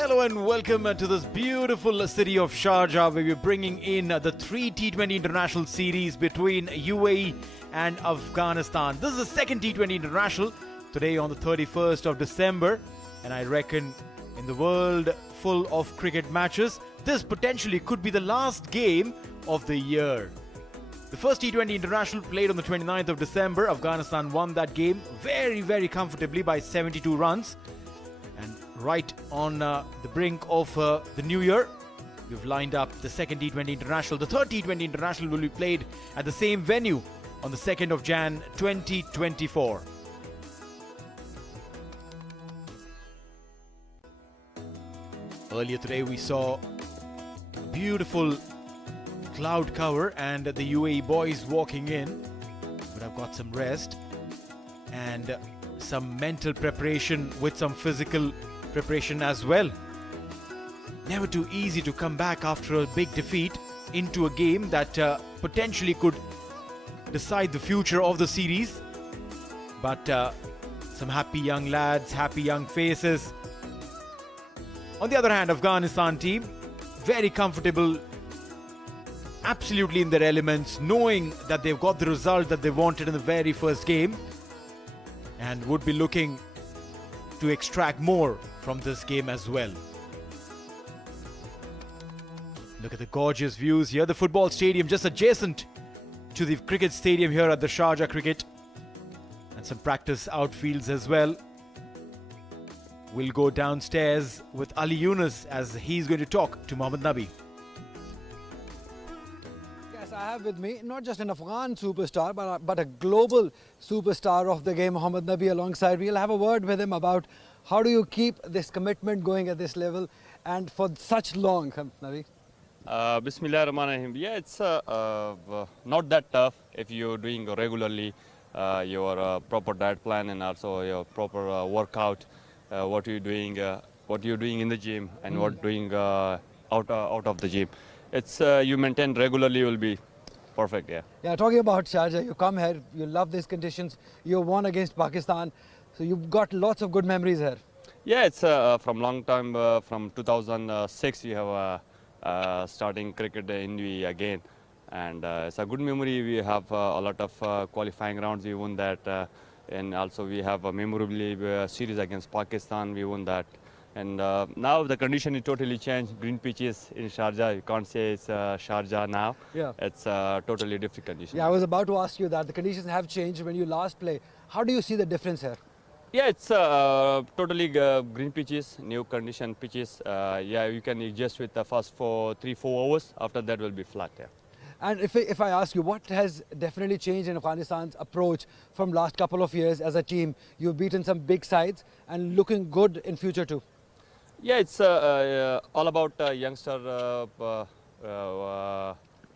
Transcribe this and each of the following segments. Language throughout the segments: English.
Hello and welcome to this beautiful city of Sharjah, where we're bringing in the three T20 international series between UAE and Afghanistan. This is the second T20 international today on the 31st of December, and I reckon in the world full of cricket matches, this potentially could be the last game of the year. The first T20 international played on the 29th of December. Afghanistan won that game very comfortably by 72 runs. And right on the brink of the new year, we've lined up the second T20 international. The third T20 international will be played at the same venue on the 2nd of Jan 2024. Earlier today we saw beautiful cloud cover and the UAE boys walking in, but I've got some rest and some mental preparation with some physical preparation as well. Never too easy to come back after a big defeat into a game that potentially could decide the future of the series, but some happy young lads, happy young faces. On the other hand, Afghanistan team very comfortable, absolutely in their elements, knowing that they've got the result that they wanted in the very first game and would be looking to extract more from this game as well. Look at the gorgeous views here. The football stadium just adjacent to the cricket stadium here at the Sharjah Cricket, and some practice outfields as well. We'll go downstairs with Ali Yunus as he's going to talk to Mohammad Nabi. Yes, I have with me not just an Afghan superstar, but a global superstar of the game, Mohammad Nabi, alongside. We'll have a word with him about how do you keep this commitment going at this level and for such long, Nabi? Bismillah ar-Rahman ar-Rahim. Yeah, it's not that tough if you're doing regularly your proper diet plan and also your proper workout. What you're doing in the gym and what doing out of the gym. It's you maintain regularly, you will be perfect. Yeah, talking about Sharjah, you come here, you love these conditions, you won against Pakistan, so you've got lots of good memories here. Yeah, it's from long time, from 2006 we have starting cricket in UAE again, and it's a good memory. We have a lot of qualifying rounds, we won that. And also we have a memorable series against Pakistan, we won that. And now the condition is totally changed. Green pitches in Sharjah, you can't say it's Sharjah now. Yeah. It's a totally different condition. Yeah, I was about to ask you that. The conditions have changed when you last play. How do you see the difference here? Yeah, it's totally green pitches, new condition pitches. Yeah, you can adjust with the first 3-4 hours. After that will be flat. Yeah. And if I ask you, what has definitely changed in Afghanistan's approach from last couple of years as a team? You've beaten some big sides and looking good in future too. Yeah, it's all about youngster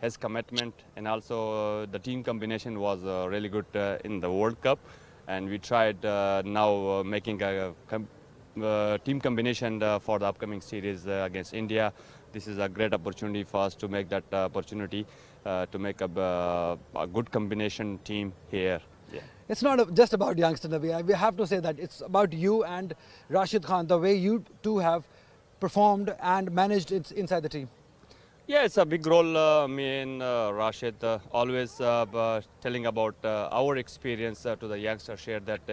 his commitment, and also the team combination was really good in the World Cup, and we tried now making a team combination for the upcoming series against India. This is a great opportunity for us to make that opportunity to make a good combination team here. Yeah. It's not just about youngster Nabi. We have to say that it's about you and Rashid Khan, the way you two have performed and managed it inside the team. Yeah, it's a big role. Me and Rashid always telling about our experience to the youngsters, share that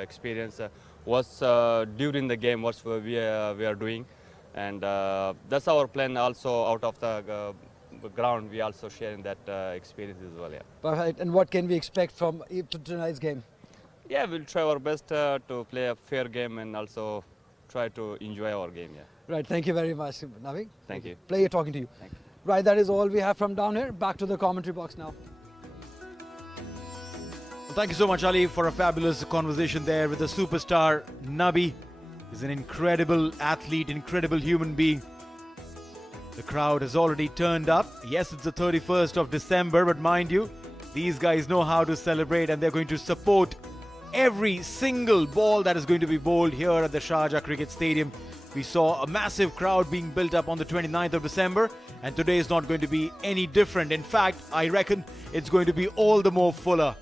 experience. What's during the game, what we are doing. And that's our plan also out of the ground. We also sharing that experience as well. Yeah. Perfect. And what can we expect from tonight's game? Yeah, we'll try our best to play a fair game and also try to enjoy our game. Yeah. Right. Thank you very much, Navi. Thank you. Pleasure talking to you. Thank you. Right. That is all we have from down here. Back to the commentary box now. Well, thank you so much, Ali, for a fabulous conversation there with the superstar Nabi. He's an incredible athlete, incredible human being. The crowd has already turned up. Yes, it's the 31st of December, but mind you, these guys know how to celebrate, and they're going to support every single ball that is going to be bowled here at the Sharjah Cricket Stadium. We saw a massive crowd being built up on the 29th of December, and today is not going to be any different. In fact, I reckon it's going to be all the more fuller.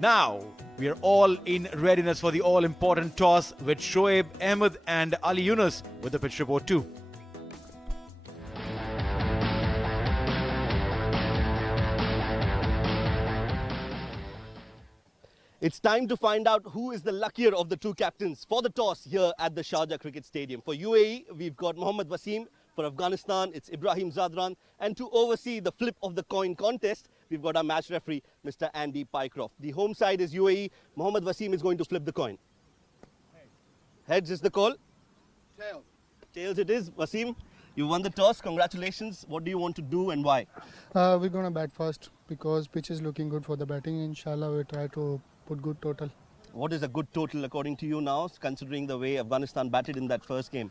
Now, we are all in readiness for the all-important toss with Shoaib Ahmed and Ali Yunus with the pitch report too. It's time to find out who is the luckier of the two captains for the toss here at the Sharjah Cricket Stadium. For UAE, we've got Mohammad Wasim. For Afghanistan, it's Ibrahim Zadran. And to oversee the flip of the coin contest, we've got our match referee, Mr. Andy Pycroft. The home side is UAE. Mohammad Wasim is going to flip the coin. Heads is the call. Tails. Tails it is. Wasim, you won the toss. Congratulations. What do you want to do and why? We're going to bat first because pitch is looking good for the batting. Inshallah, we try to put good total. What is a good total according to you now, considering the way Afghanistan batted in that first game?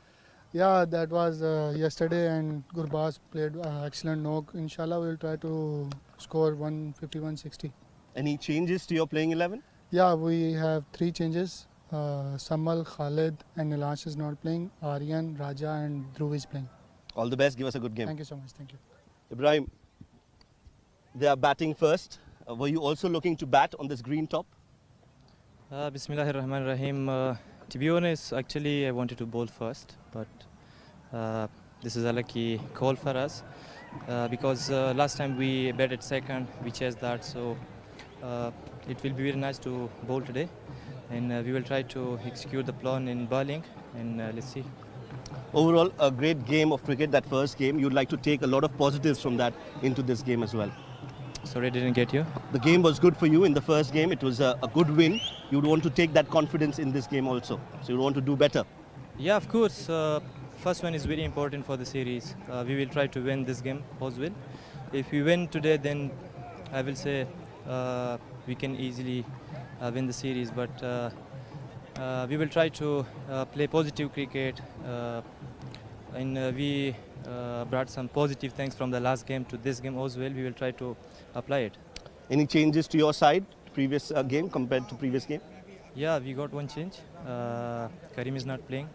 Yeah, that was yesterday, and Gurbaz played excellent knock. Inshallah, we'll try to score 150, 160. Any changes to your playing 11? Yeah, we have 3 changes. Samal, Khalid and Nilash is not playing. Aryan, Raja and Dhruv is playing. All the best. Give us a good game. Thank you so much. Thank you. Ibrahim, they are batting first. Were you also looking to bat on this green top? Bismillahirrahmanirrahim. To be honest, actually I wanted to bowl first, but this is a lucky call for us because last time we batted second, we chased that, so it will be very nice to bowl today, and we will try to execute the plan in bowling, and let's see. Overall, a great game of cricket, that first game. You'd like to take a lot of positives from that into this game as well. Sorry, I didn't get you. The game was good for you in the first game. It was a good win. You would want to take that confidence in this game also. So you want to do better. Yeah, of course. First one is very important for the series. We will try to win this game as well. If we win today, then I will say we can easily win the series. But we will try to play positive cricket. And we brought some positive things from the last game to this game as well. We will try to apply it. Any changes to your side, previous game compared to previous game? Yeah, we got one change. Karim is not playing.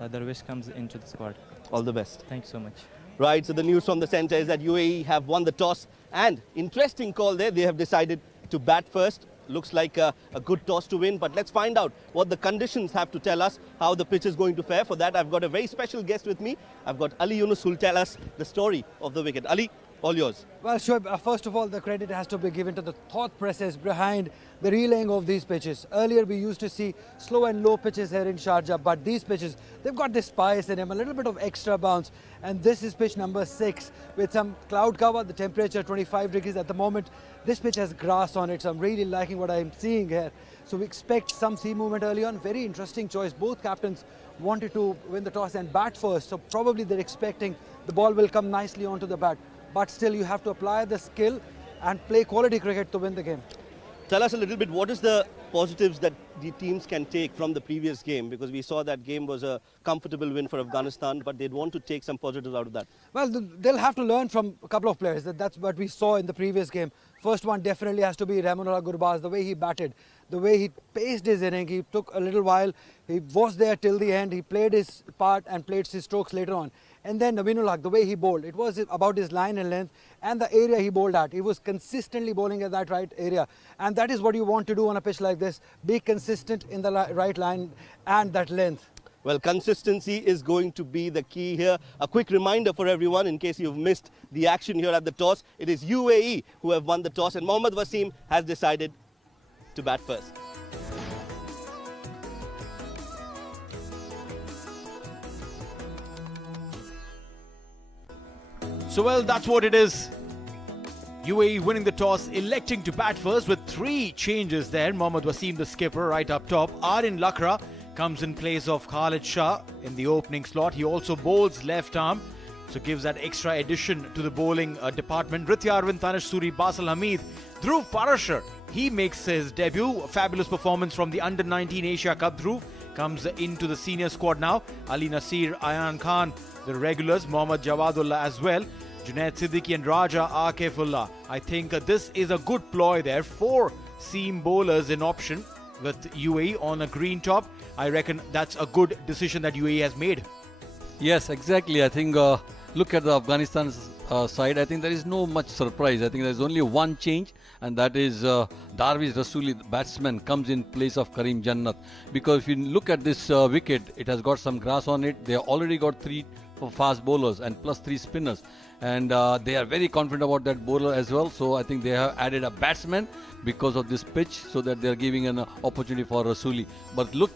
Darvish comes into the squad. All the best. Thank you so much. Right, so the news from the centre is that UAE have won the toss. And interesting call there, they have decided to bat first. Looks like a good toss to win, but let's find out what the conditions have to tell us how the pitch is going to fare. For that, I've got a very special guest with me. I've got Ali Yunus who will tell us the story of the wicket. Ali, all yours. Well, Shoaib, first of all, the credit has to be given to the thought process behind the relaying of these pitches. Earlier, we used to see slow and low pitches here in Sharjah, but these pitches, they've got this spice in them, a little bit of extra bounce. And this is pitch number 6 with some cloud cover, the temperature 25 degrees at the moment. This pitch has grass on it, so I'm really liking what I'm seeing here. So we expect some sea movement early on. Very interesting choice. Both captains wanted to win the toss and bat first, so probably they're expecting the ball will come nicely onto the bat. But still, you have to apply the skill and play quality cricket to win the game. Tell us a little bit, what is the positives that the teams can take from the previous game? Because we saw that game was a comfortable win for Afghanistan, but they'd want to take some positives out of that. Well, they'll have to learn from a couple of players. That's what we saw in the previous game. First one definitely has to be Rahmanullah Gurbaz, the way he batted, the way he paced his inning. He took a little while. He was there till the end. He played his part and played his strokes later on. And then Naveenul, the way he bowled, it was about his line and length and the area he bowled at. He was consistently bowling at that right area. And that is what you want to do on a pitch like this. Be consistent in the right line and that length. Well, consistency is going to be the key here. A quick reminder for everyone, in case you've missed the action here at the toss, it is UAE who have won the toss, and Mohammad Wasim has decided to bat first. So well, that's what it is. UAE winning the toss, electing to bat first with 3 changes there. Mohammad Wasim, the skipper, right up top. Aryan Lakra comes in place of Khalid Shah in the opening slot. He also bowls left arm, so gives that extra addition to the bowling department. Ritya Arvind, Tanish Suri, Basal Hamid, Dhruv Parashar, he makes his debut. A fabulous performance from the Under-19 Asia Cup. Dhruv comes into the senior squad now. Ali Nasir, Ayan Khan, the regulars. Mohammad Jawadullah as well. Junaid Siddiqui and Raja Akifullah. I think this is a good ploy there. 4 seam bowlers in option with UAE on a green top. I reckon that's a good decision that UAE has made. Yes, exactly. I think look at the Afghanistan's side, I think there is no much surprise. I think there is only one change, and that is Darvish Rasuli, the batsman, comes in place of Karim Jannat. Because if you look at this wicket, it has got some grass on it. They have already got 3 fast bowlers and plus 3 spinners. And they are very confident about that bowler as well. So I think they have added a batsman because of this pitch, so that they are giving an opportunity for Rasuli. But look,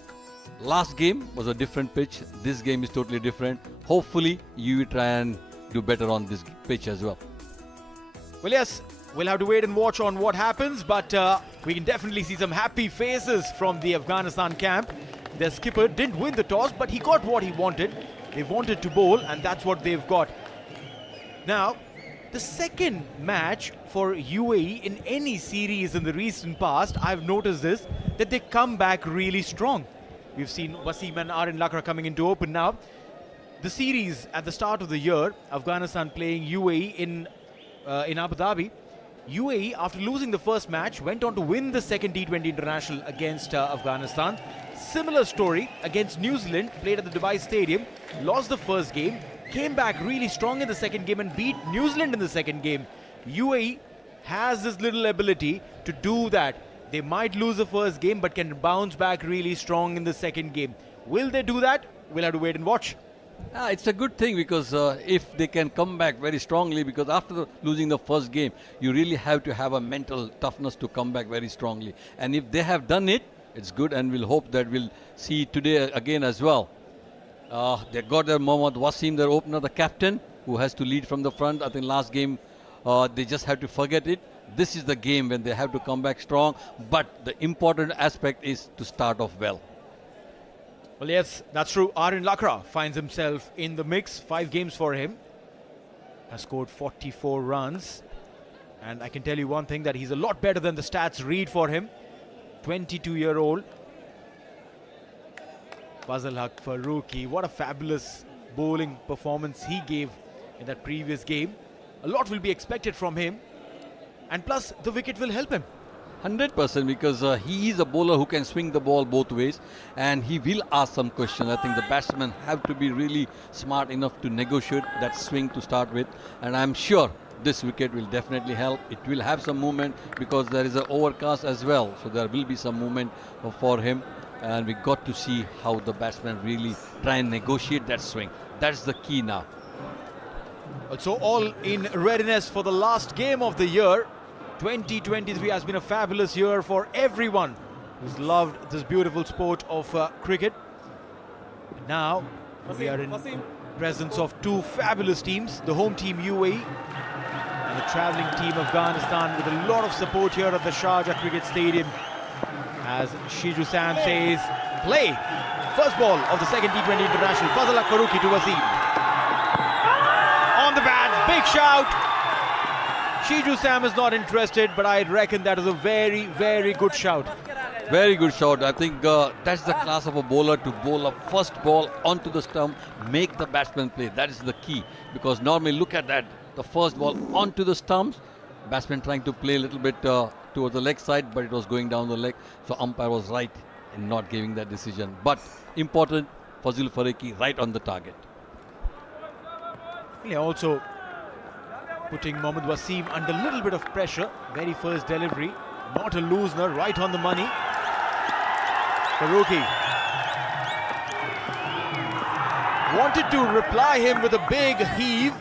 last game was a different pitch. This game is totally different. Hopefully, you will try and do better on this pitch as well. Well, yes, we'll have to wait and watch on what happens, but we can definitely see some happy faces from the Afghanistan camp. Their skipper didn't win the toss, but he got what he wanted. They wanted to bowl, and that's what they've got. Now, the second match for UAE in any series in the recent past, I've noticed this, that they come back really strong. We've seen Wasim and Aaron Lakra coming into open now. The series at the start of the year, Afghanistan playing UAE in Abu Dhabi. UAE, after losing the first match, went on to win the second T20 International against Afghanistan. Similar story against New Zealand, played at the Dubai Stadium, lost the first game, came back really strong in the second game and beat New Zealand in the second game. UAE has this little ability to do that. They might lose the first game but can bounce back really strong in the second game. Will they do that? We'll have to wait and watch. It's a good thing, because if they can come back very strongly, because after losing the first game, you really have to have a mental toughness to come back very strongly. And if they have done it, it's good, and we'll hope that we'll see today again as well. They got their Mohammad Wasim, their opener, the captain, who has to lead from the front. I think last game they just have to forget it. This is the game when they have to come back strong. But the important aspect is to start off well. Well, yes, that's true. Aaron Lakra finds himself in the mix. 5 games for him. Has scored 44 runs. And I can tell you one thing, that he's a lot better than the stats read for him. 22-year-old. Fazal Haq Farooqi, what a fabulous bowling performance he gave in that previous game. A lot will be expected from him, and plus the wicket will help him. 100%, because he is a bowler who can swing the ball both ways, and he will ask some questions. I think the batsmen have to be really smart enough to negotiate that swing to start with, and I'm sure this wicket will definitely help. It will have some movement because there is an overcast as well, so there will be some movement for him. And we got to see how the batsmen really try and negotiate that swing. That's the key now. Also, all in readiness for the last game of the year. 2023 has been a fabulous year for everyone who's loved this beautiful sport of cricket. Now, we are in presence of 2 fabulous teams. The home team UAE and the travelling team Afghanistan, with a lot of support here at the Sharjah Cricket Stadium. As Shiju Sam says, play! First ball of the second T20 International. Fazal Haq Farooqi to Wasim. On the bat, big shout! Shiju Sam is not interested, but I reckon that is a very, very good shout. Very good shot. I think that's the class of a bowler, to bowl a first ball onto the stump, make the batsman play. That is the key. Because normally, look at that, the first ball onto the stumps, batsman trying to play a little bit towards the leg side, but it was going down the leg. So umpire was right in not giving that decision. But important, Fazil Farooqi right on the target. Yeah, also putting Mohammad Wasim under a little bit of pressure. Very first delivery, not a loosener, right on the money. Farooqi wanted to reply him with a big heave.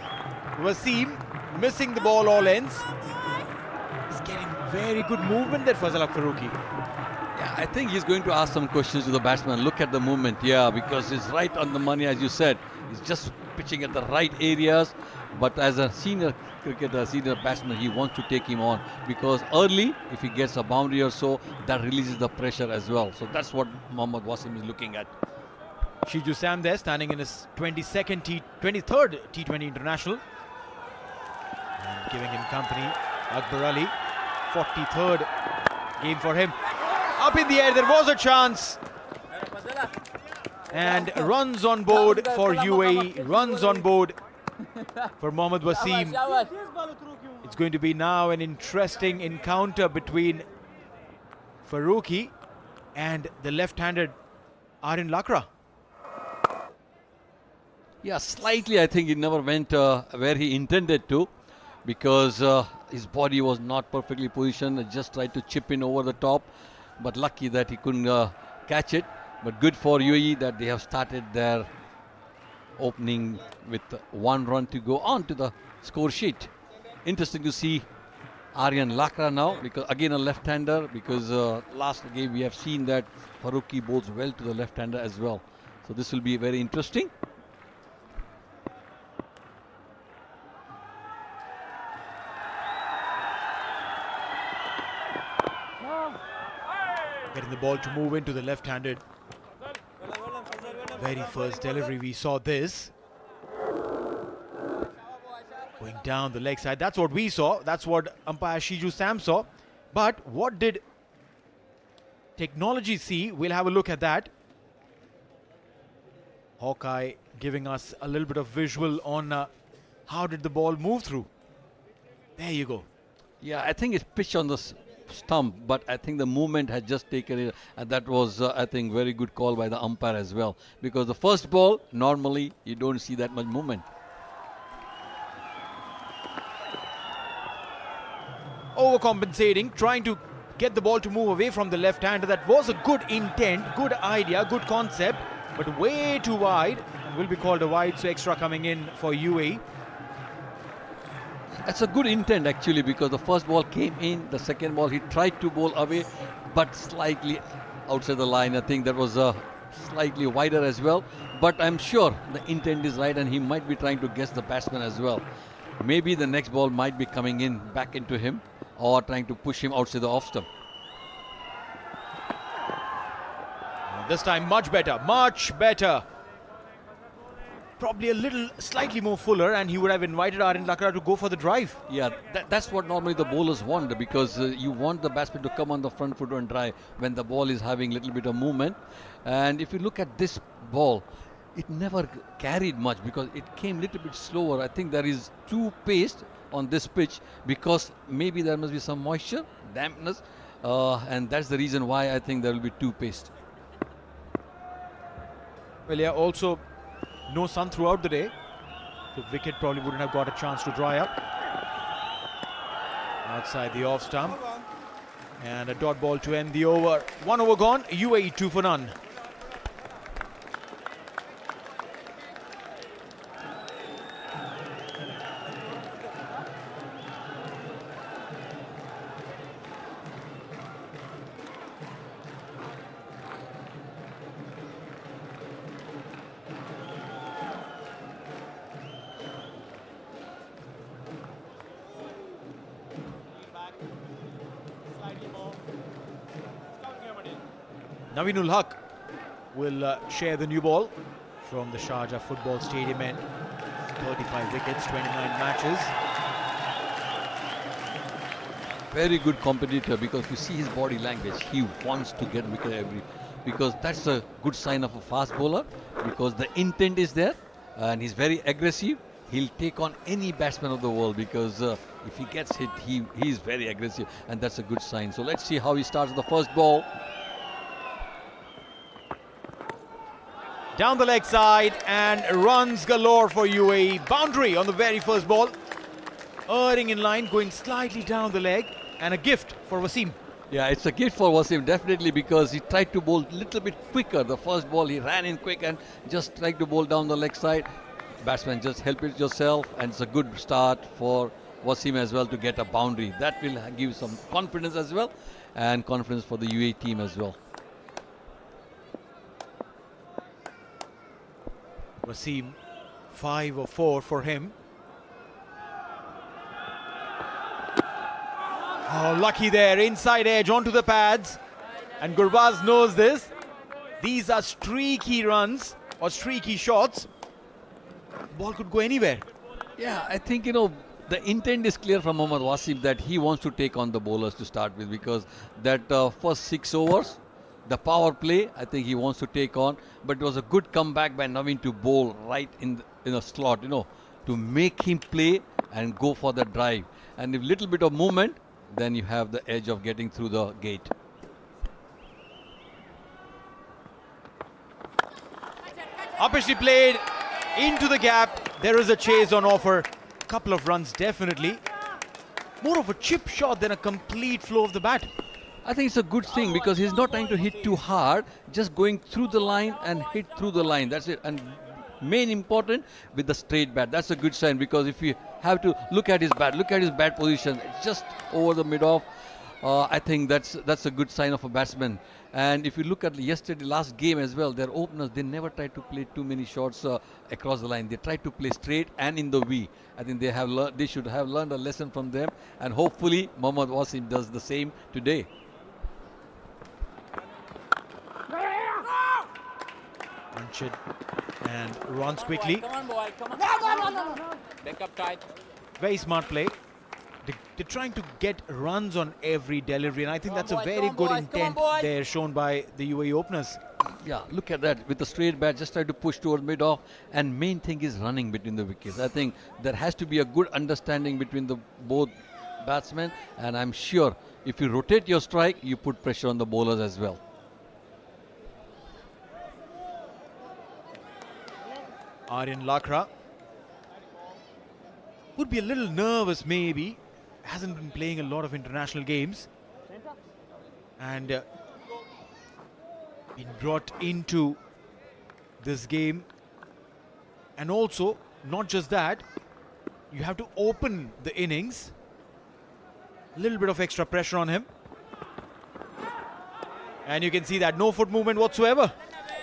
Wasim missing the ball all ends. He's getting very good movement there, Fazal Haq Farooqi. Yeah, I think he's going to ask some questions to the batsman. Look at the movement, yeah, because it's right on the money, as you said. He's just pitching at the right areas. But as a senior cricketer, senior batsman, he wants to take him on, because early, if he gets a boundary or so, that releases the pressure as well. So that's what Mohammad Wasim is looking at. Shiju Sam there, standing in his 23rd T20 International. And giving him company, Akbar Ali. 43rd game for him. Up in the air, there was a chance. And runs on board for UAE, runs on board for Mohammad Wasim. It's going to be now an interesting encounter between Farooqi and the left-handed Aaron Lakra. Yeah, slightly. I think it never went where he intended to, because his body was not perfectly positioned. Just tried to chip in over the top, but lucky that he couldn't catch it. But good for UAE that they have started their opening with 1 run to go on to the score sheet. Interesting to see Aryan Lakra now, because again a left-hander, because last game we have seen that Faruqi bowls well to the left-hander as well. So this will be very interesting. Getting the ball to move into the left-handed. Very first delivery we saw this. Going down the leg side. That's what we saw. That's what umpire Shiju Sam saw. But what did technology see? We'll have a look at that. Hawkeye giving us a little bit of visual on how did the ball move through. There you go. Yeah, I think it's pitched on the stump, but I think the movement had just taken it, and that was, I think, very good call by the umpire as well. Because the first ball, normally you don't see that much movement. Overcompensating, trying to get the ball to move away from the left-hander. That was a good intent, good idea, good concept, but way too wide, and will be called a wide, so extra coming in for UAE. That's a good intent actually, because the first ball came in, the second ball he tried to bowl away, but slightly outside the line. I think that was slightly wider as well, but I'm sure the intent is right, and he might be trying to guess the batsman as well. Maybe the next ball might be coming in back into him, or trying to push him outside the off stump. This time much better, much better. Probably a little slightly more fuller, and he would have invited Aryan Lakra to go for the drive. Yeah, that's what normally the bowlers want, because you want the batsman to come on the front foot and drive when the ball is having a little bit of movement. And if you look at this ball, it never carried much because it came a little bit slower. I think there is too pace on this pitch, because maybe there must be some moisture, dampness, and that's the reason why I think there will be too paced. Well, yeah, also no sun throughout the day. The wicket probably wouldn't have got a chance to dry up. Outside the off stump. And a dot ball to end the over. 1 over gone, UAE 2 for none. Naveenul Haq will share the new ball from the Sharjah Football Stadium end. 35 wickets, 29 matches. Very good competitor, because you see his body language. He wants to get wicket because that's a good sign of a fast bowler, because the intent is there and he's very aggressive. He'll take on any batsman of the world, because if he gets hit, he's very aggressive, and that's a good sign. So let's see how he starts the first ball. Down the leg side, and runs galore for UAE. Boundary on the very first ball. Erring in line, going slightly down the leg, and a gift for Wasim. Yeah, it's a gift for Wasim, definitely, because he tried to bowl a little bit quicker. The first ball, he ran in quick and just tried to bowl down the leg side. Batsman, just help it yourself, and it's a good start for Wasim as well to get a boundary. That will give some confidence as well, and confidence for the UAE team as well. Wasim, 5 or 4 for him. Oh, lucky there, inside edge onto the pads. And Gurbaz knows this. These are streaky runs or streaky shots. Ball could go anywhere. Yeah, I think, the intent is clear from Mohammad Wasim that he wants to take on the bowlers to start with, because that first 6 overs, the power play, I think he wants to take on. But it was a good comeback by Naveen to bowl right in a slot, to make him play and go for the drive. And if little bit of movement, then you have the edge of getting through the gate. Uppishly played, Into the gap. There is a chase on offer. Couple of runs definitely. More of a chip shot than a complete flow of the bat. I think it's a good thing because he's not trying to hit too hard, just going through the line and hit through the line. That's it. And main important with the straight bat. That's a good sign because if you have to look at his bat position, it's just over the mid-off. I think that's a good sign of a batsman. And if you look at last game as well, their openers, they never tried to play too many shots across the line. They tried to play straight and in the V. I think they should have learned a lesson from them. And hopefully, Mohammad Wasim does the same today. Punch and runs quickly. Come on, boy. Come on. Back up tight. Very smart play. They're trying to get runs on every delivery, and I think that's a very good intent there shown by the UAE openers. Yeah, look at that. With the straight bat, just try to push towards mid-off. And main thing is running between the wickets. I think there has to be a good understanding between the both batsmen. And I'm sure if you rotate your strike, you put pressure on the bowlers as well. Aryan Lakra would be a little nervous maybe. Hasn't been playing a lot of international games. And been brought into this game. And also, not just that, you have to open the innings. A little bit of extra pressure on him. And you can see that no foot movement whatsoever.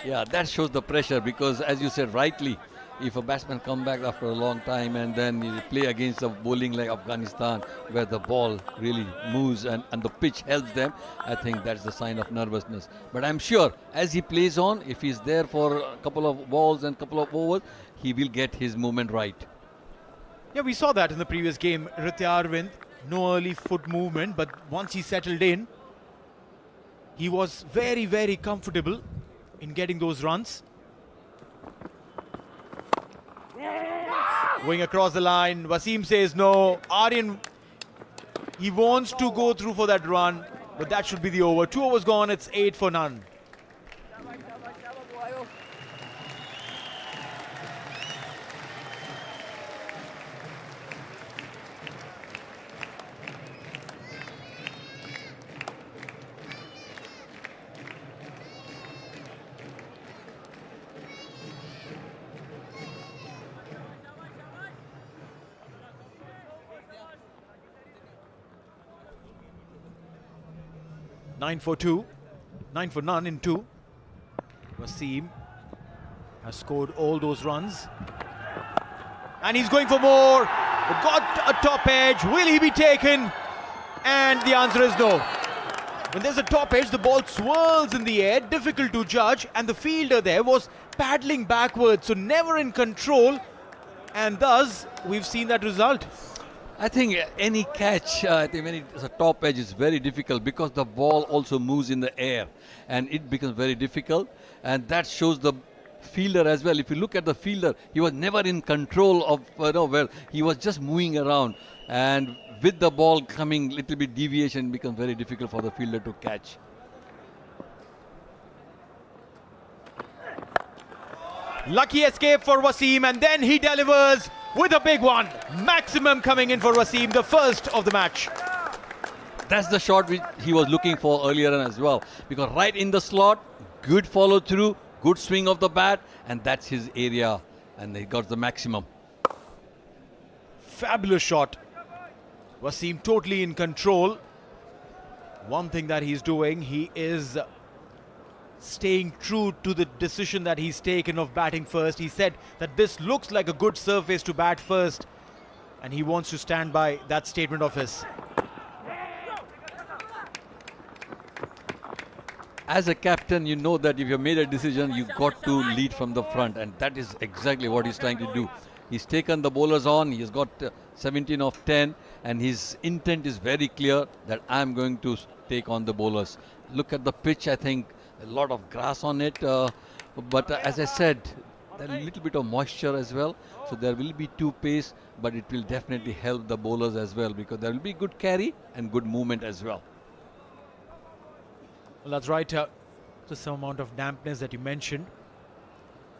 Yeah, that shows the pressure because as you said rightly, if a batsman come back after a long time and then you play against a bowling like Afghanistan where the ball really moves and the pitch helps them, I think that's the sign of nervousness. But I'm sure as he plays on, if he's there for a couple of balls and couple of overs, he will get his movement right. Yeah, we saw that in the previous game. Ritya Arvind, no early foot movement, but once he settled in, he was very, very comfortable in getting those runs. Going across the line, Wasim says no. Aryan, he wants to go through for that run, but that should be the over. 2 overs gone, it's 8 for none. Nine for none in 2. Wasim has scored all those runs. And he's going for more. Got a top edge. Will he be taken? And the answer is no. When there's a top edge, the ball swirls in the air, difficult to judge, and the fielder there was paddling backwards, so never in control, and thus we've seen that result. I think any catch, I think when it's a top edge, is very difficult because the ball also moves in the air and it becomes very difficult, and that shows the fielder as well. If you look at the fielder, he was never in control of where he was just moving around, and with the ball coming little bit deviation, it becomes very difficult for the fielder to catch. Lucky escape for Wasim, and then he delivers with a big one. Maximum coming in for Wasim, the first of the match. That's the shot which he was looking for earlier on as well, because right in the slot, good follow through, good swing of the bat, and that's his area, and he got the maximum. Fabulous shot. Wasim totally in control. One thing that he's doing, he is staying true to the decision that he's taken of batting first. He said that this looks like a good surface to bat first, and he wants to stand by that statement of his. As a captain, you know that if you've made a decision, you've got to lead from the front, and that is exactly what he's trying to do. He's taken the bowlers on, he's got 17 of 10, and his intent is very clear that I'm going to take on the bowlers. Look at the pitch, I think a lot of grass on it, but as I said, there's a little bit of moisture as well, so there will be two pace, but it will definitely help the bowlers as well, because there will be good carry and good movement as well. Well, that's right. Just some amount of dampness that you mentioned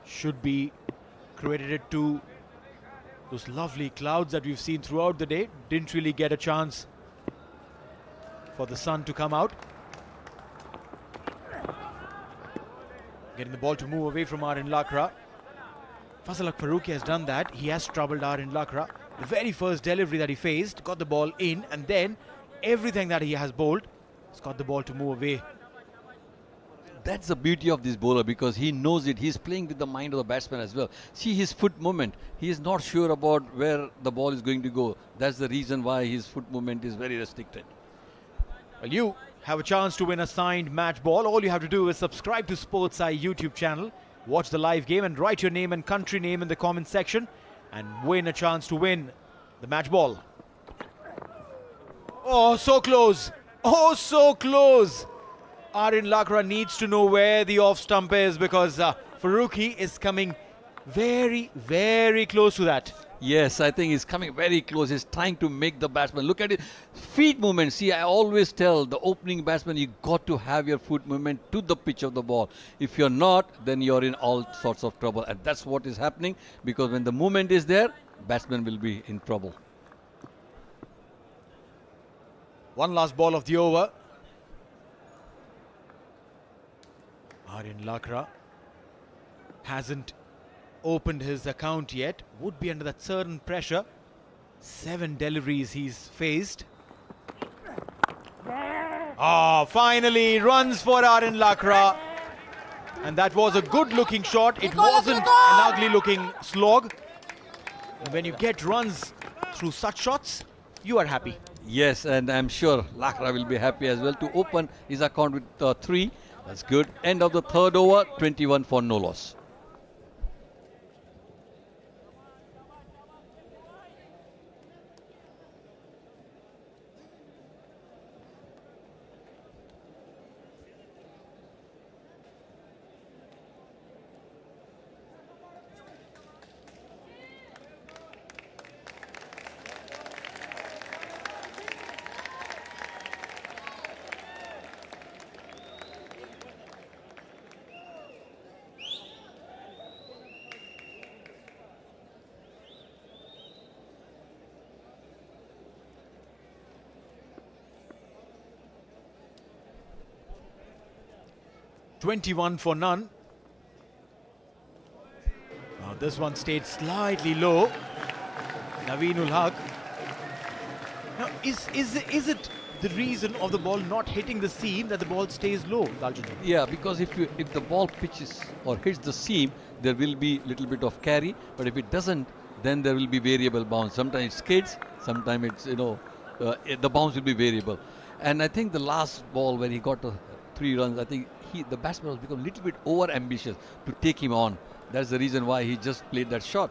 should be credited to those lovely clouds that we've seen throughout the day. Didn't really get a chance for the sun to come out. Getting the ball to move away from Aaron Lakra. Fazal Faruqi has done that. He has troubled Aaron Lakra. The very first delivery that he faced, got the ball in, and then everything that he has bowled, has got the ball to move away. That's the beauty of this bowler, because he knows it. He's playing with the mind of the batsman as well. See his foot movement. He is not sure about where the ball is going to go. That's the reason why his foot movement is very restricted. Well, you have a chance to win a signed match ball. All you have to do is subscribe to Sports Eye YouTube channel, watch the live game and write your name and country name in the comment section and win a chance to win the match ball. Oh, so close. Oh, so close. Aaron Lakra needs to know where the off stump is, because Faruqi is coming very, very close to that. Yes, I think he's coming very close. He's trying to make the batsman. Look at it. Feet movement. See, I always tell the opening batsman, you got to have your foot movement to the pitch of the ball. If you're not, then you're in all sorts of trouble. And that's what is happening, because when the movement is there, batsman will be in trouble. One last ball of the over. Aaron Lakra hasn't opened his account yet, would be under that certain pressure. 7 deliveries he's faced. Finally runs for Aaron Lakra, and that was a good looking shot. It wasn't an ugly looking slog. And when you get runs through such shots, you are happy. Yes, and I'm sure Lakra will be happy as well to open his account with 3. That's good. End of the third over, 21 for no loss. $21 for none. Now this one stayed slightly low. Naveenul Haq. Now is it the reason of the ball not hitting the seam that the ball stays low, Daljan? Yeah, because if the ball pitches or hits the seam, there will be little bit of carry. But if it doesn't, then there will be variable bounce. Sometimes it skids, sometimes it's the bounce will be variable. And I think the last ball when he got 3 runs, I think the batsman was become a little bit over ambitious to take him on. That's the reason why he just played that shot.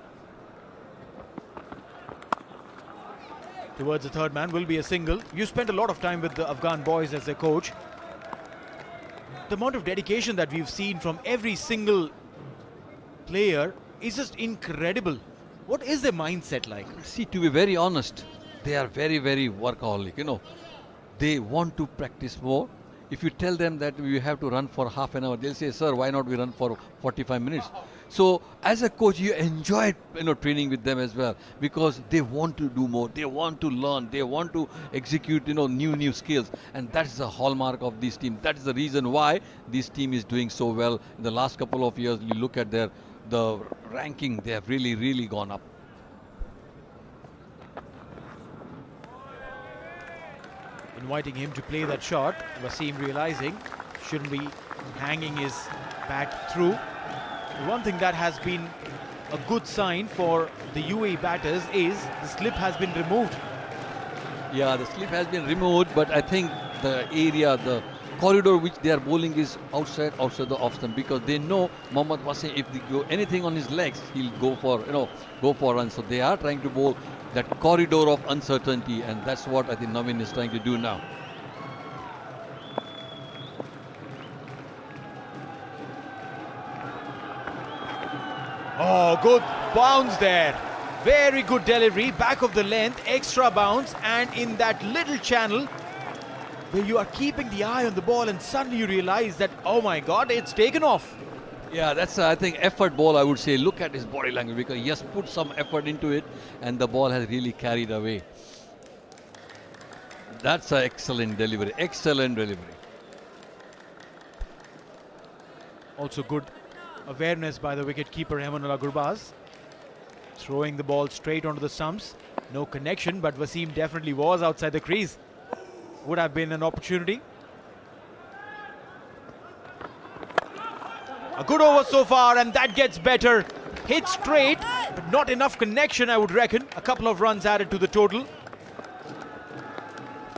Towards the third man will be a single. You spent a lot of time with the Afghan boys as a coach. The amount of dedication that we've seen from every single player is just incredible. What is their mindset like? See, to be very honest, they are very, very workaholic. They want to practice more. If you tell them that we have to run for half an hour, they'll say, sir, why not we run for 45 minutes? So as a coach, you enjoy training with them as well, because they want to do more, they want to learn, they want to execute new skills, and that's the hallmark of this team. That is the reason why this team is doing so well. In the last couple of years, you look at the ranking, they have really, really gone up. Inviting him to play that shot. Wasim realizing shouldn't be hanging his bat through. One thing that has been a good sign for the UAE batters is the slip has been removed. Yeah, the slip has been removed, but I think the area, the corridor which they are bowling is outside the off stump, because they know Mohammad Wasim, if they go anything on his legs, he'll go for runs. So they are trying to bowl that corridor of uncertainty, and that's what I think Naveen is trying to do now. Oh, good bounce there. Very good delivery, back of the length, extra bounce, and in that little channel where you are keeping the eye on the ball and suddenly you realize that, oh my God, it's taken off. Yeah, that's I think effort ball. I would say. Look at his body language because he has put some effort into it, and the ball has really carried away. That's an excellent delivery. Excellent delivery. Also good awareness by the wicket-keeper Emanullah Gurbaz. Throwing the ball straight onto the stumps. No connection, but Wasim definitely was outside the crease. Would have been an opportunity. A good over so far, and that gets better. Hit straight, but not enough connection, I would reckon. A couple of runs added to the total.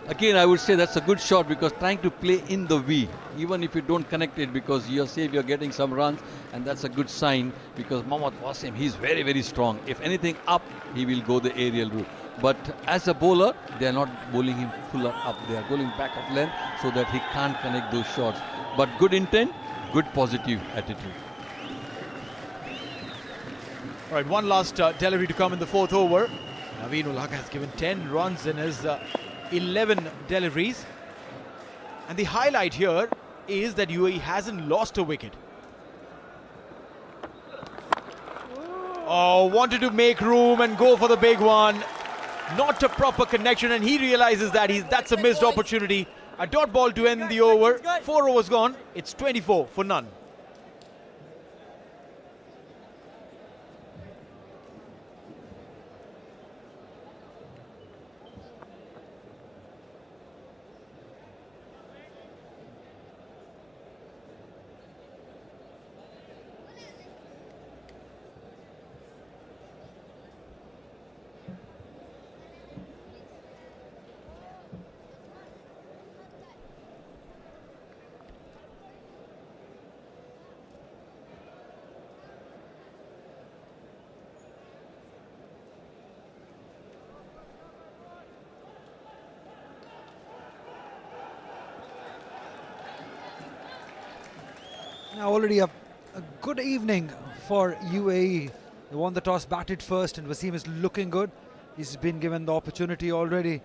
Again, I would say that's a good shot because trying to play in the V, even if you don't connect it, because you're safe, you're getting some runs, and that's a good sign because Mohammad Wasim, he's very, very strong. If anything up, he will go the aerial route. But as a bowler, they are not bowling him full up. They are going back of length so that he can't connect those shots. But good intent, good positive attitude. All right, one last delivery to come in the fourth over. Naveen ul Haq has given 10 runs in his 11 deliveries. And the highlight here is that UAE hasn't lost a wicket. Oh, wanted to make room and go for the big one. Not a proper connection, and he realizes that that's a missed opportunity. A dot ball to end the over. 4 overs gone. It's 24 for none. Now already a good evening for UAE. They won the toss, batted first, and Wasim is looking good. He's been given the opportunity already.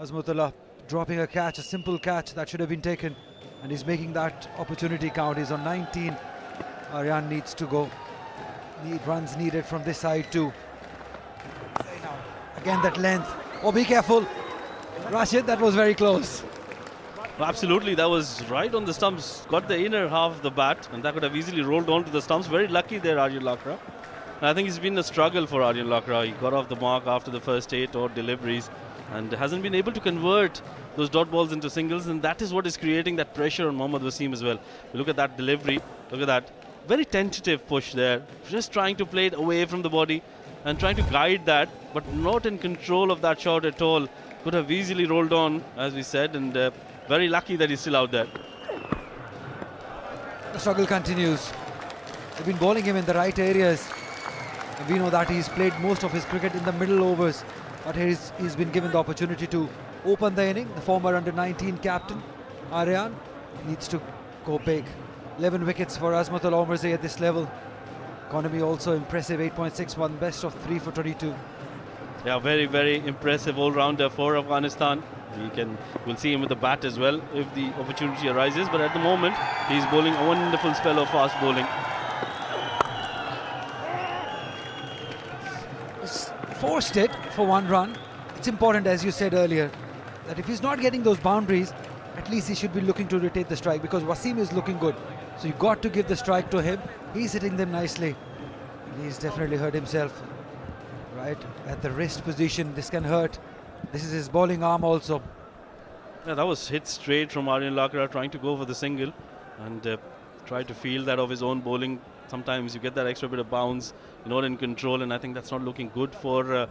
Azmatullah dropping a catch, a simple catch that should have been taken, and he's making that opportunity count. He's on 19. Aryan needs to go. Runs needed from this side too. Again that length. Oh, be careful. Rashid, that was very close. Absolutely, that was right on the stumps. Got the inner half of the bat, and that could have easily rolled onto the stumps. Very lucky there, Aryan Lakra. And I think it's been a struggle for Aryan Lakra. He got off the mark after the first 8 odd deliveries and hasn't been able to convert those dot balls into singles, and that is what is creating that pressure on Mohammad Wasim as well. Look at that delivery. Look at that. Very tentative push there. Just trying to play it away from the body and trying to guide that, but not in control of that shot at all. Could have easily rolled on, as we said, and very lucky that he's still out there. The struggle continues. They've been bowling him in the right areas. And we know that he's played most of his cricket in the middle overs. But he's been given the opportunity to open the inning. The former under-19 captain, Aryan, needs to go big. 11 wickets for Azmatullah Omarzai at this level. Economy also impressive, 8.61, best of 3 for 22. Yeah, very, very impressive all-rounder for Afghanistan. We'll see him with the bat as well if the opportunity arises, but at the moment he's bowling a wonderful spell of fast bowling. He's forced it for 1 run. It's important, as you said earlier, that if he's not getting those boundaries, at least he should be looking to rotate the strike, because Wasim is looking good. So you've got to give the strike to him. He's hitting them nicely. He's definitely hurt himself. Right at the wrist position, this can hurt. This is his bowling arm also. Yeah, that was hit straight from Aryan Lakra, trying to go for the single and try to feel that of his own bowling. Sometimes you get that extra bit of bounce, you're not in control, and I think that's not looking good for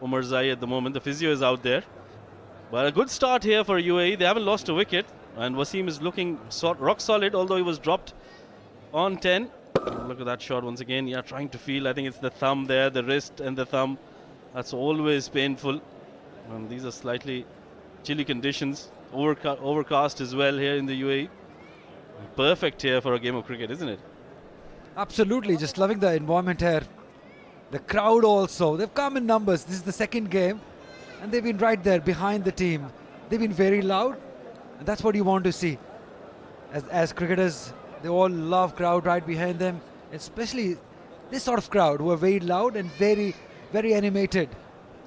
Omarzai at the moment. The physio is out there. But a good start here for UAE. They haven't lost a wicket, and Wasim is looking rock solid, although he was dropped on 10. Look at that shot once again. Yeah, trying to feel. I think it's the thumb there, the wrist and the thumb. That's always painful. And these are slightly chilly conditions. Overcast as well here in the UAE. Perfect here for a game of cricket, isn't it? Absolutely, just loving the environment here. The crowd also. They've come in numbers. This is the second game, and they've been right there behind the team. They've been very loud, and that's what you want to see. As cricketers They all love crowd right behind them, especially this sort of crowd who are very loud and very, very animated.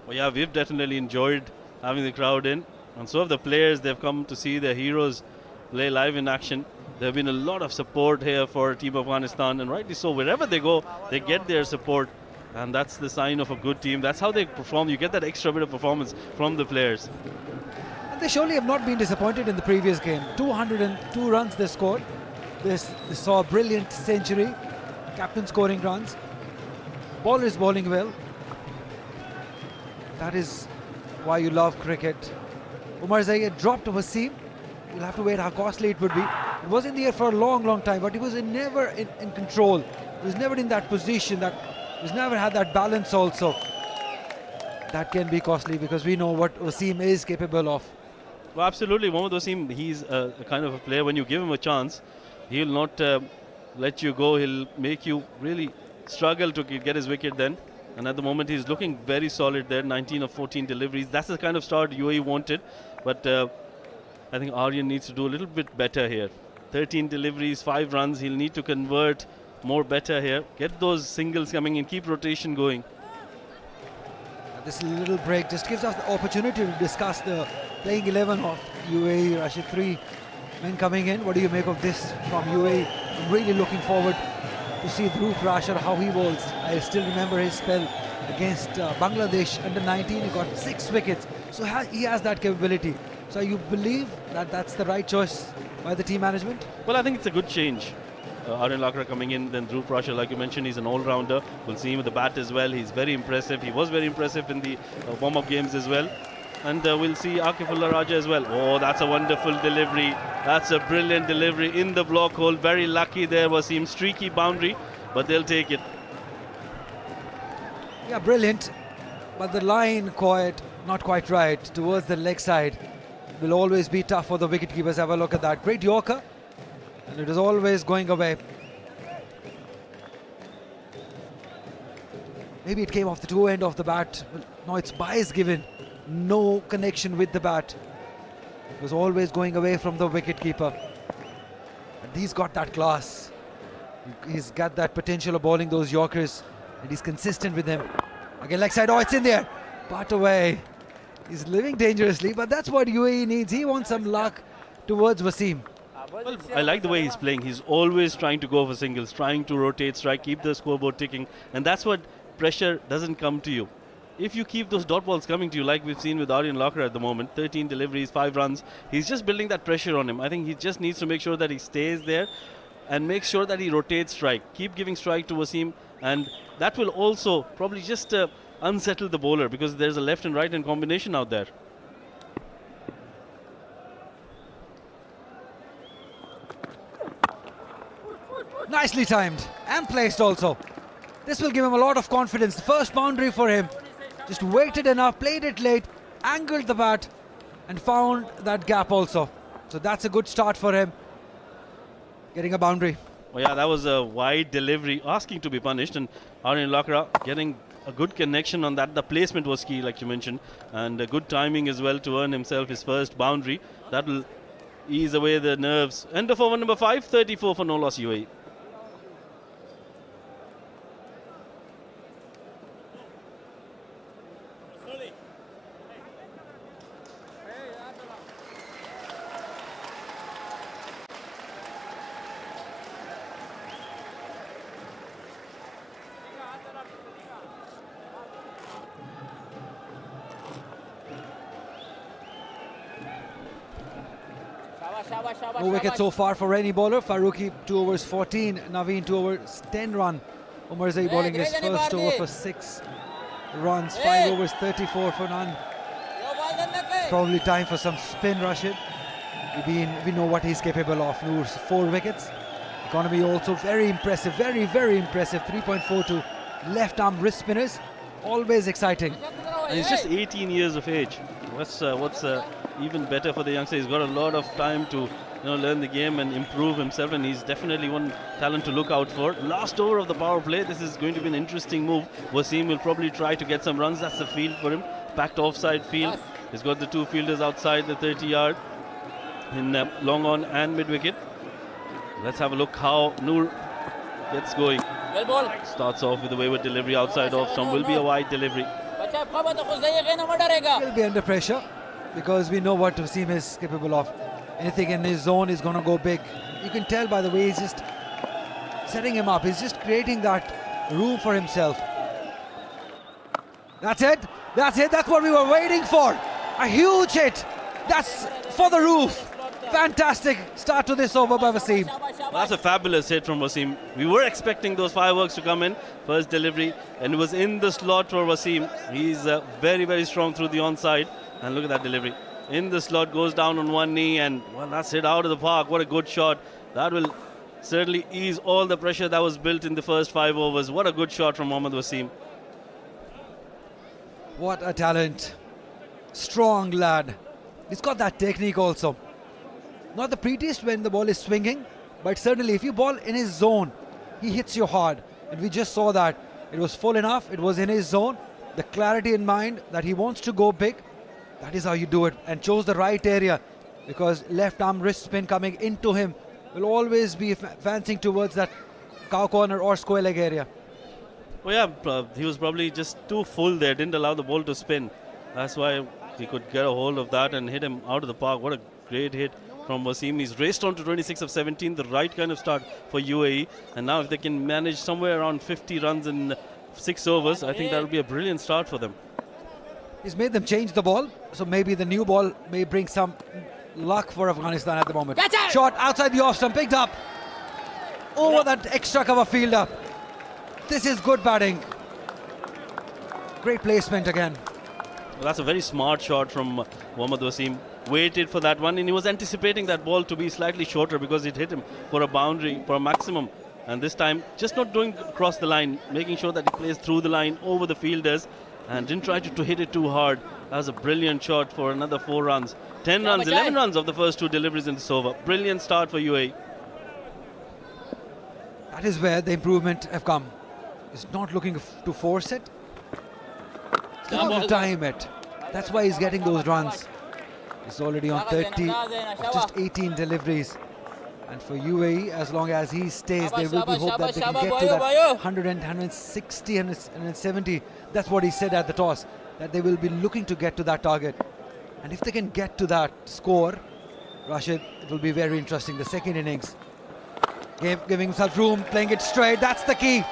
Well, yeah, we've definitely enjoyed having the crowd in, and so have the players. They've come to see their heroes play live in action. There have been a lot of support here for Team Afghanistan, and rightly so. Wherever they go, they get their support, and that's the sign of a good team. That's how they perform. You get that extra bit of performance from the players. And they surely have not been disappointed in the previous game. 202 runs they scored. They saw a brilliant century. Captain scoring runs. Bowlers bowling well. That is why you love cricket. Umar Zaid dropped Wasim. You'll have to wait how costly it would be. He was in the air for a long, long time, but he was never in control. He was never in that position. He's never had that balance also. That can be costly because we know what Wasim is capable of. Well, absolutely. Mohammad Wasim, he's a kind of a player, when you give him a chance, he'll not let you go. He'll make you really struggle to get his wicket then. And at the moment, he's looking very solid there. 19 of 14 deliveries. That's the kind of start UAE wanted. But I think Aryan needs to do a little bit better here. 13 deliveries, 5 runs. He'll need to convert more better here. Get those singles coming in. Keep rotation going. This little break just gives us the opportunity to discuss the playing 11 of UAE. Rashid, 3 men coming in. What do you make of this from UAE? I'm really looking forward to see Dhruv Rashar, how he bowls. I still remember his spell against Bangladesh under 19. He got 6 wickets. So he has that capability. So you believe that that's the right choice by the team management? Well, I think it's a good change. Aryan Lakra coming in, then Dhruv Rashar, like you mentioned, he's an all-rounder. We'll see him with the bat as well. He's very impressive. He was very impressive in the warm-up games as well. And we'll see Akifullah Raja as well. Oh, that's a wonderful delivery. That's a brilliant delivery in the block hole. Very lucky there. Wasim, streaky boundary, but they'll take it. Yeah, brilliant. But the line not quite right towards the leg side. Will always be tough for the wicketkeepers. Have a look at that. Great Yorker. And it is always going away. Maybe it came off the two end of the bat. No, it's bias given. No connection with the bat. It was always going away from the wicketkeeper. And he's got that class. He's got that potential of bowling those Yorkers. And he's consistent with them. Again, leg side. Oh, it's in there. But away. He's living dangerously. But that's what UAE needs. He wants some luck towards Wasim. Well, I like the way he's playing. He's always trying to go for singles, trying to rotate, strike, keep the scoreboard ticking. And that's what pressure doesn't come to you. If you keep those dot balls coming to you, like we've seen with Aryan Lakra at the moment, 13 deliveries, 5 runs, he's just building that pressure on him. I think he just needs to make sure that he stays there and make sure that he rotates strike. Keep giving strike to Wasim, and that will also probably just unsettle the bowler because there's a left and right hand combination out there. Nicely timed and placed also. This will give him a lot of confidence. The first boundary for him. Just waited enough, played it late, angled the bat and found that gap also. So that's a good start for him. Getting a boundary. Well, yeah, that was a wide delivery, asking to be punished, and Aryan Lakra getting a good connection on that. The placement was key, like you mentioned, and a good timing as well to earn himself his first boundary. That will ease away the nerves. End of over number 5, 34 for no loss UAE. No wicket so far for any bowler. Farooqi 2 overs 14, Naveen 2 overs 10 run. Umar Zaid bowling his first over for 6 runs, 5 overs 34 for none. Probably time for some spin, Rashid. We know what he's capable of. Noor's 4 wickets. Economy also very impressive, very, very impressive. 3.42 left arm wrist spinners. Always exciting. And he's just 18 years of age. What's even better for the youngster? He's got a lot of time to learn the game and improve himself, and he's definitely one talent to look out for. Last over of the power play. This is going to be an interesting move. Wasim will probably try to get some runs. That's the field for him. Packed offside field. He's got the 2 fielders outside the 30-yard in long on and mid wicket. Let's have a look how Noor gets going. Well ball. Starts off with a wayward delivery outside off stump. Will be a wide delivery. He'll be under pressure because we know what Wasim is capable of. Anything in his zone is going to go big. You can tell by the way he's just setting him up. He's just creating that room for himself. That's it. That's it. That's what we were waiting for. A huge hit. That's for the roof. Fantastic start to this over by Wasim. Well, that's a fabulous hit from Wasim. We were expecting those fireworks to come in. First delivery, and it was in the slot for Wasim. He's very, very strong through the onside. And look at that delivery. In the slot, goes down on one knee, and well, that's hit out of the park. What a good shot. That will certainly ease all the pressure that was built in the first 5 overs. What a good shot from Mohammad Wasim. What a talent. Strong lad. He's got that technique also. Not the prettiest when the ball is swinging, but certainly if you ball in his zone, he hits you hard. And we just saw that. It was full enough, it was in his zone. The clarity in mind that he wants to go big, that is how you do it. And chose the right area, because left arm wrist spin coming into him will always be fancying towards that cow corner or square leg area. Well, yeah, he was probably just too full there, didn't allow the ball to spin. That's why he could get a hold of that and hit him out of the park. What a great hit from Wasim. He's raced on to 26 of 17, the right kind of start for UAE. And now if they can manage somewhere around 50 runs in 6 overs, I think that'll be a brilliant start for them. He's made them change the ball, so maybe the new ball may bring some luck for Afghanistan at the moment. Shot outside the off stump, picked up over that extra cover fielder. This is good batting. Great placement again. Well, that's a very smart shot from Mohammad Wasim. Waited for that one, and he was anticipating that ball to be slightly shorter because it hit him for a boundary, for a maximum. And this time, just not doing across the line, making sure that he plays through the line over the fielders and didn't try to hit it too hard. That was a brilliant shot for another 4 runs. 10 runs, 11 runs of the first 2 deliveries in this over. Brilliant start for UAE. That is where the improvement have come. He's not looking to force it. He's looking to time it. That's why he's getting those runs. He's already on 30 of just 18 deliveries. And for UAE, as long as he stays, there will be hope that they can get to that 100, 160, 170. That's what he said at the toss, that they will be looking to get to that target. And if they can get to that score, Rashid, it will be very interesting. The second innings, giving himself room, playing it straight, that's the key.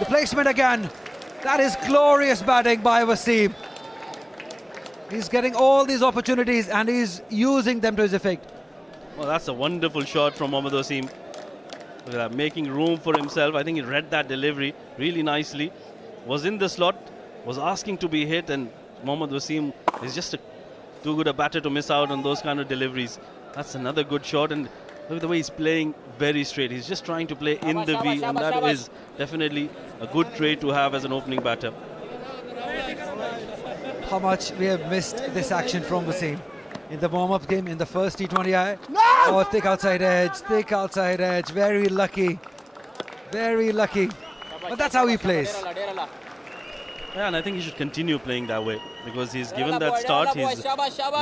The placement again. That is glorious batting by Wasim. He's getting all these opportunities and he's using them to his effect. Well, that's a wonderful shot from Mohammad Wasim. Look at that, making room for himself. I think he read that delivery really nicely. Was in the slot, was asking to be hit, and Mohammad Wasim is just too good a batter to miss out on those kind of deliveries. That's another good shot, and look at the way he's playing very straight. He's just trying to play in the V, and that is definitely a good trait to have as an opening batter. How much we have missed this action from Wasim. In the warm-up game, in the first T20I. Oh, thick outside edge, very lucky. Very lucky. But that's how he plays. Yeah, and I think he should continue playing that way because he's given that start. He's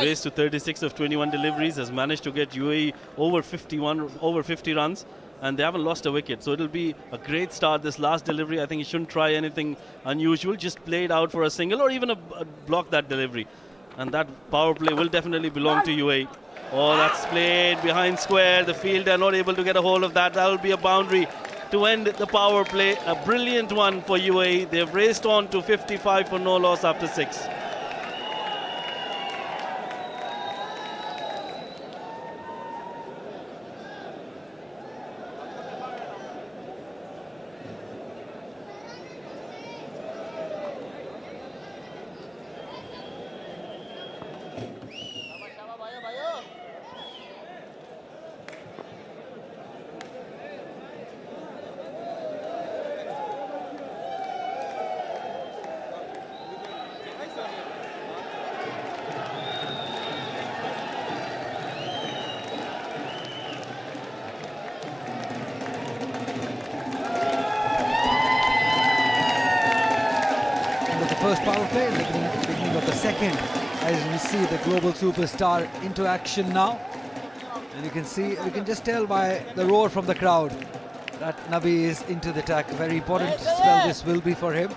raced to 36 of 21 deliveries, has managed to get UAE over 50 runs, and they haven't lost a wicket. So it'll be a great start. This last delivery, I think he shouldn't try anything unusual. Just play it out for a single or even block that delivery. And that power play will definitely belong to UAE. Oh, that's played behind square. The fielder not able to get a hold of that. That will be a boundary to end the power play. A brilliant one for UAE. They've raced on to 55 for no loss after 6. First power play, in the beginning of the second, as we see the global superstar into action now. And you can see, we can just tell by the roar from the crowd that Nabi is into the attack. A very important spell this will be for him,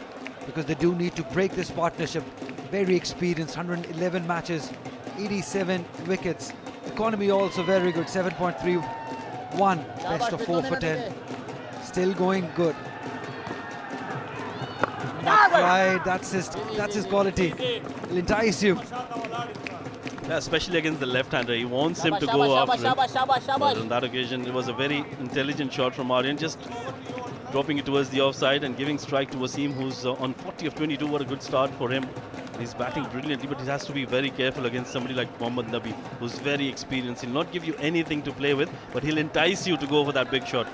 because they do need to break this partnership. Very experienced, 111 matches, 87 wickets. Economy also very good, 7.31, best of 4 for 10. Still going good. That fly, that's his quality. He'll entice you. Yeah, especially against the left-hander, he wants him to go after him. But on that occasion, it was a very intelligent shot from Aryan, just dropping it towards the offside and giving strike to Wasim, who's on 40 of 22. What a good start for him. He's batting brilliantly, but he has to be very careful against somebody like Mohammad Nabi, who's very experienced. He'll not give you anything to play with, but he'll entice you to go for that big shot.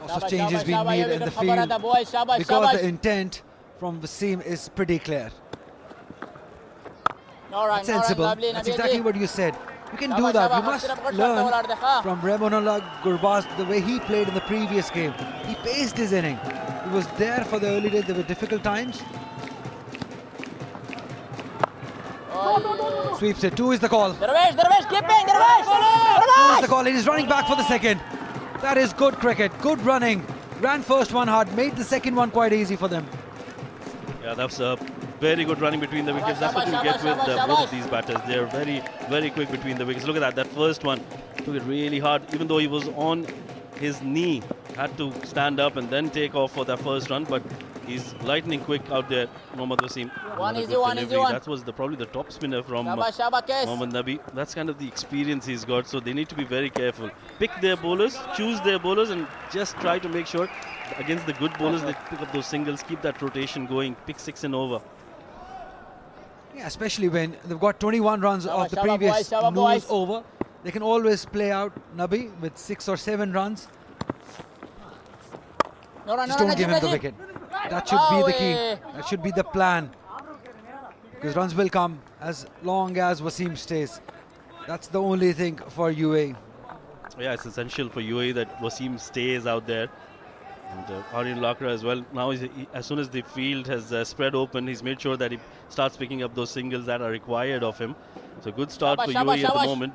Lots of changes being made in the field because the intent from Wasim is pretty clear. That's sensible. That's exactly what you said. You can do that. You must learn from Remonullah Gurbaz the way he played in the previous game. He paced his inning. He was there for the early days. There were difficult times. Sweeps it. 2 is the call. 2 is the call. He is running back for the second. That is good cricket. Good running. Ran first one hard. Made the second one quite easy for them. Yeah, that's a very good running between the wickets. That's what you get with both of these batters. They're very, very quick between the wickets. Look at that. That first one took it really hard. Even though he was on his knee, had to stand up and then take off for that first run. But he's lightning quick out there, Mohammad Wasim. One easy one. That was probably the top spinner from Mohammad Nabi. That's kind of the experience he's got. So they need to be very careful. Pick their bowlers, choose their bowlers, and just try to make sure against the good bowlers they pick up those singles, keep that rotation going, pick 6 and over. Yeah, especially when they've got 21 runs off the previous lose over. They can always play out Nabi with 6 or 7 runs. Just don't give him the wicket. That should be the key. That should be the plan. Because runs will come as long as Wasim stays. That's the only thing for UAE. Yeah, it's essential for UAE that Wasim stays out there. And Aryan Lakra as well. Now, as soon as the field has spread open, he's made sure that he starts picking up those singles that are required of him. So good start for UAE at the moment.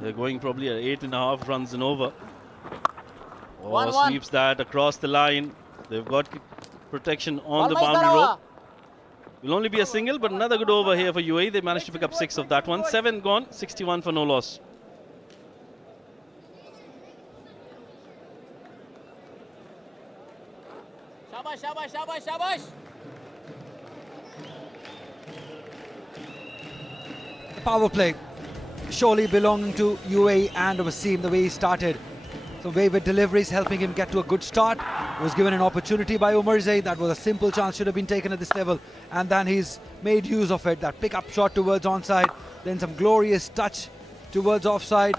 They're going probably at 8.5 runs and over. Sweeps that across the line. They've got protection on the boundary rope. Will only be a single, but another good over here for UAE. They managed to pick up 6 of that one. 7 gone, 61 for no loss. The power play surely belonging to UAE and Wasim the way he started. So wayward deliveries helping him get to a good start. Was given an opportunity by Umar Zaid. That was a simple chance, should have been taken at this level. And then he's made use of it. That pick-up shot towards onside. Then some glorious touch towards offside.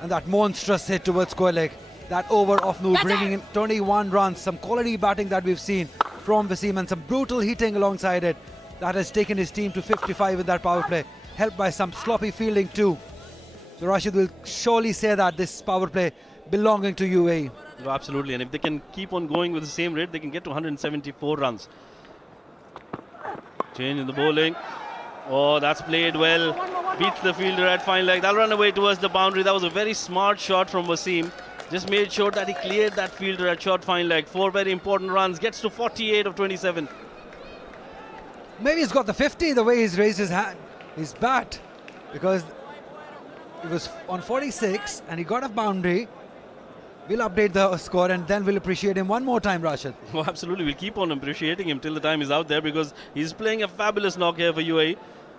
And that monstrous hit towards square leg. That over of Noor bringing in 21 runs. Some quality batting that we've seen from Wasim and some brutal hitting alongside it. That has taken his team to 55 in that power play. Helped by some sloppy fielding too. So Rashid will surely say that this power play belonging to UAE. Oh, absolutely, and if they can keep on going with the same rate, they can get to 174 runs. Change in the bowling. Oh, that's played well. Beats the fielder at fine leg. That'll run away towards the boundary. That was a very smart shot from Wasim. Just made sure that he cleared that fielder at short fine leg. 4 very important runs. Gets to 48 of 27. Maybe he's got the 50 the way he's raised his hand, his bat, because it was on 46 and he got a boundary. We'll update the score and then we'll appreciate him one more time, Rashid. Oh, absolutely. We'll keep on appreciating him till the time he's out there, because he's playing a fabulous knock here for UAE.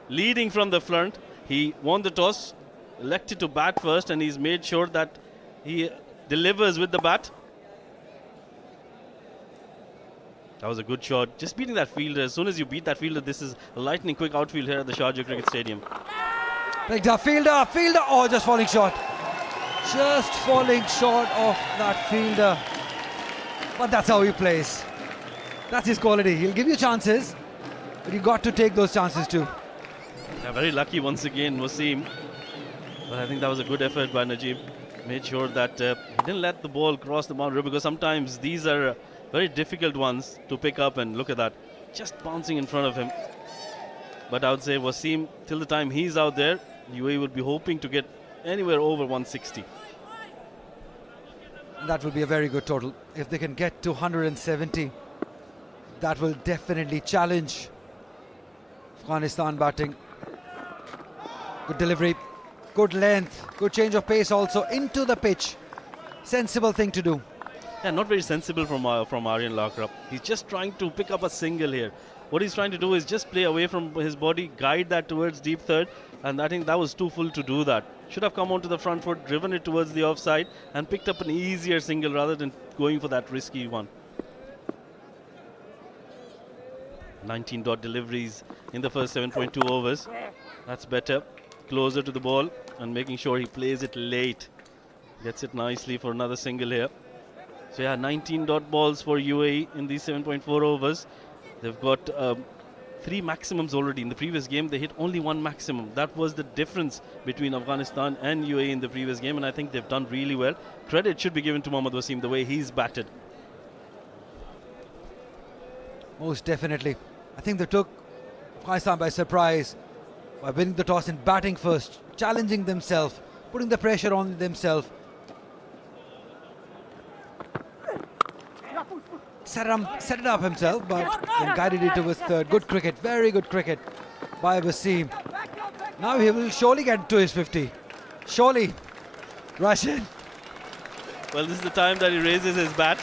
Leading from the front. He won the toss, elected to bat first, and he's made sure that he delivers with the bat. That was a good shot. Just beating that fielder. As soon as you beat that fielder, this is a lightning quick outfield here at the Sharjah Cricket Stadium. Picked up fielder. Oh, just falling short. Just falling short of that fielder. But that's how he plays. That's his quality. He'll give you chances, but you got to take those chances too. Yeah, very lucky once again, Wasim. But I think that was a good effort by Najib. Made sure that he didn't let the ball cross the boundary, because sometimes these are very difficult ones to pick up, and look at that. Just bouncing in front of him. But I would say Wasim, till the time he's out there, UAE will be hoping to get anywhere over 160. That will be a very good total. If they can get to 170, that will definitely challenge Afghanistan batting. Good delivery, good length, good change of pace also into the pitch. Sensible thing to do. Yeah, not very sensible from Aryan Lakra. He's just trying to pick up a single here. What he's trying to do is just play away from his body, guide that towards deep third, and I think that was too full to do that. Should have come onto the front foot, driven it towards the offside, and picked up an easier single rather than going for that risky one. 19 dot deliveries in the first 7.2 overs. That's better. Closer to the ball and making sure he plays it late. Gets it nicely for another single here. So yeah, 19 dot balls for UAE in these 7.4 overs. They've got 3 maximums already. In the previous game, they hit only 1 maximum. That was the difference between Afghanistan and UAE in the previous game, and I think they've done really well. Credit should be given to Mohammad Wasim, the way he's batted. Most definitely. I think they took Afghanistan by surprise by winning the toss and batting first, challenging themselves, putting the pressure on themselves. Set it up himself, but then guided it towards third. Good cricket, very good cricket by Wasim. Now he will surely get to his 50. Surely. Russian. Well, this is the time that he raises his bat.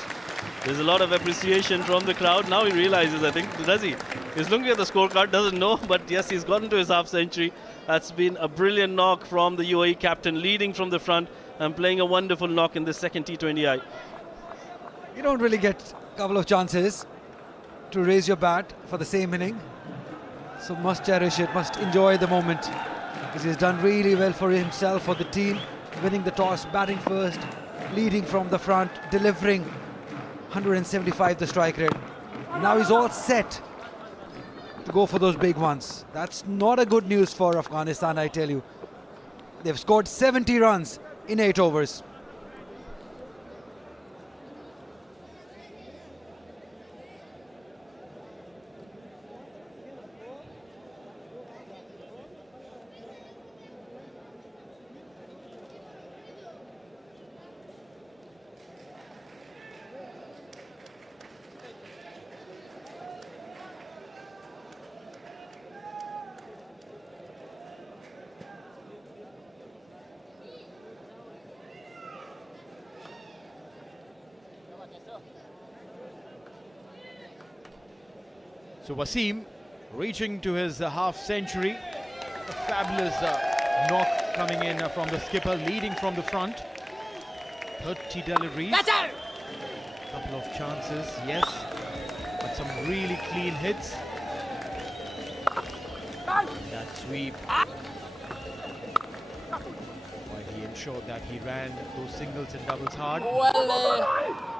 There's a lot of appreciation from the crowd. Now he realizes, I think, does he? He's looking at the scorecard, doesn't know, but yes, he's gotten to his half century. That's been a brilliant knock from the UAE captain, leading from the front and playing a wonderful knock in the second T20I. You don't really get a couple of chances to raise your bat for the same inning. So must cherish it, must enjoy the moment. Because he's done really well for himself, for the team. Winning the toss, batting first, leading from the front, delivering 175 the strike rate. Now he's all set to go for those big ones. That's not a good news for Afghanistan, I tell you. They've scored 70 runs in 8 overs. So Wasim reaching to his half century. A fabulous knock coming in from the skipper, leading from the front. 30 deliveries. Couple of chances, yes, but some really clean hits. That sweep. While he ensured that he ran those singles and doubles hard.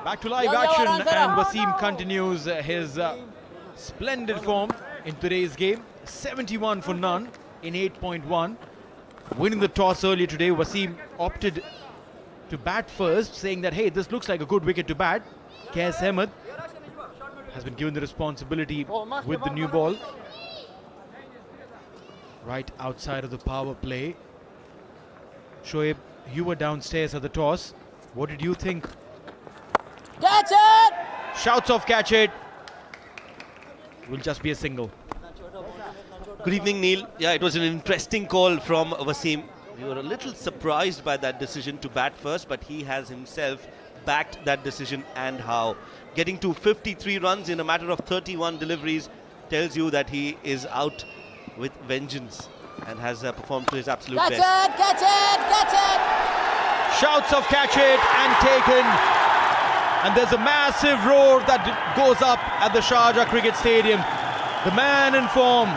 Back to live action, and Wasim continues his splendid form in today's game. 71 for none in 8.1. Winning the toss earlier today, Wasim opted to bat first, saying that, hey, this looks like a good wicket to bat. Qais Ahmed has been given the responsibility with the new ball. Right outside of the power play. Shoaib, you were downstairs at the toss. What did you think? Catch it! Shouts of catch it. Will just be a single. Good evening, Neil. Yeah, it was an interesting call from Wasim. We were a little surprised by that decision to bat first, but he has himself backed that decision, and how. Getting to 53 runs in a matter of 31 deliveries tells you that he is out with vengeance and has performed to his absolute best. Catch it! Catch it! Catch it! Shouts of catch it and taken. And there's a massive roar that goes up at the Sharjah Cricket Stadium. The man in form,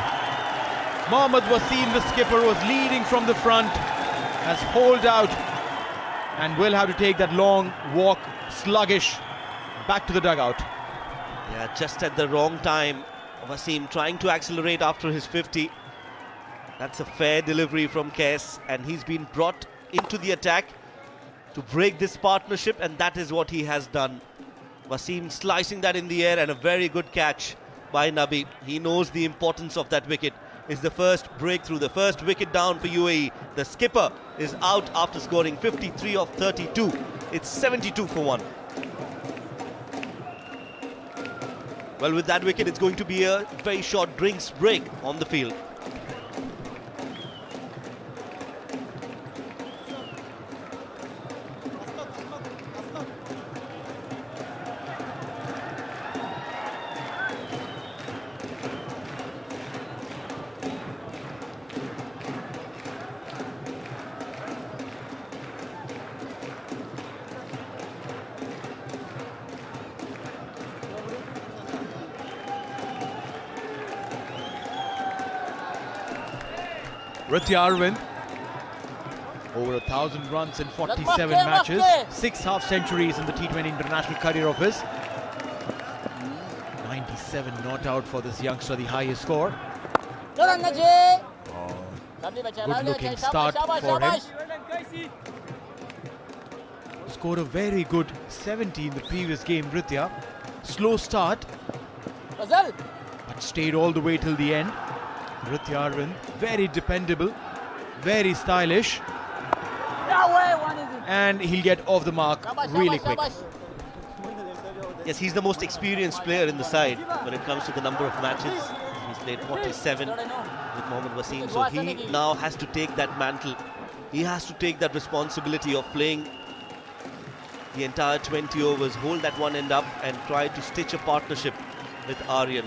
Mohammad Wasim, the skipper, was leading from the front, has holed out and will have to take that long walk, sluggish, back to the dugout. Yeah, just at the wrong time. Wasim trying to accelerate after his 50. That's a fair delivery from Qais, and he's been brought into the attack to break this partnership, and that is what he has done. Wasim slicing that in the air, and a very good catch by Nabi. He knows the importance of that wicket. is the first breakthrough, the first wicket down for UAE. The skipper is out after scoring 53 of 32. It's 72 for 1. Well, with that wicket, it's going to be a very short drinks break on the field. Ritya Arvind, over 1,000 runs in 47 matches, 6 half-centuries in the T20 international career of his. 97 not out for this youngster, the highest score. Good looking start for him. Scored a very good 70 in the previous game, Ritya. Slow start, but stayed all the way till the end. Ritya Arvind, very dependable, very stylish, and he'll get off the mark really quick. Yes, he's the most experienced player in the side when it comes to the number of matches. He's played 47 with Mohammad Wasim, so he now has to take that mantle. He has to take that responsibility of playing the entire 20 overs, hold that one end up and try to stitch a partnership with Aryan.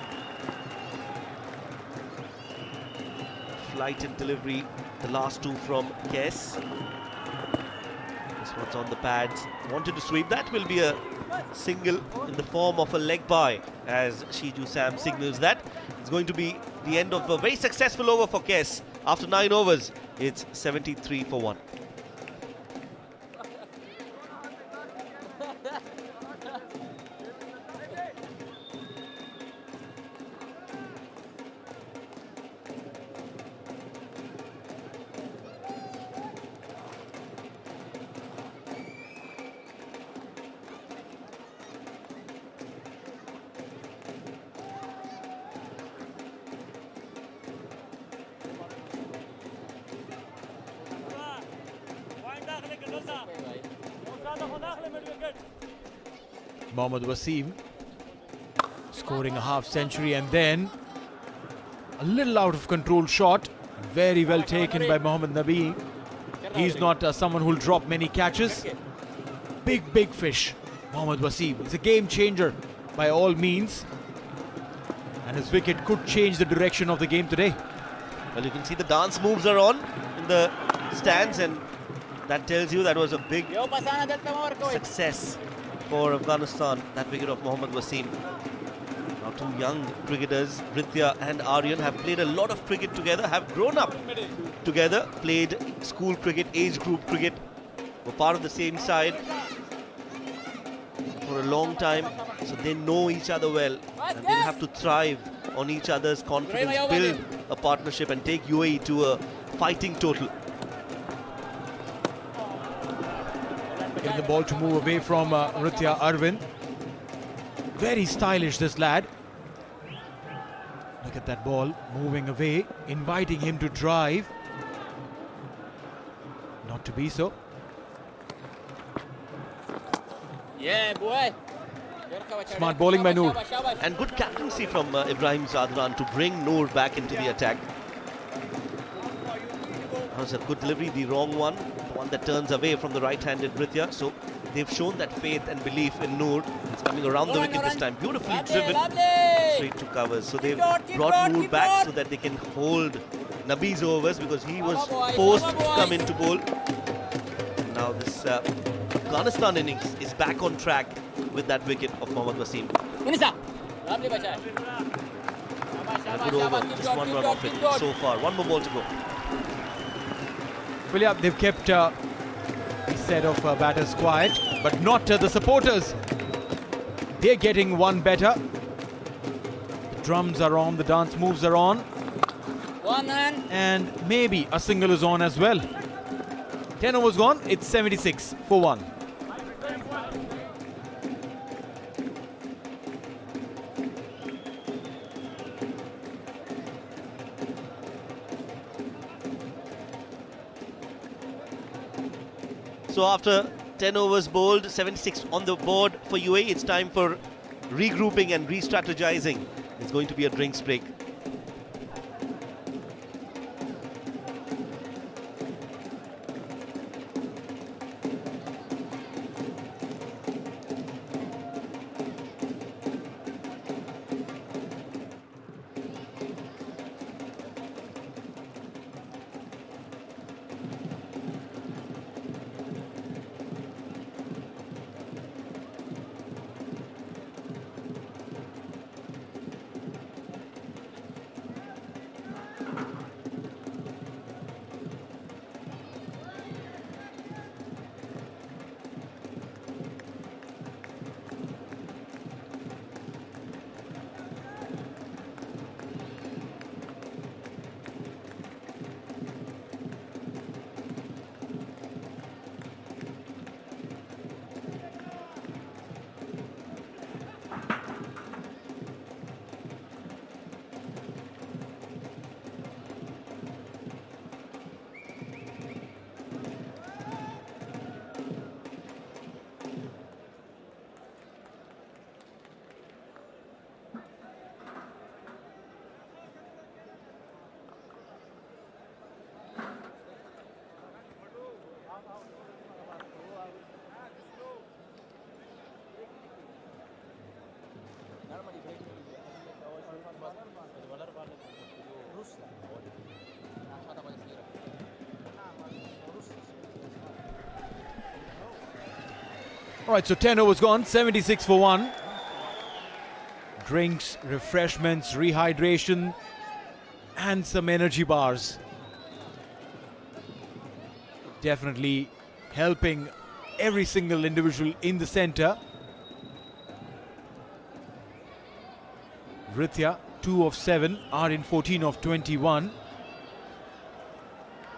Flight and delivery, the last two from Kes. This one's on the pads. Wanted to sweep. That will be a single in the form of a leg bye, as Shiju Sam signals that. It's going to be the end of a very successful over for Kes. After 9 overs, it's 73 for 1. Mohammad Wasim scoring a half-century, and then a little out of control shot, very well taken by Mohammad Nabi. He's not someone who'll drop many catches. Big fish, Mohammad Wasim. He's a game changer by all means, and his wicket could change the direction of the game today. Well, you can see the dance moves are on in the stands, and that tells you that was a big success for Afghanistan, that wicket of Mohammad Wasim. Now two young cricketers, Ritya and Aryan, have played a lot of cricket together, have grown up together, played school cricket, age group cricket, were part of the same side for a long time, so they know each other well, and they'll have to thrive on each other's confidence, build a partnership and take UAE to a fighting total. Getting the ball to move away from Ritya Arvind. Very stylish, this lad. Look at that ball moving away, inviting him to drive. Not to be so. Yeah, boy. Smart bowling by Noor. And good captaincy from Ibrahim Zadran to bring Noor back into the attack. That was a good delivery, the wrong one. The one that turns away from the right-handed Ritya. So they've shown that faith and belief in Noor. He's coming around the wicket this time. Beautifully driven straight to covers. So they've brought Noor back so that they can hold Nabi's overs, because he was forced to come into bowl. And now this Afghanistan innings is back on track with that wicket of Mohammad Wasim. A good over, just 1 run off it so far. 1 more ball to go. Well, yeah, they've kept the set of batters quiet, but not the supporters. They're getting one better. The drums are on, the dance moves are on. And maybe a single is on as well. 10 overs gone, it's 76 for 1. So after 10 overs bowled, 76 on the board for UAE, it's time for regrouping and re-strategizing. It's going to be a drinks break. All right, so 10 overs gone, 76 for 1. Drinks, refreshments, rehydration, and some energy bars. Definitely helping every single individual in the center. Rithya, 2 of 7, are in 14 of 21.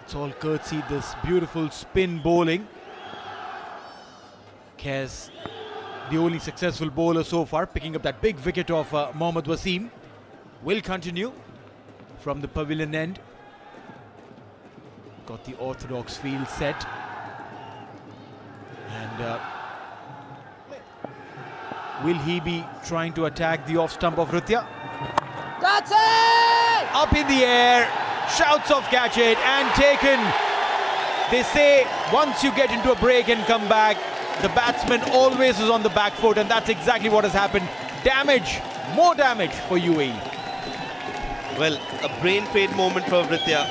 It's all courtesy this beautiful spin bowling. Kes, the only successful bowler so far, picking up that big wicket of Mohammad Wasim, will continue from the pavilion end. Got the orthodox field set. And will he be trying to attack the off stump of Rithya? Catch it! Up in the air, shouts of catch it and taken. They say once you get into a break and come back, the batsman always is on the back foot, and that's exactly what has happened. Damage, more damage for UAE. Well, a brain fade moment for Rithya.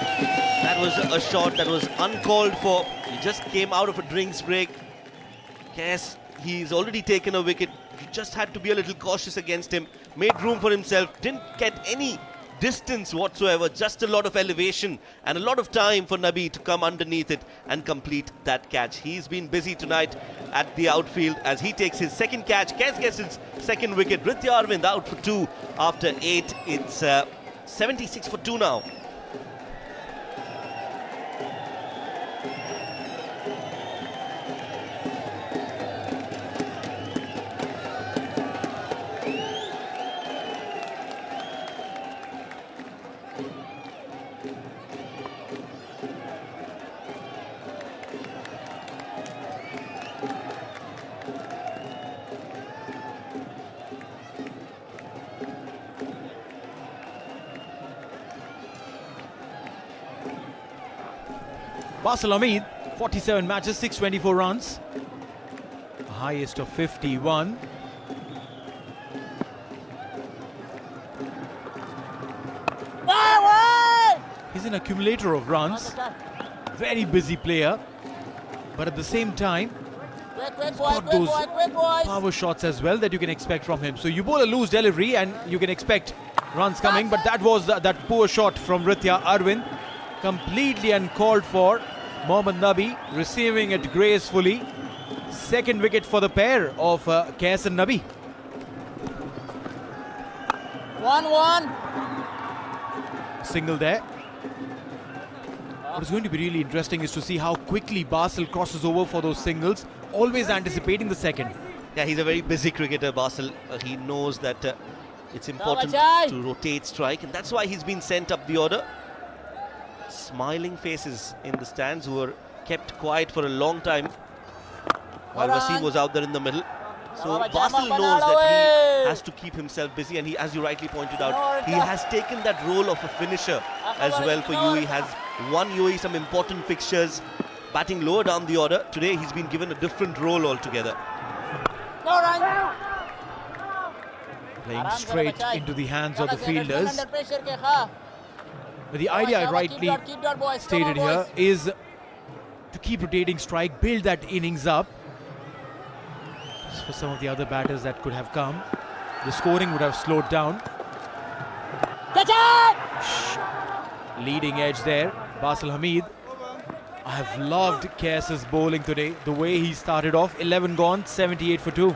That was a shot that was uncalled for. He just came out of a drinks break. Yes, he's already taken a wicket. You just had to be a little cautious against him. Made room for himself. Didn't get any distance whatsoever. Just a lot of elevation and a lot of time for Nabi to come underneath it and complete that catch. He's been busy tonight at the outfield as he takes his second catch. Kes gets his second wicket. Rithya Arvind out for 2 after 8. It's 76 for 2 now. Basil Hamid, 47 matches, 624 runs. Highest of 51. He's an accumulator of runs. Very busy player. But at the same time, he's got those power shots as well that you can expect from him. So you bowl a loose delivery and you can expect runs coming. But that was that poor shot from Rithya Arvind. Completely uncalled for. Mohammad Nabi receiving it gracefully. Second wicket for the pair of Kes and Nabi. 1-1. Single there. What is going to be really interesting is to see how quickly Basil crosses over for those singles, always anticipating the second. Yeah, he's a very busy cricketer, Basil. He knows that it's important to rotate strike, and that's why he's been sent up the order. Smiling faces in the stands who were kept quiet for a long time while Wasim was out there in the middle. So Basil knows that he has to keep himself busy, and he, as you rightly pointed out, he has taken that role of a finisher as well for UAE. Has won UAE some important fixtures, batting lower down the order. Today he's been given a different role altogether. Playing straight into the hands of the fielders. But the idea rightly stated here is to keep rotating strike, build that innings up. For some of the other batters that could have come, the scoring would have slowed down. Leading edge there, Basil Hamid. I have loved Kais's bowling today. The way he started off, 11 gone, 78 for 2.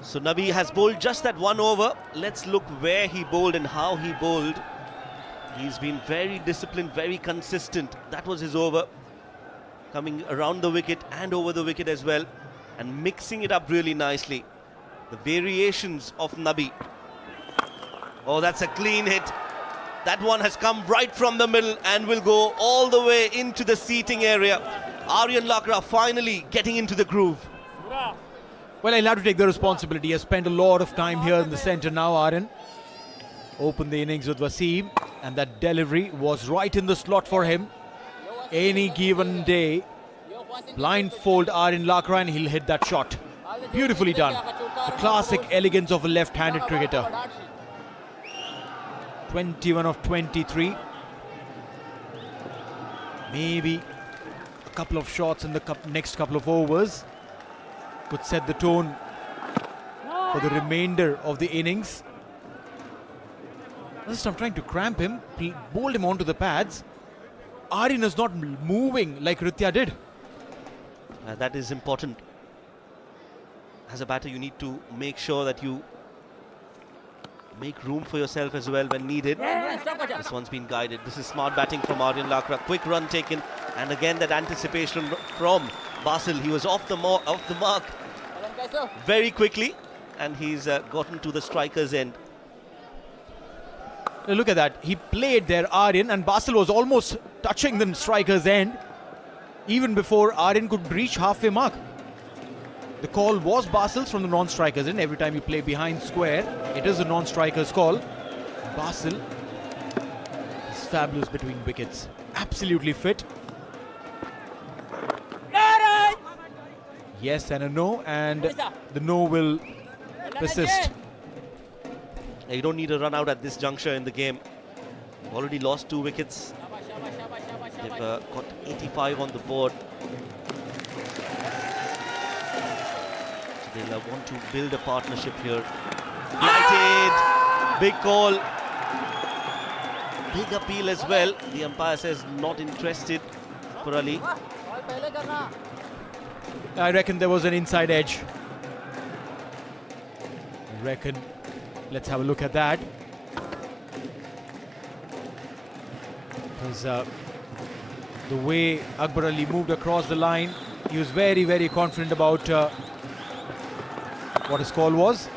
So Nabi has bowled just that one over. Let's look where he bowled and how he bowled. He's been very disciplined, very consistent. That was his over. Coming around the wicket and over the wicket as well, and mixing it up really nicely. The variations of Nabi. Oh, that's a clean hit. That one has come right from the middle and will go all the way into the seating area. Aryan Lakra finally getting into the groove. Well, he'll have to take the responsibility. He has spent a lot of time here in the centre now, Aryan. Opened the innings with Wasim, and that delivery was right in the slot for him. Any given day, blindfold Aryan Lakra and he'll hit that shot. Beautifully done. The classic elegance of a left-handed cricketer. 21 of 23. Maybe a couple of shots in the next couple of overs could set the tone for the remainder of the innings. I'm trying to cramp him, bowled him onto the pads. Aryan is not moving like Ritya did. That is important. As a batter, you need to make sure that you make room for yourself as well when needed. This one's been guided. This is smart batting from Aryan Lakra. Quick run taken, and again that anticipation from Basil. He was off the mark very quickly, and he's gotten to the striker's end. Now look at that. He played there, Aryan, and Basil was almost touching the striker's end even before Aryan could reach halfway mark. The call was Basil's from the non-strikers end. Every time you play behind square, it is a non-striker's call. Basil is fabulous between wickets. Absolutely fit. Yes and a no, and the no will persist. You don't need a run out at this juncture in the game. They've already lost 2 wickets. They've got 85 on the board. So they'll want to build a partnership here. Lighted! Big call. Big appeal as well. The umpire says not interested for Ali. I reckon there was an inside edge. I reckon. Let's have a look at that. Because the way Akbar Ali moved across the line, he was very, very confident about what his call was.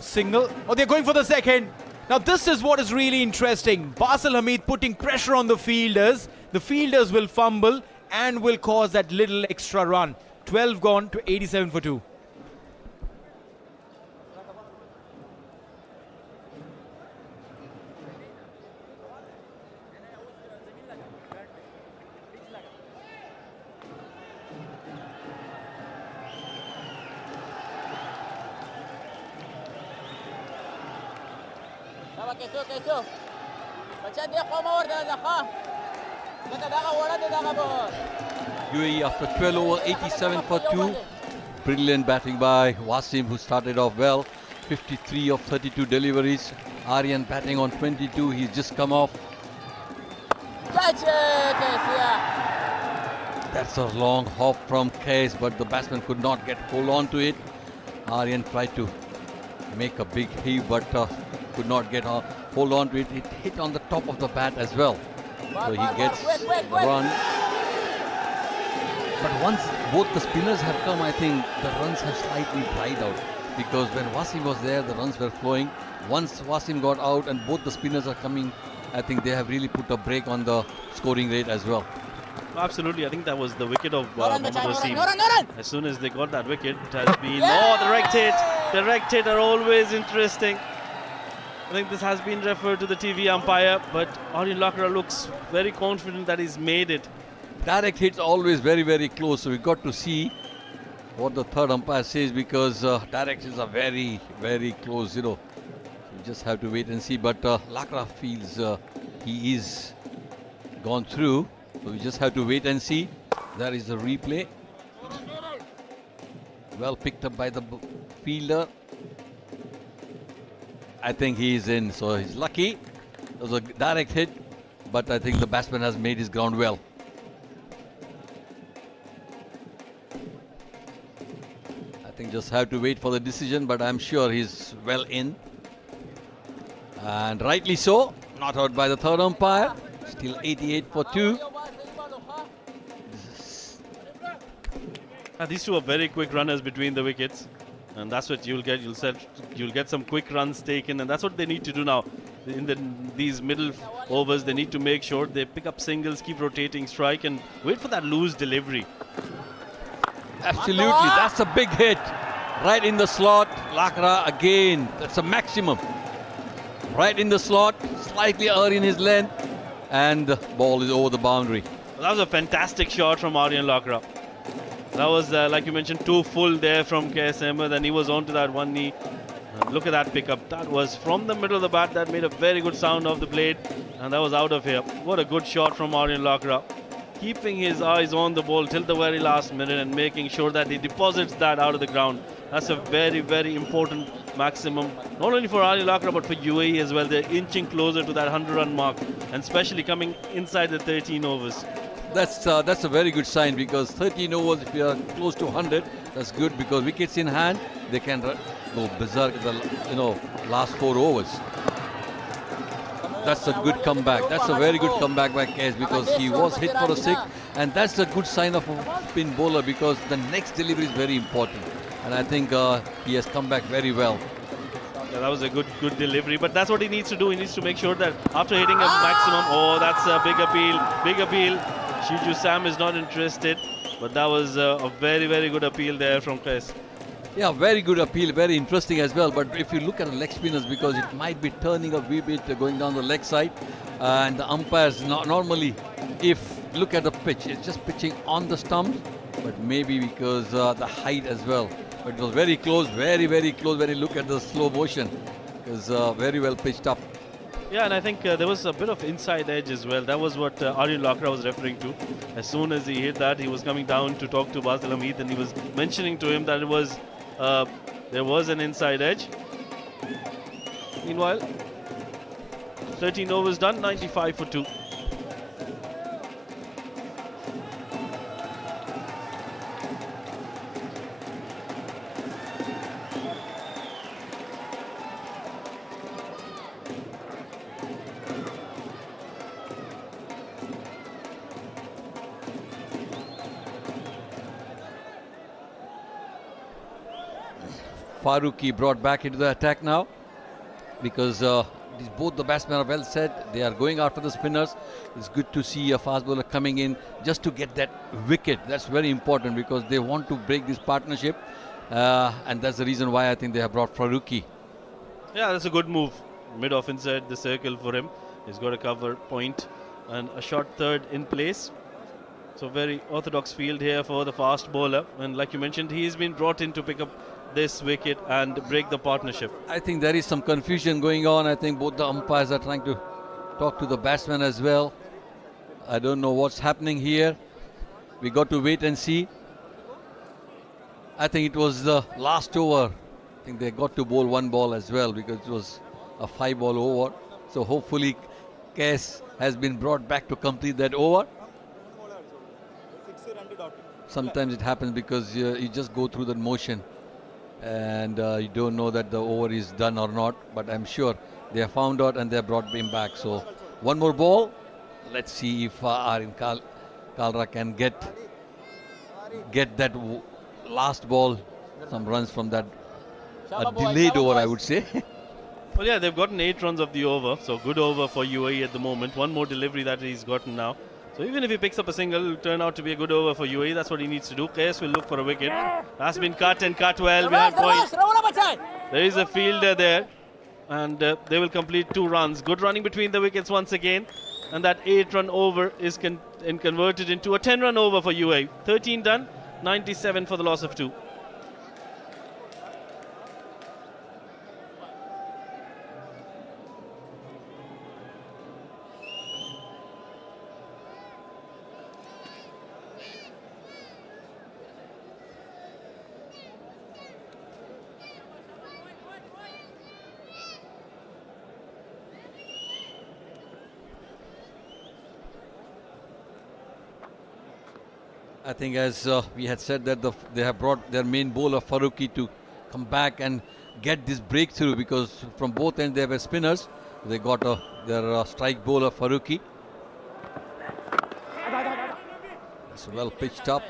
Single. Oh, they're going for the second. Now this is what is really interesting. Basil Hamid putting pressure on the fielders. The fielders will fumble and will cause that little extra run. 12 gone to 87 for 2. UAE after 12 over 87 for 2. Brilliant batting by Wasim, who started off well. 53 of 32 deliveries. Aryan batting on 22. He's just come off. That's a long hop from Kais, but the batsman could not hold on to it. Aryan tried to make a big heave, but could not get a hold on to it. It hit on the top of the bat as well. So he gets the run. But once both the spinners have come, I think the runs have slightly dried out. Because when Wasim was there, the runs were flowing. Once Wasim got out and both the spinners are coming, I think they have really put a break on the scoring rate as well. Absolutely, I think that was the wicket of Mohammad Wasim. No run. As soon as they got that wicket, it has been... Oh, the direct hit! The direct hit are always interesting. I think this has been referred to the TV umpire, but Aryan Lakra looks very confident that he's made it. Direct hits always very, very close. So we got to see what the third umpire says, because direct hits are very, very close, you know. We just have to wait and see. But Lakra feels he is gone through. So we just have to wait and see. There is the replay. Well picked up by the fielder. I think he is in, so he's lucky. It was a direct hit, but I think the batsman has made his ground well. I think just have to wait for the decision, but I'm sure he's well in. And rightly so, not out by the third umpire. Still 88 for 2. These two are very quick runners between the wickets, and that's what you'll get. You'll get some quick runs taken, and that's what they need to do now. In these middle overs, they need to make sure they pick up singles, keep rotating, strike, and wait for that loose delivery. Absolutely, that's a big hit. Right in the slot. Lakra again, that's a maximum. Right in the slot, slightly early in his length, and the ball is over the boundary. That was a fantastic shot from Aryan Lakra. That was, like you mentioned, too full there from KS Ahmed, and he was onto that one knee. And look at that pickup. That was from the middle of the bat. That made a very good sound off the blade, and that was out of here. What a good shot from Aryan Lakra. Keeping his eyes on the ball till the very last minute and making sure that he deposits that out of the ground. That's a very, very important maximum, not only for Aryan Lakra but for UAE as well. They're inching closer to that 100-run mark, and especially coming inside the 13 overs. That's a very good sign, because 13 overs, if you are close to 100, that's good, because wickets in hand, they can go berserk in the last 4 overs. That's a good comeback. That's a very good comeback by KS, because he was hit for a 6, and that's a good sign of a spin bowler, because the next delivery is very important, and I think he has come back very well. Yeah, that was a good delivery, but that's what he needs to do. He needs to make sure that after hitting a maximum, oh, that's a big appeal. Shiju Sam is not interested, but that was a very, very good appeal there from KS. Yeah, very good appeal, very interesting as well. But if you look at the leg spinners, because it might be turning a wee bit going down the leg side, and the umpires normally, if look at the pitch, it's just pitching on the stumps, but maybe because the height as well. But it was very close, very, very close when you look at the slow motion, because very well pitched up. Yeah, and I think there was a bit of inside edge as well. That was what Aryan Lakra was referring to. As soon as he hit that, he was coming down to talk to Basil Hamid, and he was mentioning to him that it was there was an inside edge. Meanwhile, 13 overs done, 95 for 2. Farooqi brought back into the attack now, because both the batsmen are well set. They are going after the spinners. It's good to see a fast bowler coming in just to get that wicket. That's very important, because they want to break this partnership, and that's the reason why I think they have brought Farooqi. Yeah, that's a good move. Mid-off inside the circle for him. He's got a cover point and a short third in place. So very orthodox field here for the fast bowler. And like you mentioned, he's been brought in to pick up this wicket and break the partnership. I think there is some confusion going on. I think both the umpires are trying to talk to the batsman as well. I don't know what's happening here. We got to wait and see. I think it was the last over. I think they got to bowl one ball as well, because it was a 5-ball over. So hopefully KS has been brought back to complete that over. Sometimes it happens because you just go through the motion. and you don't know that the over is done or not, but I'm sure they have found out and they have brought him back. So one more ball. Let's see if Aryan Kalra can get that last ball, some runs from that delayed over, I would say. Well, yeah, they've gotten 8 runs of the over, so good over for UAE at the moment. One more delivery that he's gotten now. So even if he picks up a single, it'll turn out to be a good over for UAE. That's what he needs to do. Qais will look for a wicket. That's been cut and cut well. We have points. There is a fielder there, and they will complete 2 runs. Good running between the wickets once again. And that 8-run over is converted into a 10-run over for UAE. 13 done, 97 for the loss of 2. I think as we had said that they have brought their main bowler Farooqi to come back and get this breakthrough, because from both ends they were spinners. They got their strike bowler Farooqi. That's well pitched up.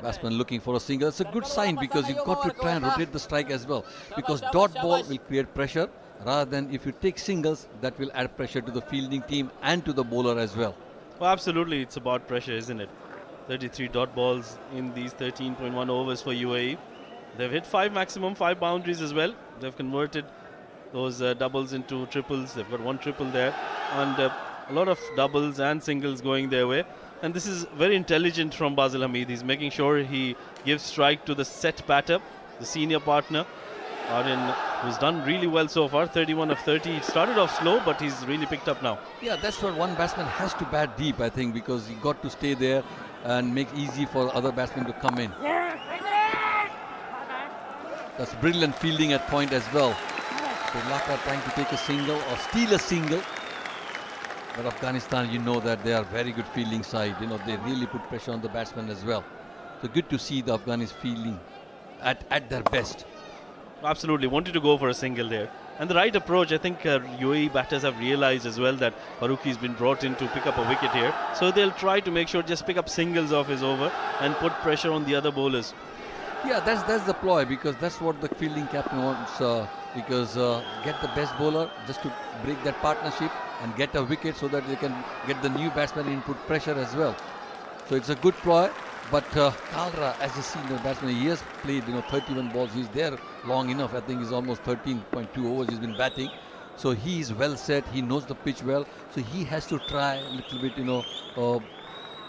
Batsman looking for a single. It's a good sign, because you've got to try and rotate the strike as well, because dot ball will create pressure, rather than if you take singles, that will add pressure to the fielding team and to the bowler as well. Well, absolutely, it's about pressure, isn't it? 33 dot balls in these 13.1 overs for UAE. They've hit 5 maximum, 5 boundaries as well. They've converted those doubles into triples. They've got 1 triple there, and a lot of doubles and singles going their way. And this is very intelligent from Basil Hamid. He's making sure he gives strike to the set batter, the senior partner, Aryan, who's done really well so far. 31 of 30. He started off slow, but he's really picked up now. Yeah, that's what one batsman has to bat deep, I think, because he got to stay there and make easy for other batsmen to come in. That's brilliant fielding at point as well. Sri Lanka trying to take a single or steal a single. But Afghanistan, you know that they are very good fielding side. You know, they really put pressure on the batsmen as well. So good to see the Afghanis fielding at their best. Absolutely, wanted to go for a single there. And the right approach, I think UAE batters have realized as well that Farooqi has been brought in to pick up a wicket here. So they'll try to make sure just pick up singles off his over and put pressure on the other bowlers. Yeah, that's the ploy, because that's what the fielding captain wants, because get the best bowler just to break that partnership and get a wicket, so that they can get the new batsman in, put pressure as well. So it's a good ploy. But Kalra, as a senior batsman, he has played 31 balls. He's there long enough. I think he's almost 13.2 overs he's been batting. So he is well set. He knows the pitch well. So he has to try a little bit,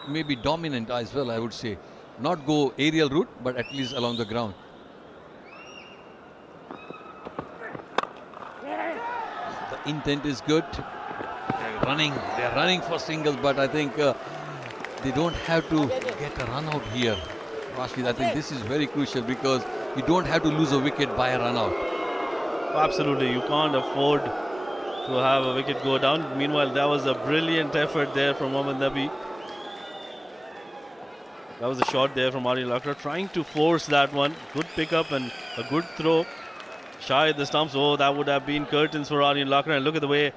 maybe dominant as well, I would say. Not go aerial route, but at least along the ground. The intent is good. They're running for singles, but I think they don't have to get a run out here. Rashid, I think this is very crucial, because you don't have to lose a wicket by a run out. Absolutely, you can't afford to have a wicket go down. Meanwhile, that was a brilliant effort there from Mohammad Nabi. That was a shot there from Aryan Lakra, trying to force that one. Good pickup and a good throw. Shy at the stumps. Oh, that would have been curtains for Aryan Lakra. And look at the way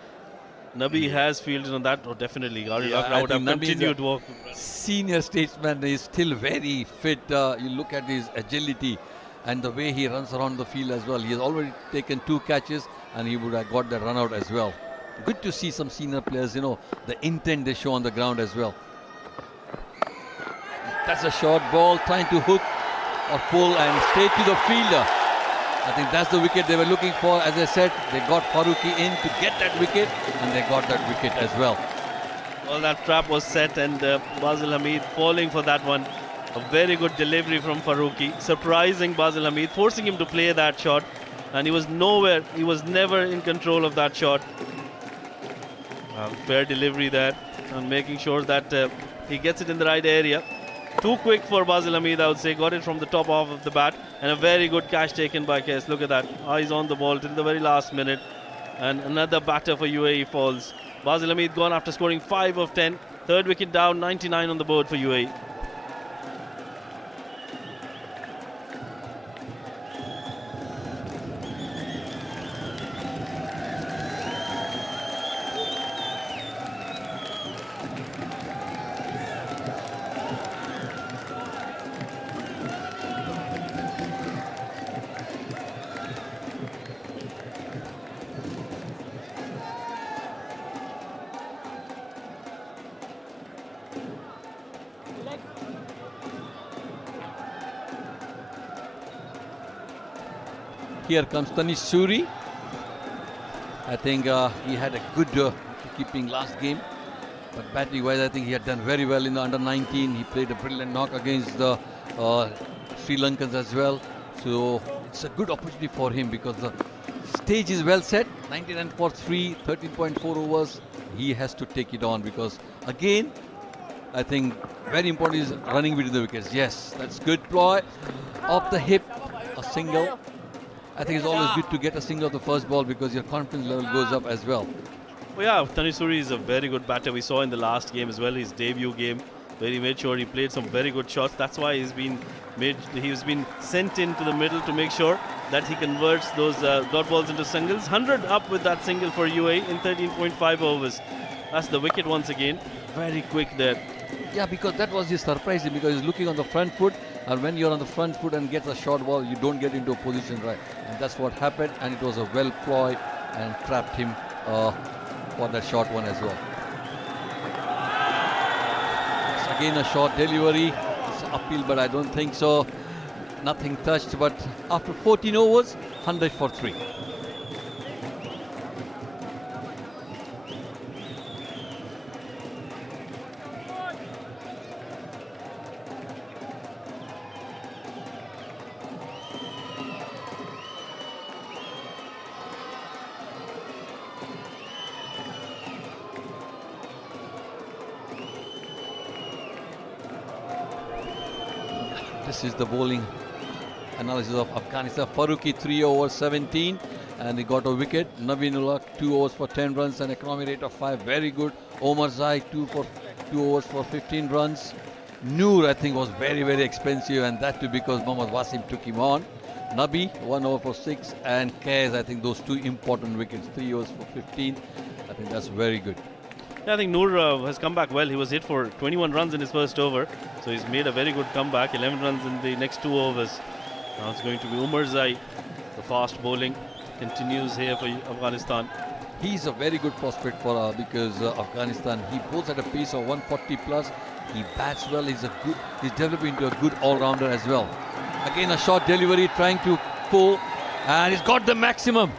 Nabi has fielded on that. Oh, definitely. Aryan Lakra would have continued to walk. Senior statesman is still very fit. You look at his agility and the way he runs around the field as well. He has already taken 2 catches and he would have got the run out as well. Good to see some senior players, the intent they show on the ground as well. That's a short ball, trying to hook or pull and straight to the fielder. I think that's the wicket they were looking for. As I said, they got Farooqi in to get that wicket, and they got that wicket as well. Well, that trap was set, and Basil Hamid falling for that one. A very good delivery from Farooqi, surprising Basil Hamid, forcing him to play that shot, and he was never in control of that shot. Fair delivery there, and making sure that he gets it in the right area. Too quick for Basil Hamid, I would say. Got it from the top off of the bat, and a very good catch taken by Qais. Look at that, eyes on the ball till the very last minute, and another batter for UAE falls. Basil Hamid gone after scoring 5 of 10. 3rd wicket down, 99 on the board for UAE. Here comes Tanish Suri. I think he had a good keeping last game. But batting wise, I think he had done very well in the under 19. He played a brilliant knock against the Sri Lankans as well. So it's a good opportunity for him because the stage is well set. 99 for 3, 13.4 overs. He has to take it on because again, I think very important is running between the wickets. Yes, that's good ploy. Off the hip, a single. I think it's always good to get a single of the first ball because your confidence level goes up as well. Well, yeah, Tanish Suri is a very good batter. We saw in the last game as well, his debut game, where he made sure he played some very good shots. That's why he's been sent into the middle to make sure that he converts those dot balls into singles. 100 up with that single for UAE in 13.5 overs. That's the wicket once again. Very quick there. Yeah, because that was his surprise because he's looking on the front foot, and when you're on the front foot and gets a short ball, you don't get into a position right. And that's what happened, and it was a well ploy and trapped him for that short one as well. It's again a short delivery. It's uphill, but I don't think so. Nothing touched, but after 14 overs, 100 for 3. This is the bowling analysis of Afghanistan. Farooqi 3 overs 17 and he got a wicket. Naveen 2 overs for 10 runs and economy rate of 5. Very good. Omar Zai 2 overs for 15 runs. Noor I think was very, very expensive, and that too because Mohammad Wasim took him on. Nabi 1 over for 6 and Kaz, I think those 2 important wickets. 3 overs for 15. I think that's very good. Yeah, I think Noor has come back well. He was hit for 21 runs in his first over. So he's made a very good comeback. 11 runs in the next 2 overs. Now it's going to be Umar Zai. The fast bowling continues here for Afghanistan. He's a very good prospect for because Afghanistan. He bowls at a pace of 140 plus. He bats well. He's developing into a good all-rounder as well. Again, a short delivery, trying to pull, and he's got the maximum.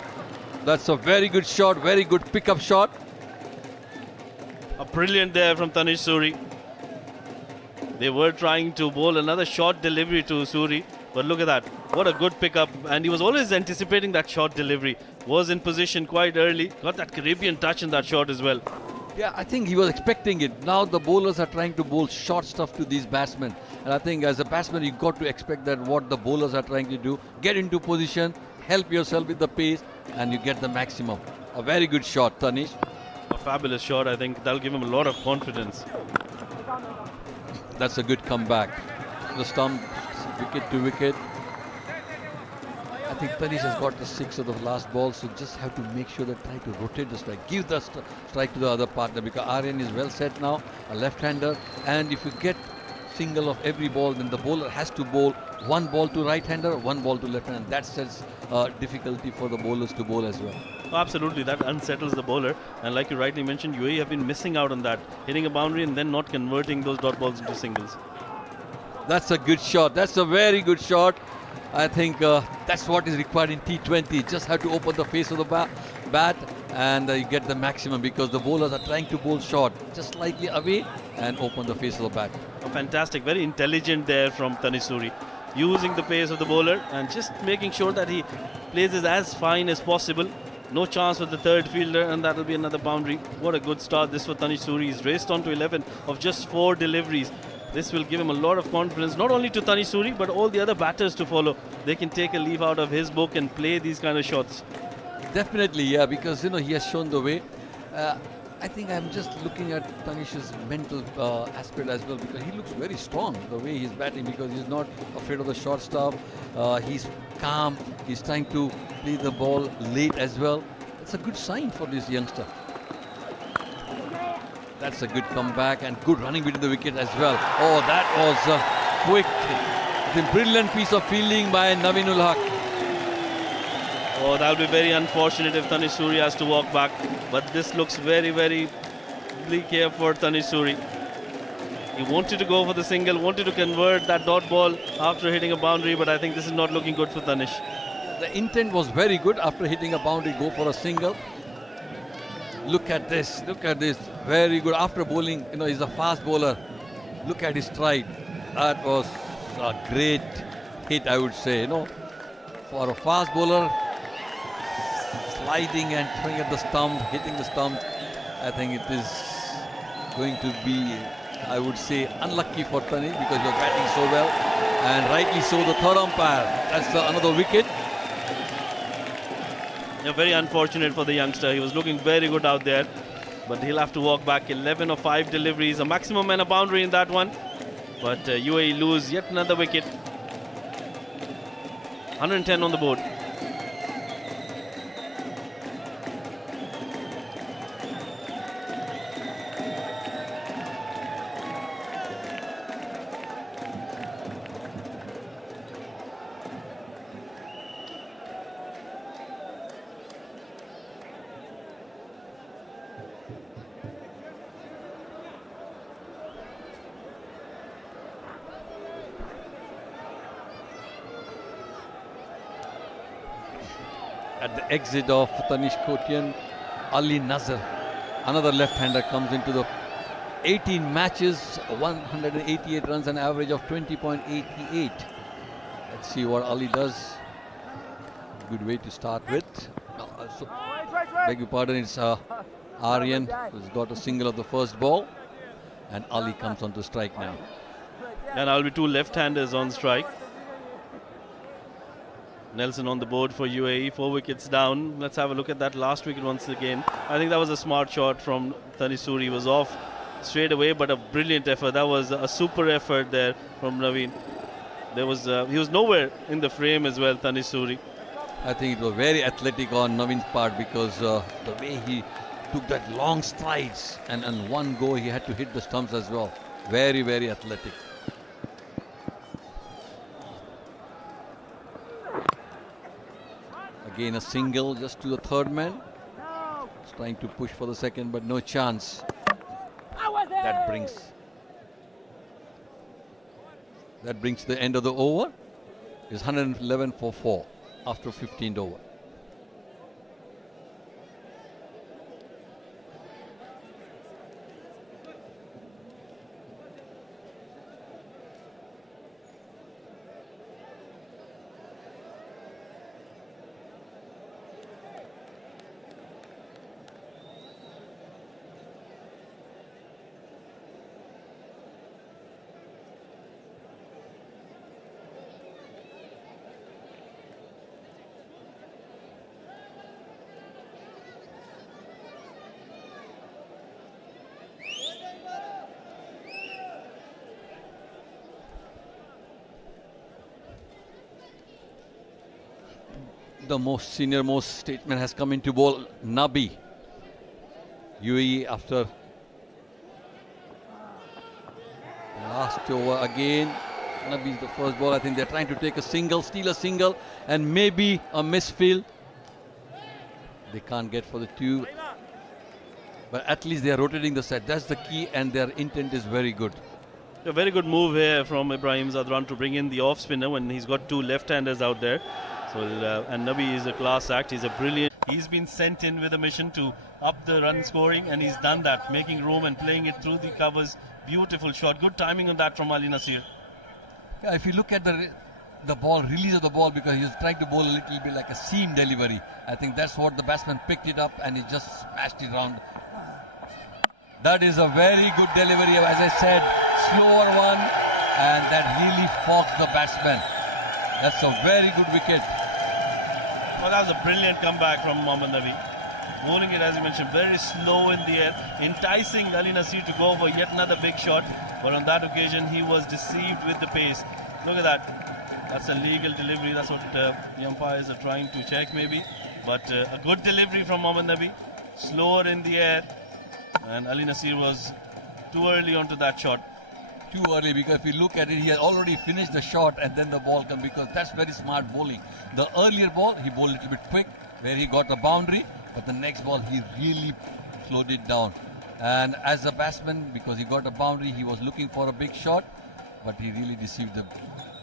That's a very good shot. Very good pickup shot. A brilliant there from Tanish Suri. They were trying to bowl another short delivery to Suri, but look at that. What a good pickup, and he was always anticipating that short delivery. Was in position quite early, got that Caribbean touch in that shot as well. Yeah, I think he was expecting it. Now the bowlers are trying to bowl short stuff to these batsmen, and I think as a batsman you got to expect that what the bowlers are trying to do. Get into position, help yourself with the pace, and you get the maximum. A very good shot, Tanish. A fabulous shot. I think that'll give him a lot of confidence. That's a good comeback. The stump, wicket to wicket. I think Tanish has got the 6 of the last ball, so just have to make sure that try to rotate the strike. Give the strike to the other partner because Aryan is well set now, a left-hander. And if you get single of every ball, then the bowler has to bowl 1 ball to right-hander, 1 ball to left-hander. That sets difficulty for the bowlers to bowl as well. Absolutely, that unsettles the bowler. And like you rightly mentioned, UAE have been missing out on that. Hitting a boundary and then not converting those dot balls into singles. That's a good shot. That's a very good shot. I think that's what is required in T20. Just have to open the face of the bat and you get the maximum because the bowlers are trying to bowl short. Just slightly away and open the face of the bat. Fantastic, very intelligent there from Tanish Suri. Using the pace of the bowler and just making sure that he plays it as fine as possible. No chance with the third fielder, and that will be another boundary. What a good start this for Tanish Suri. He's raced on to 11 of just 4 deliveries. This will give him a lot of confidence, not only to Tanish Suri, but all the other batters to follow. They can take a leaf out of his book and play these kind of shots. Definitely, yeah, because he has shown the way. I think I'm just looking at Tanish's mental aspect as well because he looks very strong the way he's batting because he's not afraid of the short stuff. He's calm. He's trying to play the ball late as well. It's a good sign for this youngster. That's a good comeback and good running between the wickets as well. Oh, that was quick. It's a brilliant piece of fielding by Naveenul Haq. Oh, that'll be very unfortunate if Tanish Suri has to walk back. But this looks very, very bleak here for Tanish Suri. He wanted to go for the single, wanted to convert that dot ball after hitting a boundary, but I think this is not looking good for Tanish. The intent was very good. After hitting a boundary, go for a single. Look at this. Look at this. Very good. After bowling, he's a fast bowler. Look at his stride. That was a great hit, I would say. For a fast bowler, sliding and throwing at the stump, hitting the stump, I think it is going to be, I would say, unlucky for Tani because you're batting so well. And rightly so, the third umpire. That's another wicket. Yeah, very unfortunate for the youngster. He was looking very good out there, but he'll have to walk back. 11 of 5 deliveries, a maximum and a boundary in that one. But UAE lose yet another wicket. 110 on the board. At the exit of Tanish Kotian, Ali Nazar, another left-hander, comes into the 18 matches, 188 runs, an average of 20.88. Let's see what Ali does. Good way to start with. Beg your pardon, it's Aryan who's got a single of the first ball, and Ali comes on to strike now. And I'll be 2 left-handers on strike. Nelson on the board for UAE, 4 wickets down. Let's have a look at that last wicket once again. I think that was a smart shot from Tanisuri. He was off straight away, but a brilliant effort. That was a super effort there from Naveen. He was nowhere in the frame as well, Tanisuri. I think it was very athletic on Naveen's part because the way he took that long strides and one go he had to hit the stumps as well. Very, very athletic. Again a single just to the third man. He's trying to push for the second, but no chance. That brings the end of the over. It's 111 for 4 after 15th over. The most senior-most statesman has come into ball, Nabi. UAE after last over again. Nabi's the first ball. I think they're trying to take a single, steal a single, and maybe a misfield. They can't get for the 2. But at least they're rotating the set. That's the key, and their intent is very good. A very good move here from Ibrahim Zadran to bring in the off spinner when he's got 2 left-handers out there. So and Nabi is a class act. He's a brilliant. He's been sent in with a mission to up the run scoring, and he's done that, making room and playing it through the covers. Beautiful shot. Good timing on that from Ali Nasir. Yeah, if you look at the ball, release of the ball, because he was trying to bowl a little bit like a seam delivery. I think that's what the batsman picked it up, and he just smashed it around. That is a very good delivery, as I said, slower one, and that really fogged the batsman. That's a very good wicket. Well, that was a brilliant comeback from Mohammad Nabi. Bowling it, as you mentioned, very slow in the air, enticing Ali Nasir to go for yet another big shot. But on that occasion, he was deceived with the pace. Look at that. That's a legal delivery. That's what the umpires are trying to check, maybe. But a good delivery from Mohammad Nabi. Slower in the air. And Ali Nasir was too early onto that shot. Too early, because if you look at it, he had already finished the shot and then the ball comes, because that's very smart bowling. The earlier ball, he bowled a little bit quick, where he got a boundary, but the next ball, he really slowed it down. And as a batsman, because he got a boundary, he was looking for a big shot, but he really deceived the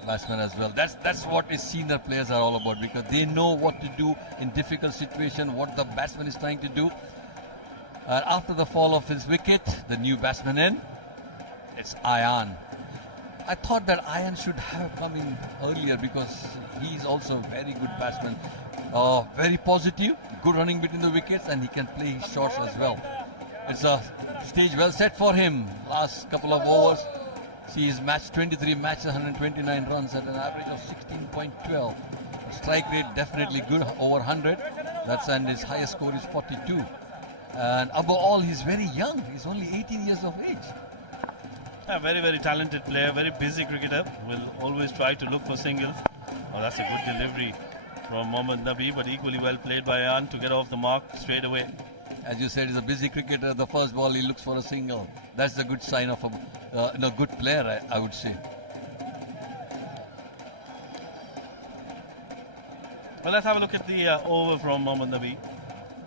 batsman as well. That's what the senior players are all about, because they know what to do in difficult situation, what the batsman is trying to do. After the fall of his wicket, the new batsman in, it's Ayan. I thought that Ayan should have come in earlier because he's also a very good batsman. Very positive, good running between the wickets, and he can play his shots as well. It's a stage well set for him. Last couple of overs, he's matched 23 matches, 129 runs at an average of 16.12. Strike rate definitely good, over 100. And his highest score is 42. And above all, he's very young. He's only 18 years of age. A very, very talented player, very busy cricketer. Will always try to look for singles. Oh, that's a good delivery from Mohammad Nabi, but equally well played by Ayan to get off the mark straight away. As you said, he's a busy cricketer. The first ball, he looks for a single. That's a good sign of a good player, I would say. Well, let's have a look at the over from Mohammad Nabi.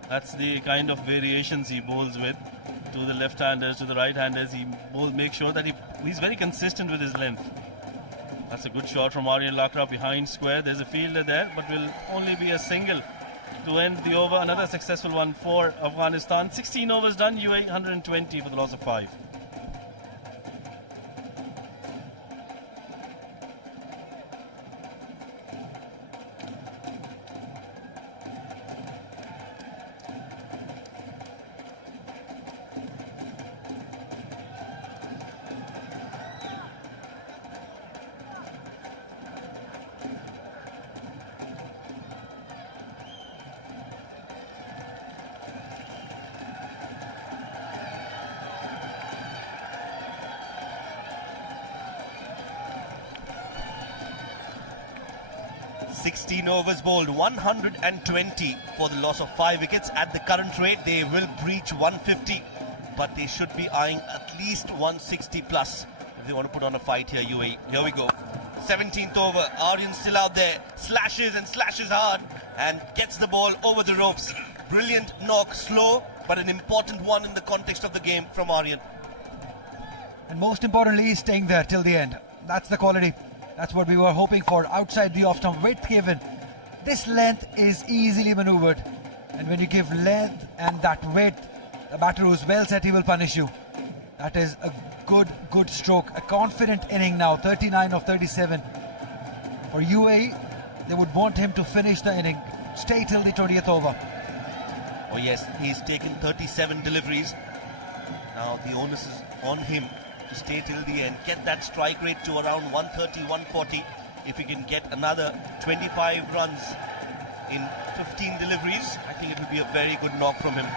That's the kind of variations he bowls with. To the left-handers, to the right-handers, he makes sure that he's very consistent with his length. That's a good shot from Aryan Lakra behind square. There's a fielder there, but will only be a single to end the over. Another successful one for Afghanistan. 16 overs done, UAE 120 for the loss of 5. Overs bowled, 120 for the loss of 5 wickets. At the current rate, they will breach 150, but they should be eyeing at least 160 plus if they want to put on a fight here, UAE. Here we go. 17th over, Aryan still out there, slashes and slashes hard and gets the ball over the ropes. Brilliant knock, slow, but an important one in the context of the game from Aryan. And most importantly, he's staying there till the end. That's the quality. That's what we were hoping for. Outside the off-stump, width given. This length is easily maneuvered. And when you give length and that weight, the batter who's well set, he will punish you. That is a good stroke. A confident inning now, 39 of 37. For UAE, they would want him to finish the inning, stay till the 20th over. Oh yes, he's taken 37 deliveries. Now the onus is on him to stay till the end, get that strike rate to around 130, 140. If he can get another 25 runs in 15 deliveries, I think it will be a very good knock from him.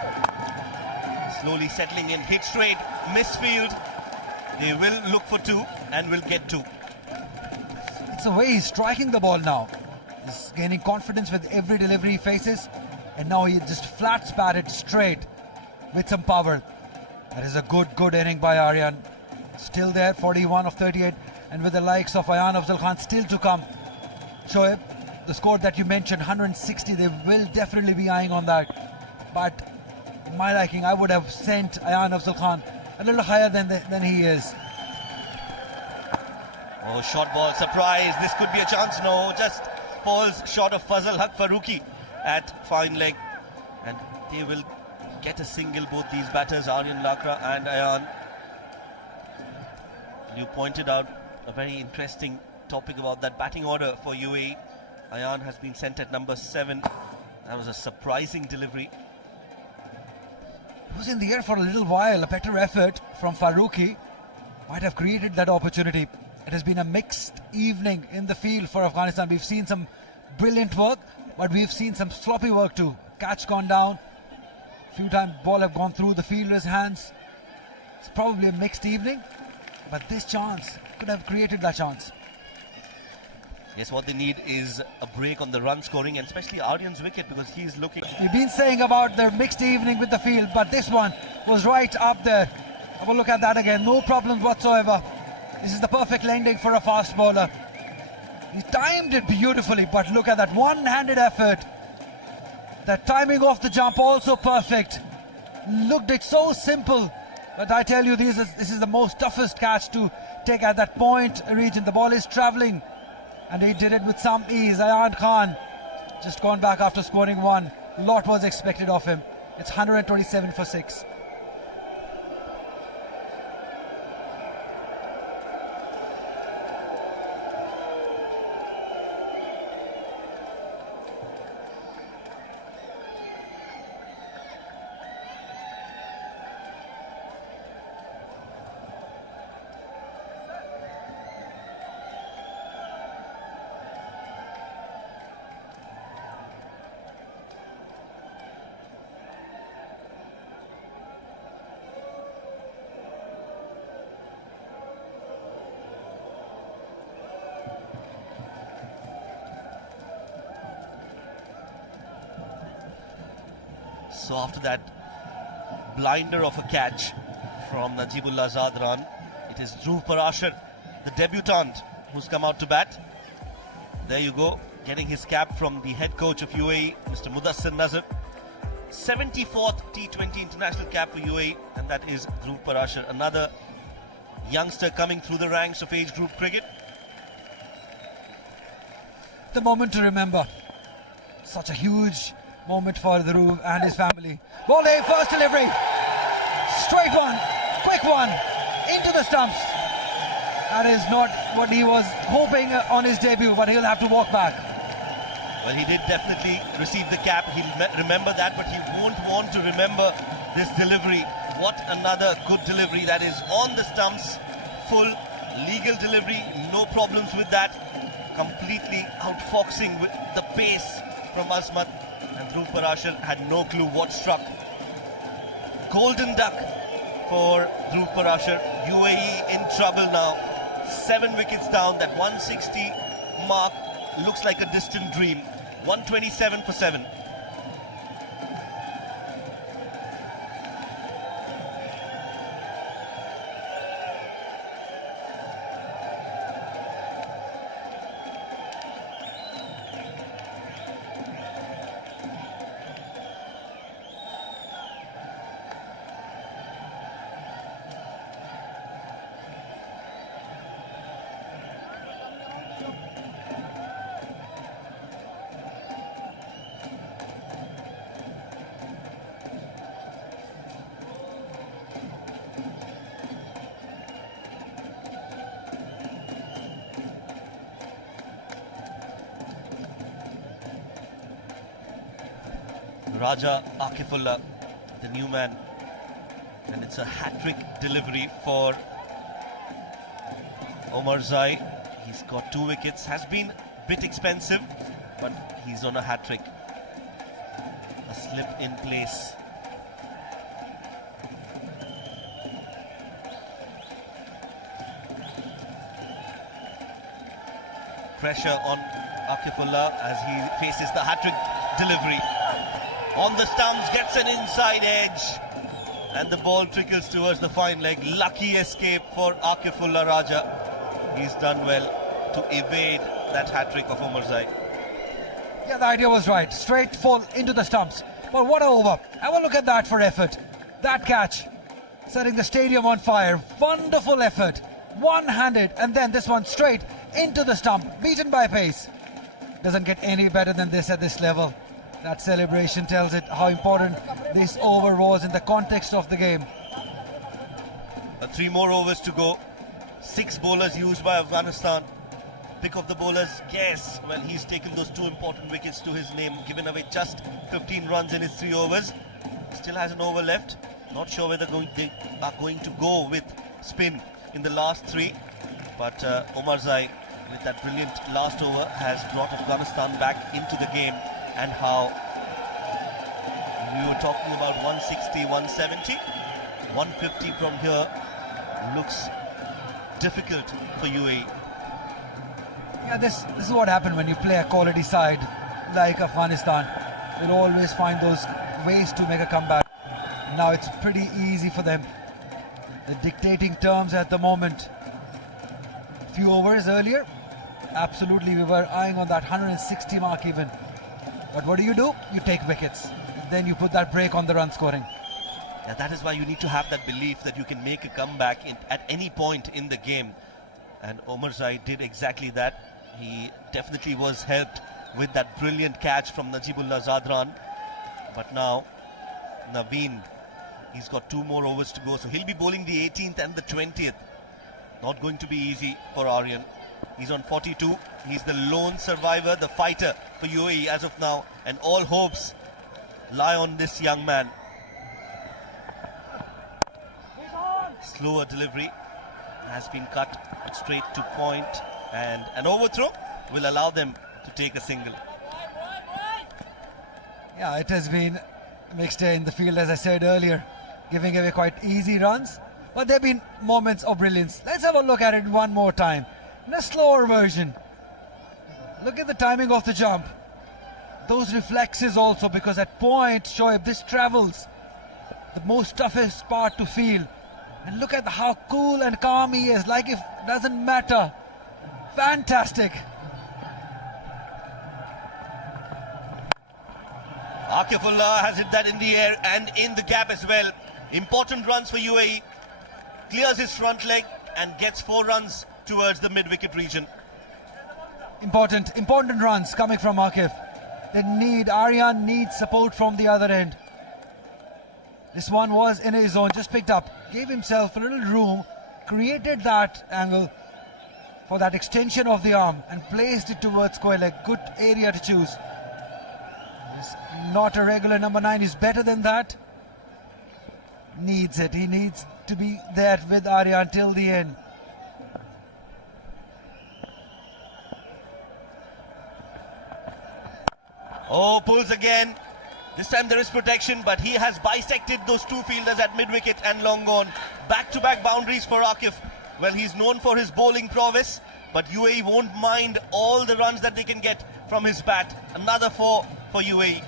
Slowly settling in, hit straight, misfield. They will look for 2 and will get 2. It's the way he's striking the ball now. He's gaining confidence with every delivery he faces, and now he just flat batted straight with some power. That is a good inning by Aryan. Still there, 41 of 38, and with the likes of Ayan Afzal Khan still to come. Shoaib, the score that you mentioned, 160, they will definitely be eyeing on that. But in my liking, I would have sent Ayan Afzal Khan a little higher than he is. Oh, short ball, surprise, this could be a chance. No, just falls short of Fazal Haq Farooqi at fine leg. And they will get a single, both these batters, Aryan Lakra and Ayan. You pointed out a very interesting topic about that batting order for UAE. Ayan has been sent at number 7. That was a surprising delivery. It was in the air for a little while. A better effort from Farooqi might have created that opportunity. It has been a mixed evening in the field for Afghanistan. We've seen some brilliant work, but we've seen some sloppy work too. Catch gone down. Few times ball have gone through the fielder's hands. It's probably a mixed evening, but this chance could have created that chance. Yes, what they need is a break on the run scoring, and especially Aryan's wicket, because he's looking... We've been saying about their mixed evening with the field, but this one was right up there. Have a look at that again. No problems whatsoever. This is the perfect landing for a fast bowler. He timed it beautifully, but look at that one-handed effort. That timing off the jump also perfect. Looked it so simple, but I tell you, this is the most toughest catch to take at that point region. The ball is travelling and he did it with some ease. Ayan Khan just gone back after scoring one. Lot was expected of him. It's 127 for 6. So after that blinder of a catch from Najibullah Zadran, it is Dhruv Parashar, the debutant, who's come out to bat. There you go, getting his cap from the head coach of UAE, Mr. Mudassir Nazar. 74th T20 international cap for UAE, and that is Dhruv Parashar, another youngster coming through the ranks of age group cricket. The moment to remember. Such a huge moment for Dhruv and his family. Ball A, first delivery. Straight one, quick one, into the stumps. That is not what he was hoping on his debut, but he'll have to walk back. Well, he did definitely receive the cap. He'll remember that, but he won't want to remember this delivery. What another good delivery. That is on the stumps. Full legal delivery. No problems with that. Completely outfoxing with the pace from Azmat. And Dhruv Parashar had no clue what struck. Golden duck for Dhruv Parashar. UAE in trouble now. 7 wickets down. That 160 mark looks like a distant dream. 127 for 7. Raja Akifullah, the new man, and it's a hat-trick delivery for Omar Zai. He's got 2 wickets, has been a bit expensive, but he's on a hat-trick. A slip in place. Pressure on Akifullah as he faces the hat-trick delivery. On the stumps, gets an inside edge, and the ball trickles towards the fine leg. Lucky escape for Akifullah Raja. He's done well to evade that hat-trick of Omar Zai. Yeah, the idea was right. Straight full into the stumps. But what a over. Have a look at that for effort. That catch, setting the stadium on fire. Wonderful effort. One-handed, and then this one straight into the stump. Beaten by pace. Doesn't get any better than this at this level. That celebration tells it how important this over was in the context of the game. 3 more overs to go. 6 bowlers used by Afghanistan. Pick of the bowlers, guess. Well, he's taken those 2 important wickets to his name, given away just 15 runs in his 3 overs. Still has an over left. Not sure whether they are going to go with spin in the last 3. But Omar Zai, with that brilliant last over, has brought Afghanistan back into the game. And how we were talking about 160, 170, 150 from here looks difficult for UAE. Yeah, this is what happened when you play a quality side like Afghanistan. They'll always find those ways to make a comeback. Now it's pretty easy for them. The dictating terms at the moment. A few overs earlier, absolutely we were eyeing on that 160 mark even. But what do? You take wickets. Then you put that break on the run scoring. Yeah, that is why you need to have that belief that you can make a comeback at any point in the game. And Omar Zai did exactly that. He definitely was helped with that brilliant catch from Najibullah Zadran. But now, Naveen, he's got 2 more overs to go. So he'll be bowling the 18th and the 20th. Not going to be easy for Aryan. He's on 42. He's the lone survivor, the fighter for UAE as of now. And all hopes lie on this young man. Slower delivery has been cut straight to point, and an overthrow will allow them to take a single. Yeah, it has been a mixed day in the field, as I said earlier, giving away quite easy runs, but there have been moments of brilliance. Let's have a look at it one more time in a slower version. Look at the timing of the jump, those reflexes also, because at point, Shoaib, this travels the most toughest part to field. And look at how cool and calm he is, like if it doesn't matter. Fantastic. Akifullah has hit that in the air and in the gap as well. Important runs for UAE. Clears his front leg and gets 4 runs towards the mid-wicket region. Important runs coming from Akif. Aryan needs support from the other end. This one was in his zone, just picked up, gave himself a little room, created that angle for that extension of the arm and placed it towards square leg. Good area to choose. He's not a regular number 9, he's better than that. Needs it, he needs to be there with Aryan till the end. Oh, pulls again. This time there is protection, but he has bisected those 2 fielders at mid-wicket and long gone. Back-to-back boundaries for Akif. Well, he's known for his bowling prowess, but UAE won't mind all the runs that they can get from his bat. Another 4 for UAE.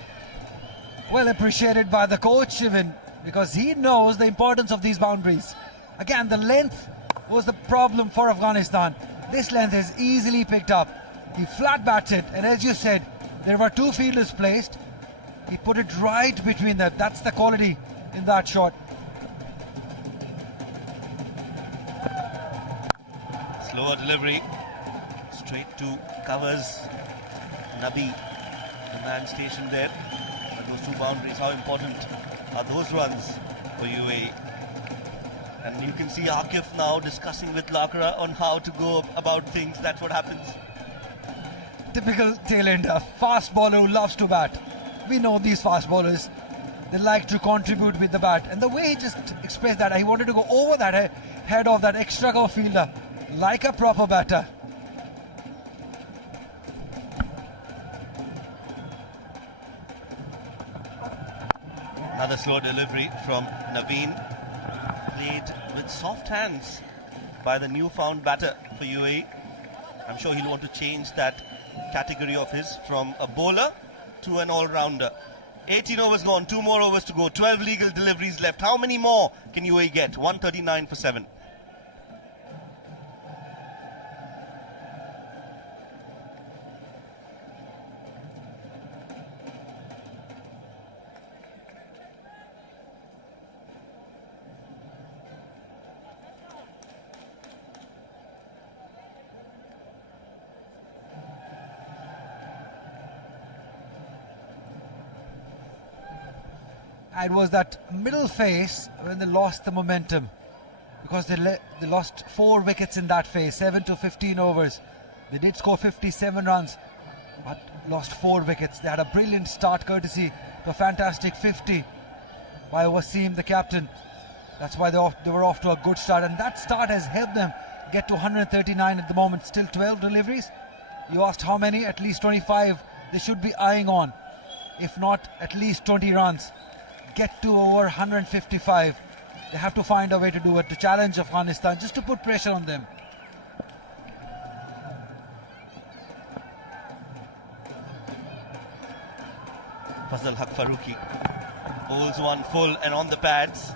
Well appreciated by the coach even, because he knows the importance of these boundaries. Again, the length was the problem for Afghanistan. This length is easily picked up. He flat bats it, and as you said, there were 2 fielders placed. He put it right between them. That's the quality in that shot. Slower delivery. Straight to covers Nabi, the man stationed there. But those 2 boundaries, how important are those runs for UAE? And you can see Akif now discussing with Lakra on how to go about things. That's what happens. Typical tail-ender, fast bowler who loves to bat. We know these fast bowlers, they like to contribute with the bat. And the way he just expressed that, he wanted to go over that head of that extra cover fielder, like a proper batter. Another slow delivery from Naveen. Played with soft hands by the newfound batter for UAE. I'm sure he'll want to change that category of his from a bowler to an all-rounder. 18 overs gone, 2 more overs to go, 12 legal deliveries left. How many more can UAE get? 139 for 7. It was that middle phase when they lost the momentum, because they lost 4 wickets in that phase, 7 to 15 overs. They did score 57 runs, but lost 4 wickets. They had a brilliant start courtesy to a fantastic 50 by Wasim, the captain. That's why they were off to a good start, and that start has helped them get to 139 at the moment. Still 12 deliveries. You asked how many? At least 25 they should be eyeing on, if not at least 20 runs. Get to over 155. They have to find a way to do it, to challenge Afghanistan, just to put pressure on them. Fazal Haq Faruqi bowls one full and on the pads.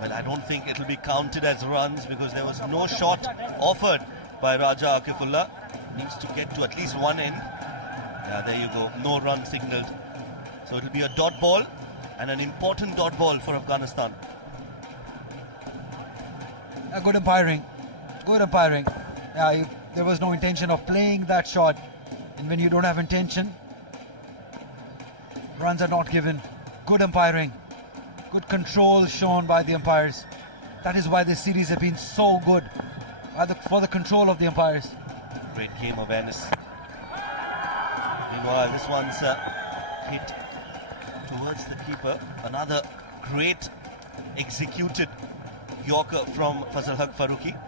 Well, I don't think it'll be counted as runs because there was no shot offered by Raja Akifullah. Needs to get to at least one end. Yeah, there you go. No run signalled. So it'll be a dot ball, and an important dot ball for Afghanistan. Good umpiring. Good umpiring. Yeah, there was no intention of playing that shot. And when you don't have intention, runs are not given. Good umpiring, good control shown by the umpires. That is why this series has been so good, for the control of the umpires. Great game awareness. Meanwhile, this one's hit towards the keeper. Another great executed Yorker from Fazal Haq Farooqi.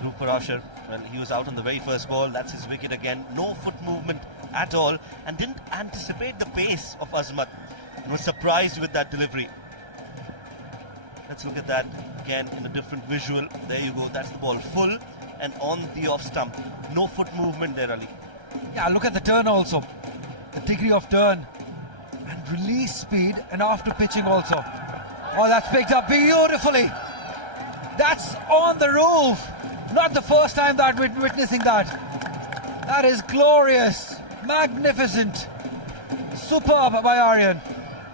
Dhruv Parashar, well, he was out on the very first ball. That's his wicket again. No foot movement at all, and didn't anticipate the pace of Azmat. And was surprised with that delivery. Let's look at that again in a different visual. There you go. That's the ball full and on the off stump. No foot movement there, Ali. Yeah, look at the turn also. The degree of turn and release speed, and after pitching also. Oh, that's picked up beautifully. That's on the roof. Not the first time that we're witnessing that. That is glorious, magnificent, superb by Aryan.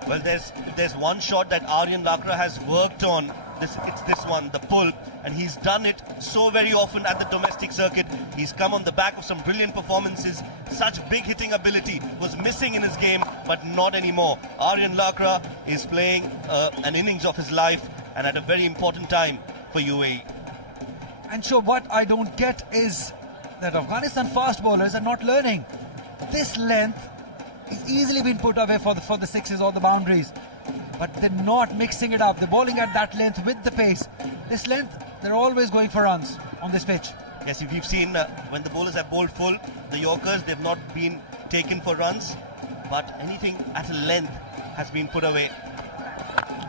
Well, if there's one shot that Aryan Lakra has worked on, it's this one, the pull, and he's done it so very often at the domestic circuit. He's come on the back of some brilliant performances. Such big hitting ability was missing in his game, but not anymore. Aryan Lakra is playing an innings of his life, and at a very important time for UAE. And so what I don't get is that Afghanistan fast bowlers are not learning. This length is easily been put away for the sixes or the boundaries, but they're not mixing it up. They're bowling at that length with the pace. This length, they're always going for runs on this pitch. Yes, we've seen when the bowlers have bowled full, the Yorkers, they've not been taken for runs, but anything at a length has been put away.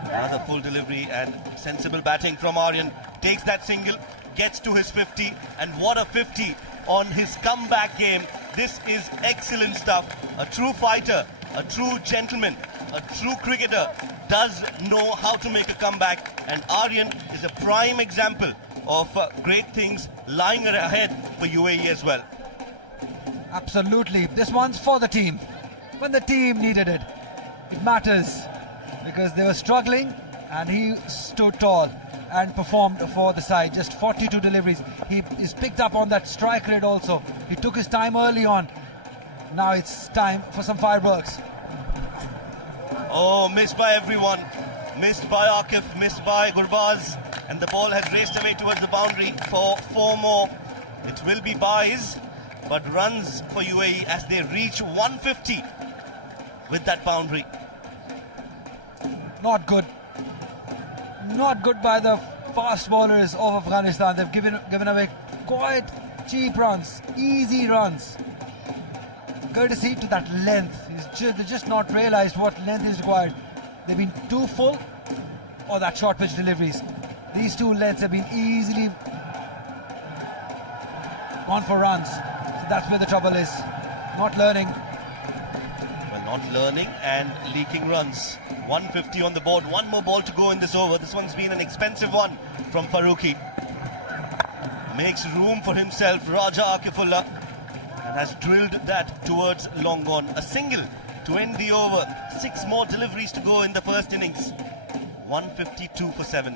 Another full delivery and sensible batting from Aryan. Takes that single, gets to his 50, and what a 50 on his comeback game. This is excellent stuff. A true fighter, a true gentleman, a true cricketer does know how to make a comeback, and Aryan is a prime example of great things lying ahead for UAE as well. Absolutely. This one's for the team. When the team needed it, it matters, because they were struggling and he stood tall and performed for the side. Just 42 deliveries. He is picked up on that strike rate also. He took his time early on. Now it's time for some fireworks. Oh, missed by everyone. Missed by Akif, missed by Gurbaz. And the ball has raced away towards the boundary for 4 more. It will be buys, but runs for UAE as they reach 150 with that boundary. Not good. Not good by the fast bowlers of Afghanistan. They've given away quite cheap runs, easy runs. Courtesy to that length. They've just not realised what length is required. They've been too full, or that short pitch deliveries. These two lengths have been easily gone for runs. So that's where the trouble is. Not learning. Well, not learning and leaking runs. 150 on the board. One more ball to go in this over. This one's been an expensive one from Farooqi. Makes room for himself, Raja Akifullah, and has drilled that towards long on. A single to end the over. 6 more deliveries to go in the first innings. 152 for 7.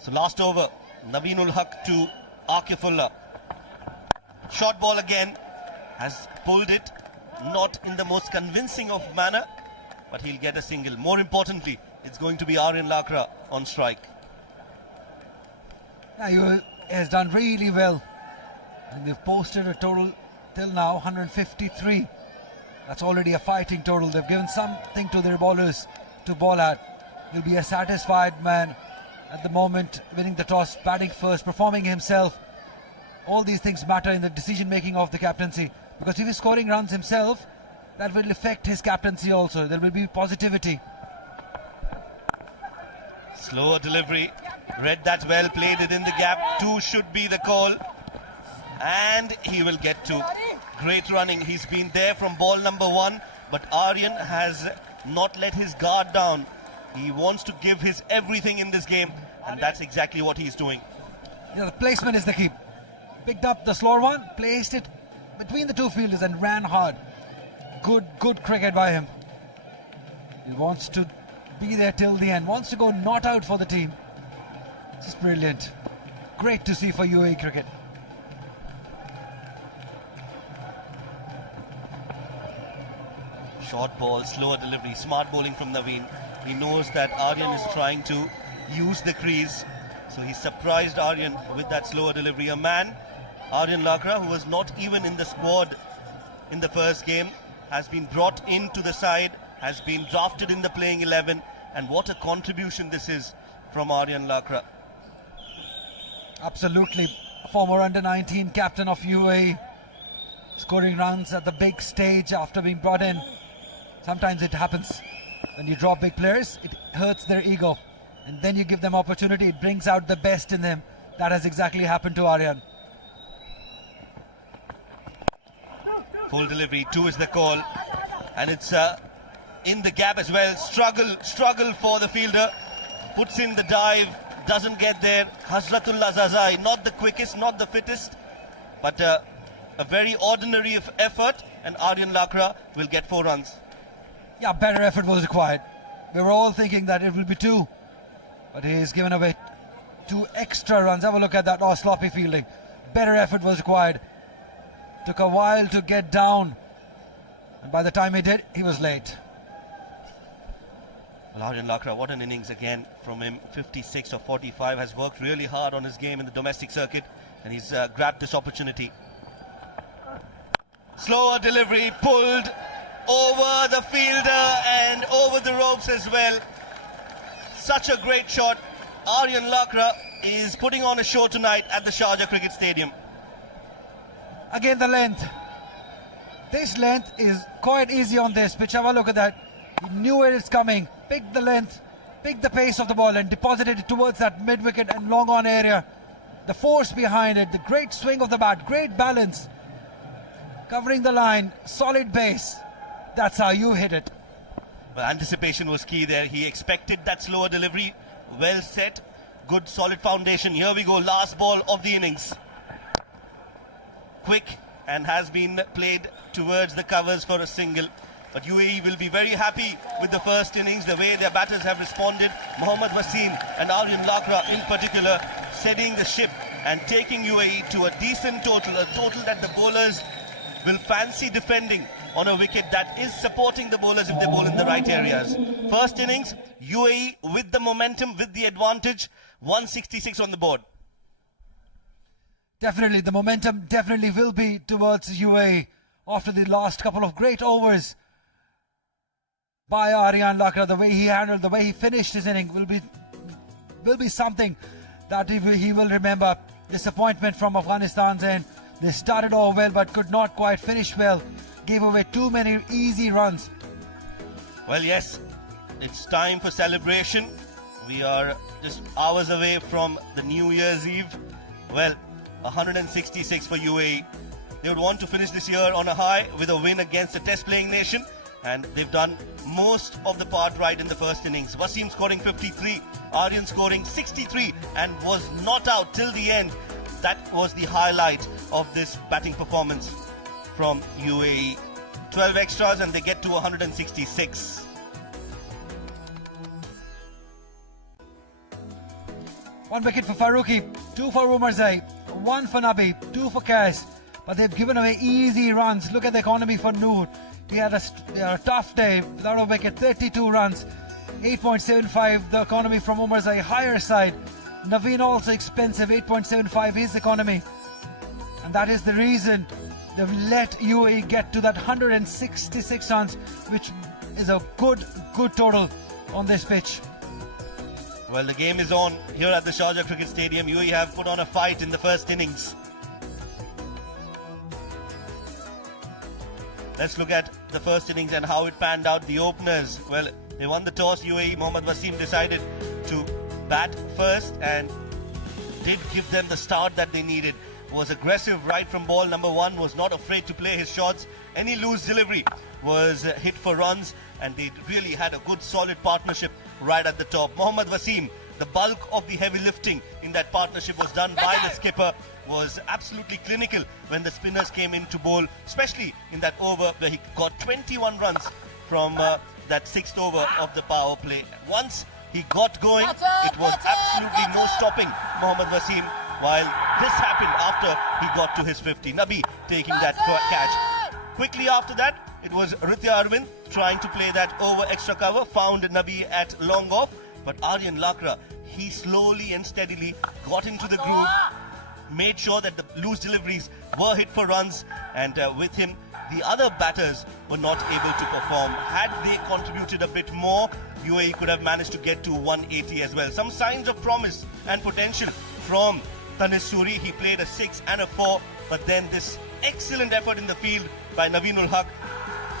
So last over, Naveenul Haq to Akifullah. Short ball again, has pulled it, not in the most convincing of manner, but he'll get a single. More importantly, it's going to be Aryan Lakra on strike. Yeah, he has done really well. And they've posted a total till now 153. That's already a fighting total. They've given something to their bowlers to bowl at. He'll be a satisfied man at the moment, winning the toss, batting first, performing himself. All these things matter in the decision making of the captaincy, because if he's scoring runs himself, that will affect his captaincy also. There will be positivity. Slower delivery. Read that well, played it in the gap. 2 should be the call. And he will get 2. Great running. He's been there from ball number 1, but Aryan has not let his guard down. He wants to give his everything in this game, and that's exactly what he's doing. You know, the placement is the key. Picked up the slower one, placed it between the 2 fielders and ran hard. Good cricket by him. He wants to be there till the end, wants to go not out for the team. This is brilliant. Great to see for UAE cricket. Short ball, slower delivery, smart bowling from Naveen. He knows that Aryan is trying to use the crease, so he surprised Aryan with that slower delivery. A man, Aryan Lakra, who was not even in the squad in the first game, has been brought into the side, has been drafted in the playing 11, and what a contribution this is from Aryan Lakra. Absolutely. Former under-19 captain of UAE, scoring runs at the big stage after being brought in. Sometimes it happens. When you drop big players, it hurts their ego. And then you give them opportunity, it brings out the best in them. That has exactly happened to Aryan. Full delivery, 2 is the call. And it's in the gap as well. Struggle for the fielder. Puts in the dive, doesn't get there. Hazratullah Zazai, not the quickest, not the fittest, but a very ordinary effort, and Aryan Lakra will get 4 runs. Yeah, better effort was required. We were all thinking that it will be 2, but he's given away 2 extra runs. Have a look at that. Oh, sloppy fielding. Better effort was required. Took a while to get down, and by the time he did, he was late. Well, Aryan Lakra, what an innings again from him. 56 of 45, has worked really hard on his game in the domestic circuit, and he's grabbed this opportunity. Slower delivery, pulled over the fielder and over the ropes as well. Such a great shot. Aryan Lakra is putting on a show tonight at the Sharjah Cricket Stadium. Again, the length. This length is quite easy on this pitch. Have a look at that. He knew where it's coming. Picked the length, picked the pace of the ball and deposited it towards that mid-wicket and long-on area. The force behind it, the great swing of the bat, great balance. Covering the line, solid base. That's how you hit it. Well, anticipation was key there. He expected that slower delivery. Well set, good solid foundation. Here we go, last ball of the innings. Quick and has been played towards the covers for a single. But UAE will be very happy with the first innings, the way their batters have responded. Mohammad Wasim and Aryan Lakra in particular steadying the ship and taking UAE to a decent total, a total that the bowlers will fancy defending on a wicket that is supporting the bowlers if they bowl in the right areas. First innings, UAE with the momentum, with the advantage, 166 on the board. Definitely, the momentum definitely will be towards UAE after the last couple of great overs by Aryan Lakra. The way he handled, the way he finished his inning will be something that he will remember. Disappointment from Afghanistan's end. They started off well but could not quite finish well. Gave away too many easy runs. Well, yes, it's time for celebration. We are just hours away from the New Year's Eve. Well, 166 for UAE. They would want to finish this year on a high with a win against a test playing nation, and they've done most of the part right in the first innings. Wasim scoring 53, Aryan scoring 63 and was not out till the end. That was the highlight of this batting performance from UAE. 12 extras and they get to 166. One wicket for Farooqi, 2 for Umarzai, 1 for Nabi, 2 for Kais. But they've given away easy runs. Look at the economy for Noor. He had a tough day without a wicket, 32 runs, 8.75 the economy from Umarzai, higher side. Naveen also expensive, 8.75 his economy. And that is the reason They've let UAE get to that 166 runs, which is a good total on this pitch. Well, the game is on here at the Sharjah Cricket Stadium. UAE have put on a fight in the first innings. Let's look at the first innings and how it panned out. The openers, well, they won the toss. UAE, Mohammad Wasim decided to bat first and did give them the start that they needed. Was aggressive right from ball number one, was not afraid to play his shots. Any loose delivery was hit for runs, and they really had a good solid partnership right at the top. Mohammad Wasim, the bulk of the heavy lifting in that partnership was done by the skipper, was absolutely clinical when the spinners came in to bowl, especially in that over where he got 21 runs from that sixth over of the power play. Once he got going, it was absolutely no stopping Mohammad Wasim, while this happened after he got to his 50. Nabi taking that catch. Quickly after that, it was Ritya Arvind trying to play that over extra cover, found Nabi at long off, but Aryan Lakra, he slowly and steadily got into the groove, made sure that the loose deliveries were hit for runs, and with him, the other batters were not able to perform. Had they contributed a bit more, UAE could have managed to get to 180 as well. Some signs of promise and potential from Tanis Suri. He played a 6 and a 4, but then this excellent effort in the field by Naveen ul Haq,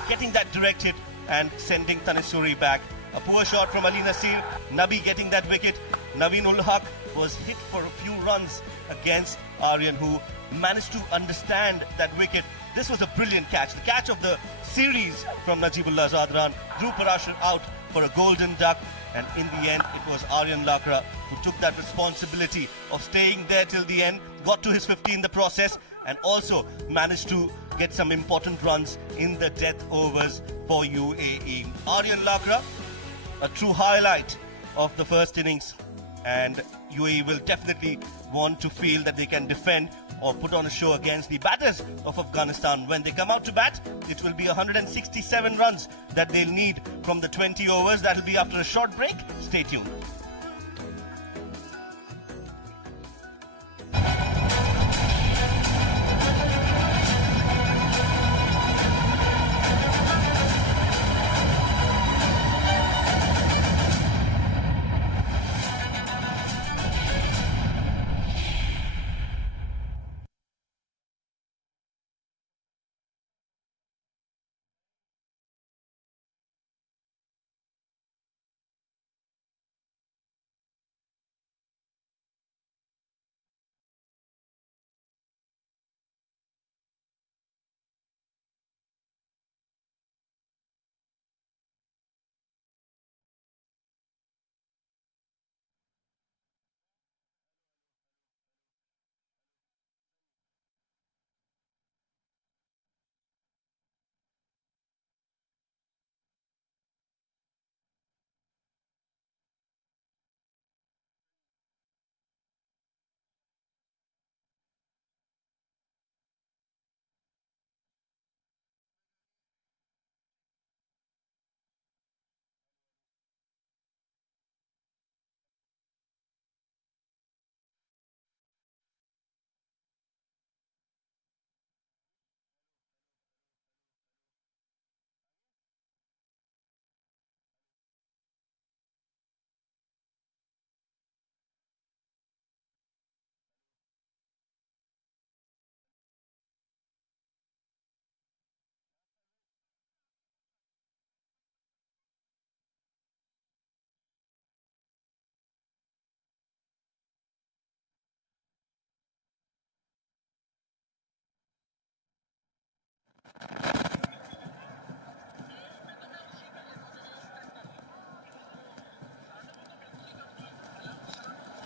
getting that direct hit and sending Tanis Suri back. A poor shot from Ali Nasir. Nabi getting that wicket. Naveen ul Haq was hit for a few runs against Aryan, who managed to understand that wicket. This was a brilliant catch. The catch of the series from Najibullah Zadran. Drew Parashar out for a golden duck. And in the end, it was Aryan Lakra who took that responsibility of staying there till the end, got to his 50 in the process, and also managed to get some important runs in the death overs for UAE. Aryan Lakra, a true highlight of the first innings, and UAE will definitely want to feel that they can defend or put on a show against the batters of Afghanistan. When they come out to bat, it will be 167 runs that they'll need from the 20 overs. That'll be after a short break. Stay tuned.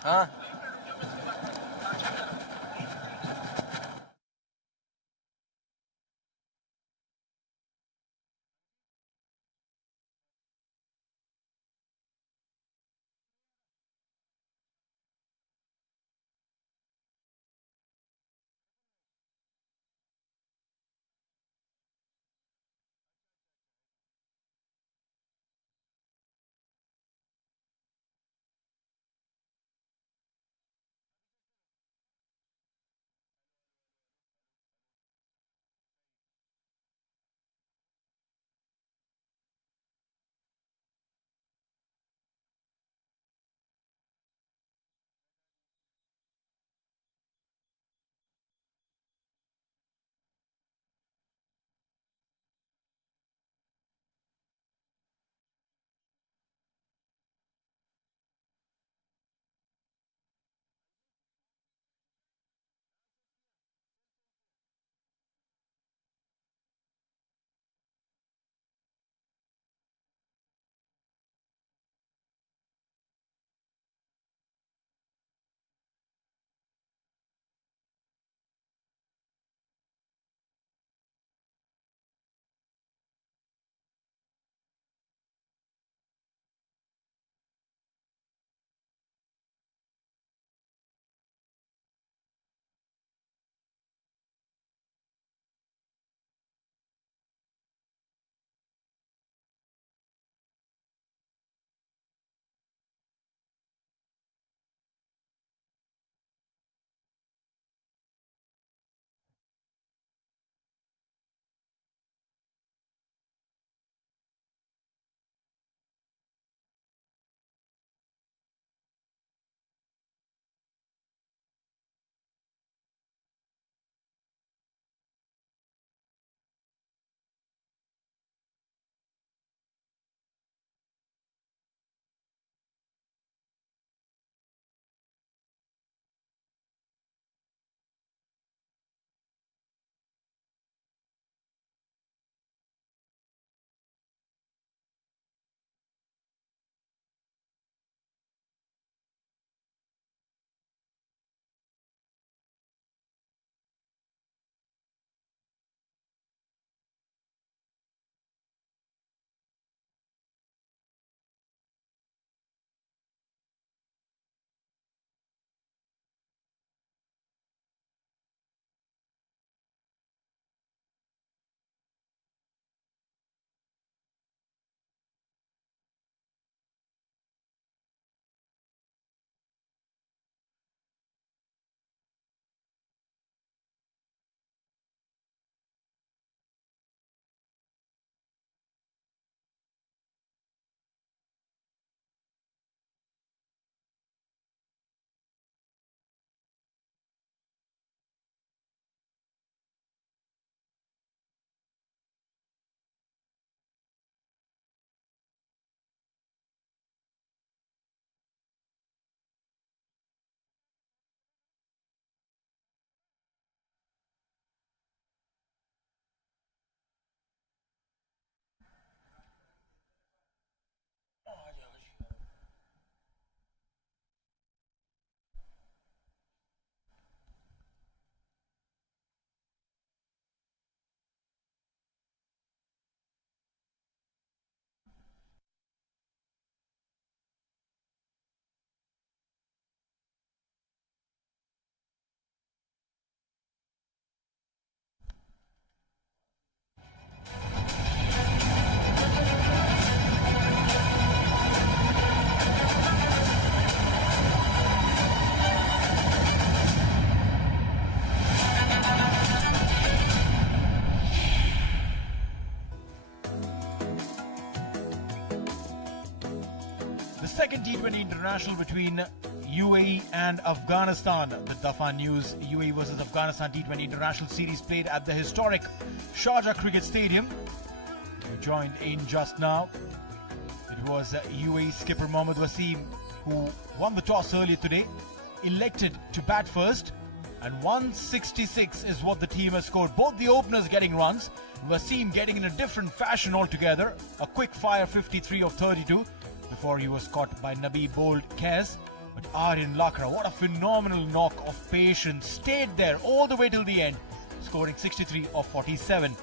हाँ International between UAE and Afghanistan. The Dafa News UAE versus Afghanistan T20 International Series played at the historic Sharjah Cricket Stadium. You joined in just now. It was UAE skipper Mohammad Waseem who won the toss earlier today, elected to bat first, and 166 is what the team has scored. Both the openers getting runs, Waseem getting in a different fashion altogether, a quick fire 53 of 32 before he was caught by Nabi bowled Kez. But Aryan Lakra, what a phenomenal knock of patience, stayed there all the way till the end, scoring 63 of 47.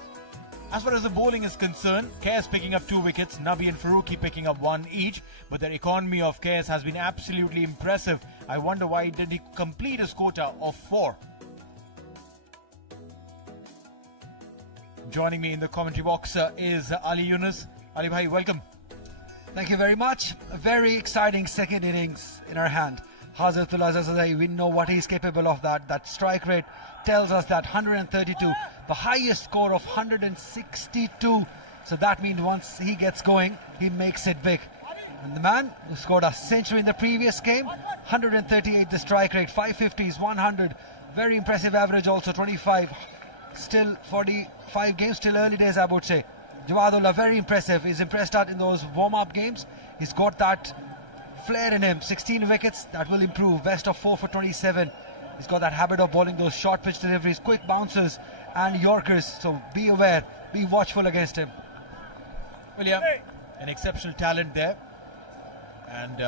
As far as the bowling is concerned, Kez picking up 2 wickets, Nabi and Farooqi picking up 1 each, but their economy of Kez has been absolutely impressive. I wonder why did he complete his quota of 4. Joining me in the commentary box is Ali Yunus. Ali bhai, welcome. Thank you very much. A very exciting second innings in our hand. Hazratullah Zazai, we know what he's capable of. That strike rate tells us that 132, the highest score of 162. So that means once he gets going, he makes it big. And the man who scored a century in the previous game, 138 the strike rate, 550s, 100. Very impressive average also, 25. Still 45 games, still early days I would say. Jawadullah, very impressive. He's impressed out in those warm-up games. He's got that flair in him. 16 wickets, that will improve. Best of 4 for 27. He's got that habit of bowling those short pitch deliveries, quick bouncers and Yorkers. So be aware, be watchful against him. Well, yeah, an exceptional talent there. And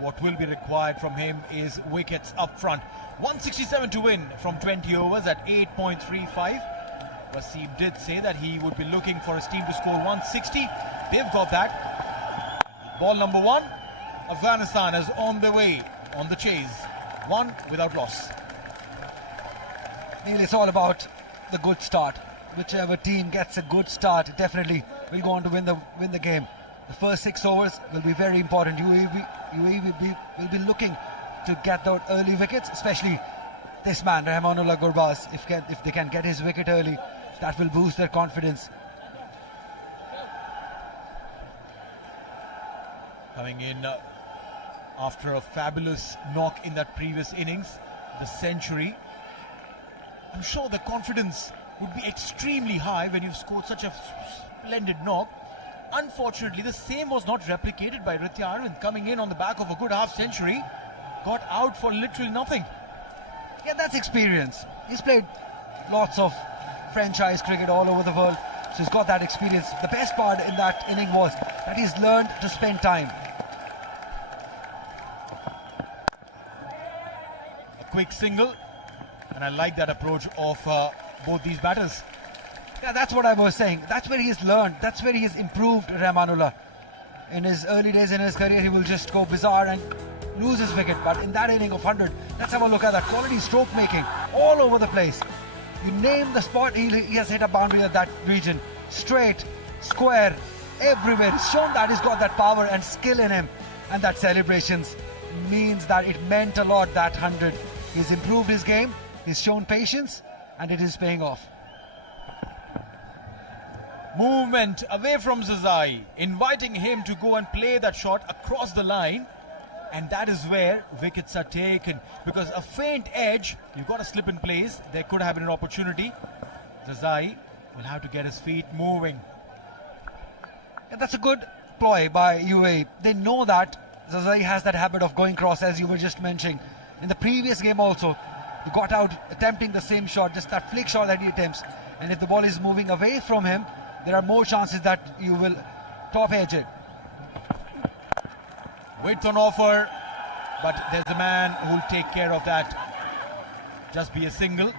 what will be required from him is wickets up front. 167 to win from 20 overs at 8.35. Waseem did say that he would be looking for his team to score 160. They've got that. Ball number 1. Afghanistan is on the way, on the chase. 1 without loss. Neil, it's all about the good start. Whichever team gets a good start definitely will go on to win the game. The first 6 overs will be very important. UAE will be looking to get those early wickets, especially this man, Rahmanullah Gurbaz. If they can get his wicket early, that will boost their confidence. Coming in after a fabulous knock in that previous innings, the century. I'm sure the confidence would be extremely high when you've scored such a splendid knock. Unfortunately, the same was not replicated by Ritya Arvind, coming in on the back of a good half century, got out for literally nothing. Yeah, that's experience. He's played lots of franchise cricket all over the world, so he's got that experience. The best part in that inning was that he's learned to spend time. A quick single, and I like that approach of both these batters. Yeah, that's what I was saying. That's where he's learned. That's where he's improved, Rahmanullah. In his early days in his career, he will just go bizarre and lose his wicket. But in that inning of 100, let's have a look at that quality stroke making all over the place. You name the spot, he has hit a boundary at that region. Straight, square, everywhere. He's shown that he's got that power and skill in him. And that celebrations means that it meant a lot, that 100. He's improved his game, he's shown patience, and it is paying off. Movement away from Zazai, inviting him to go and play that shot across the line. And that is where wickets are taken. Because a faint edge, you've got to slip in place. There could have been an opportunity. Zazai will have to get his feet moving. Yeah, that's a good ploy by UAE. They know that Zazai has that habit of going cross, as you were just mentioning. In the previous game also, he got out attempting the same shot, just that flick shot that he attempts. And if the ball is moving away from him, there are more chances that you will top edge it. Width on offer, but there's a man who will take care of that. Just be a single.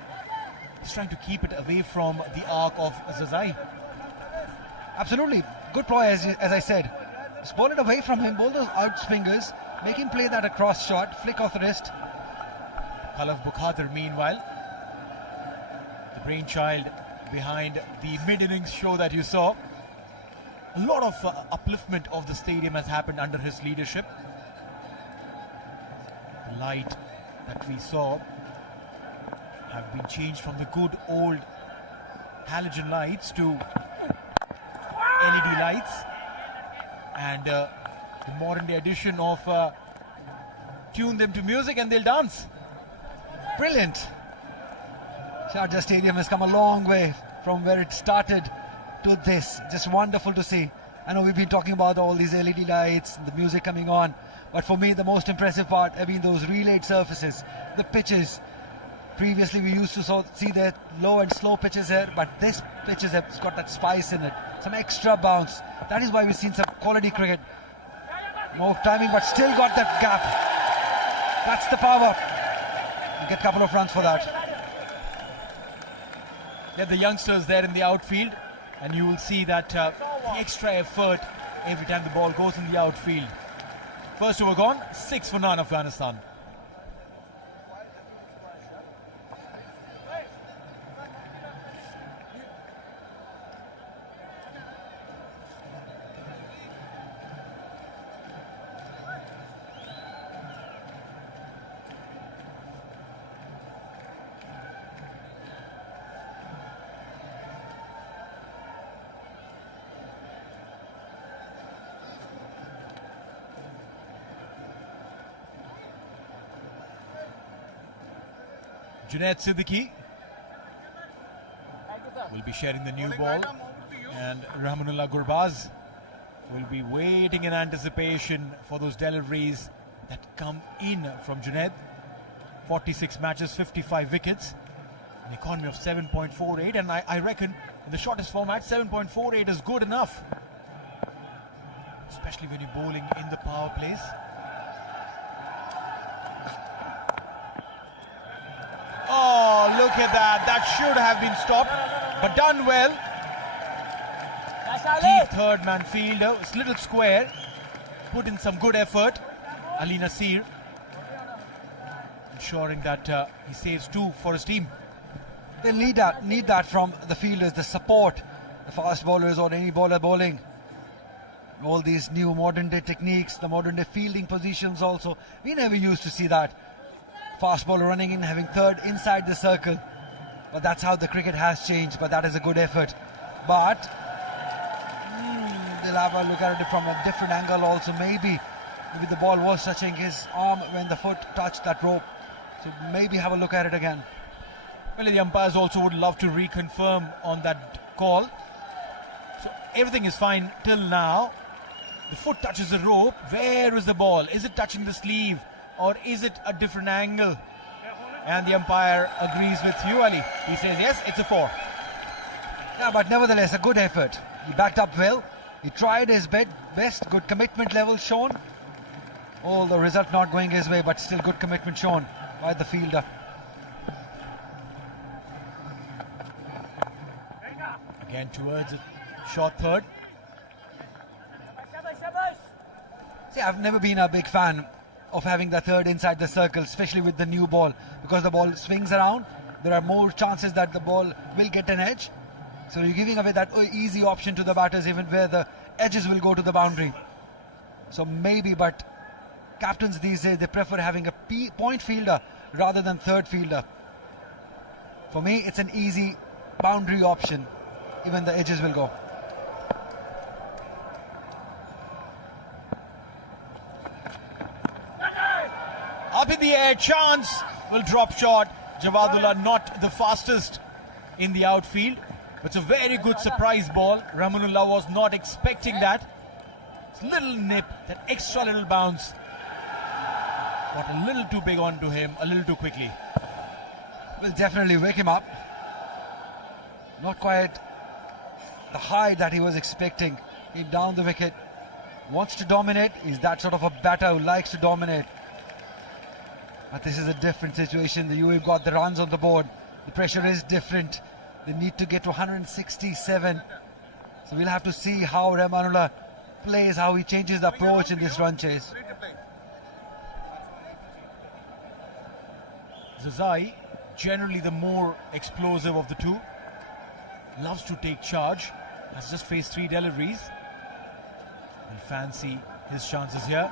He's trying to keep it away from the arc of Zazai. Absolutely. Good ploy, as I said. Just ball it away from him, bowl those out swingers, make him play that across shot, flick off the wrist. Khalaf Bukhater, meanwhile, the brainchild behind the mid-innings show that you saw. A lot of upliftment of the stadium has happened under his leadership. The light that we saw have been changed from the good old halogen lights to LED lights, and the modern day addition of tune them to music and they'll dance. Brilliant. Sharjah Stadium has come a long way from where it started to this. Just wonderful to see. I know we've been talking about all these LED lights, the music coming on, but for me the most impressive part have been those relayed surfaces, the pitches. Previously we used to see the low and slow pitches here, but this pitches have got that spice in it, some extra bounce. That is why we've seen some quality cricket. No timing, but still got that gap. That's the power. You get a couple of runs for that. They have the youngsters there in the outfield, and you will see that the extra effort every time the ball goes in the outfield. First over gone, 6 for none, Afghanistan. Junaid Siddiqui will be sharing the new ball, and Rahmanullah Gurbaz will be waiting in anticipation for those deliveries that come in from Junaid. 46 matches, 55 wickets, an economy of 7.48, and I reckon in the shortest format 7.48 is good enough, especially when you're bowling in the power plays. Oh, look at that. That should have been stopped, but done well. Deep third man fielder. It's little square. Put in some good effort. Ali Nasir ensuring that he saves 2 for his team. They need that from the fielders, the support, the fast bowlers or any bowler bowling. All these new modern day techniques, the modern day fielding positions also. We never used to see that. Fast bowler running in, having third inside the circle. But that's how the cricket has changed, but that is a good effort. But they'll have a look at it from a different angle also. Maybe the ball was touching his arm when the foot touched that rope. So maybe have a look at it again. Well, the umpires also would love to reconfirm on that call. So everything is fine till now. The foot touches the rope. Where is the ball? Is it touching the sleeve? Or is it a different angle? And the umpire agrees with you, Ali. He says, yes, it's a 4. Yeah, but nevertheless, a good effort. He backed up well. He tried his best. Good commitment level shown. All the result not going his way, but still good commitment shown by the fielder. Again towards a short third. See, I've never been a big fan of having the third inside the circle, especially with the new ball, because the ball swings around. There are more chances that the ball will get an edge. So you're giving away that easy option to the batters, even where the edges will go to the boundary. So maybe, but captains these days, they prefer having a point fielder rather than third fielder. For me, it's an easy boundary option. Even the edges will go. Up in the air, chance, will drop short. Jawadullah not the fastest in the outfield. It's a very good surprise ball. Rahmanullah was not expecting that. It's a little nip, that extra little bounce. Got a little too big onto him, a little too quickly. Will definitely wake him up. Not quite the high that he was expecting. Came down the wicket. Wants to dominate. He's that sort of a batter who likes to dominate. But this is a different situation. The UAE got the runs on the board. The pressure is different. They need to get to 167. So we'll have to see how Rahmanullah plays, how he changes the approach in this run chase. Zazai, generally the more explosive of the two, loves to take charge. Has just faced 3 deliveries. Will fancy his chances here.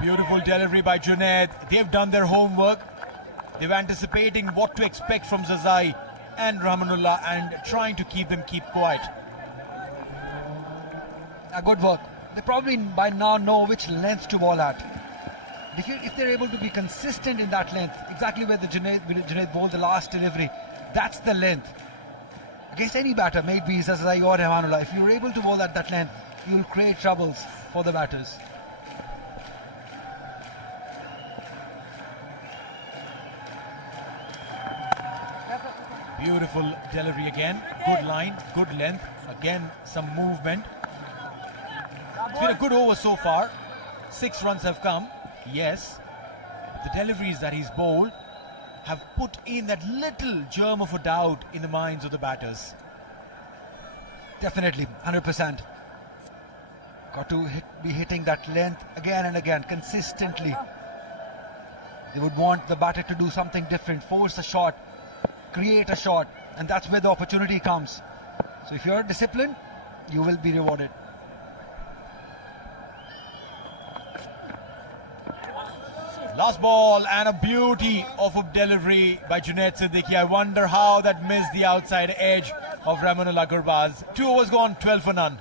Beautiful delivery by Junaid. They've done their homework. They're anticipating what to expect from Zazai and Rahmanullah and trying to keep quiet. Good work. They probably by now know which length to ball at. if they're able to be consistent in that length, exactly where the Junaid bowled the last delivery, that's the length. Against any batter, maybe Zazai or Rahmanullah, if you're able to bowl at that length, you will create troubles for the batters. Beautiful delivery again. Good line, good length. Again, some movement. It's been a good over so far. 6 runs have come. Yes. The deliveries that he's bowled have put in that little germ of a doubt in the minds of the batters. Definitely, 100%. Got to be hitting that length again and again, consistently. They would want the batter to do something different, force a shot, create a shot, and that's where the opportunity comes. So if you're disciplined, you will be rewarded. Last ball and a beauty of a delivery by Junaid Siddiqui. I wonder how that missed the outside edge of Rahmanullah Gurbaz. 2 overs gone, 12 for none.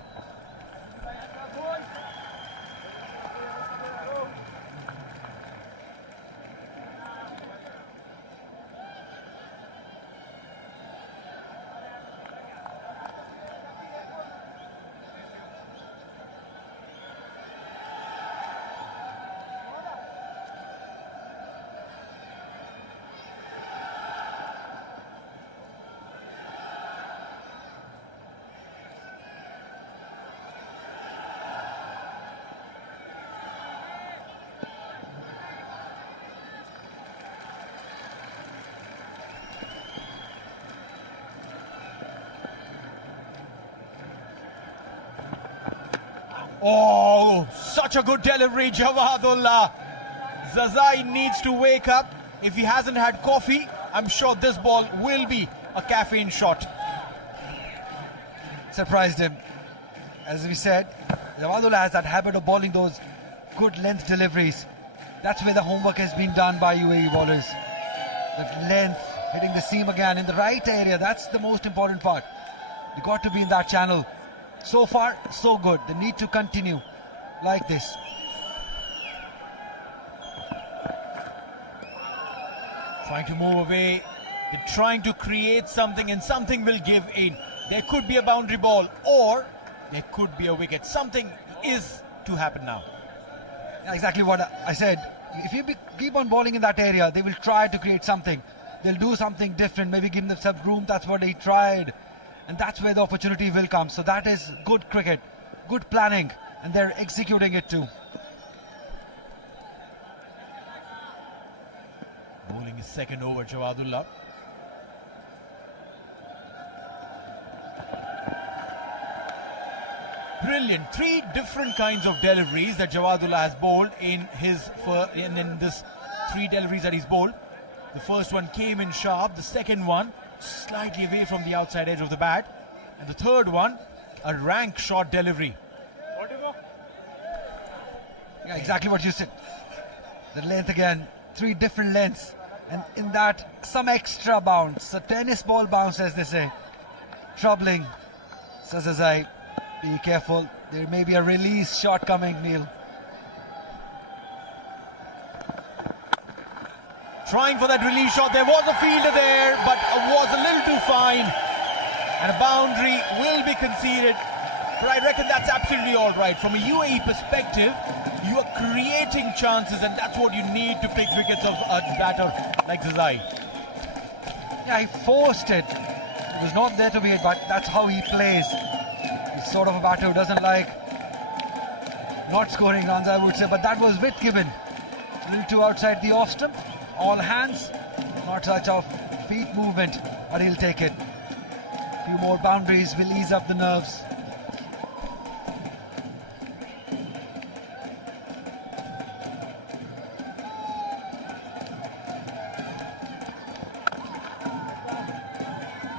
Oh, such a good delivery, Jawahadullah. Zazai needs to wake up. If he hasn't had coffee, I'm sure this ball will be a caffeine shot. Surprised him. As we said, Jawahadullah has that habit of bowling those good length deliveries. That's where the homework has been done by UAE bowlers. That length, hitting the seam again in the right area, that's the most important part. You got to be in that channel. So far, so good. They need to continue like this. Trying to move away. They're trying to create something, and something will give in. There could be a boundary ball, or there could be a wicket. Something is to happen now. Yeah, exactly what I said. If you keep on bowling in that area, they will try to create something. They'll do something different, maybe give themselves room. That's what they tried. And that's where the opportunity will come. So that is good cricket, good planning, and they're executing it too. Bowling his second over, Jawahadullah. Brilliant. 3 different kinds of deliveries that Jawahadullah has bowled in this 3 deliveries that he's bowled. The first one came in sharp. The second one slightly away from the outside edge of the bat, and the third one a rank shot delivery. Yeah, exactly what you said. The length again, 3 different lengths, and in that some extra bounce, a tennis ball bounce as they say. Troubling, says Azai. Be careful, there may be a release shot coming, Neil. Trying for that release shot. There was a fielder there, but was a little too fine. And a boundary will be conceded. But I reckon that's absolutely all right. From a UAE perspective, you are creating chances, and that's what you need to pick wickets of a batter like Zazai. Yeah, he forced it. It was not there to be, but that's how he plays. He's sort of a batter who doesn't like not scoring runs, I would say. But that was width given. A little too outside the off stump. All hands, not such of feet movement, but he'll take it. Few more boundaries will ease up the nerves.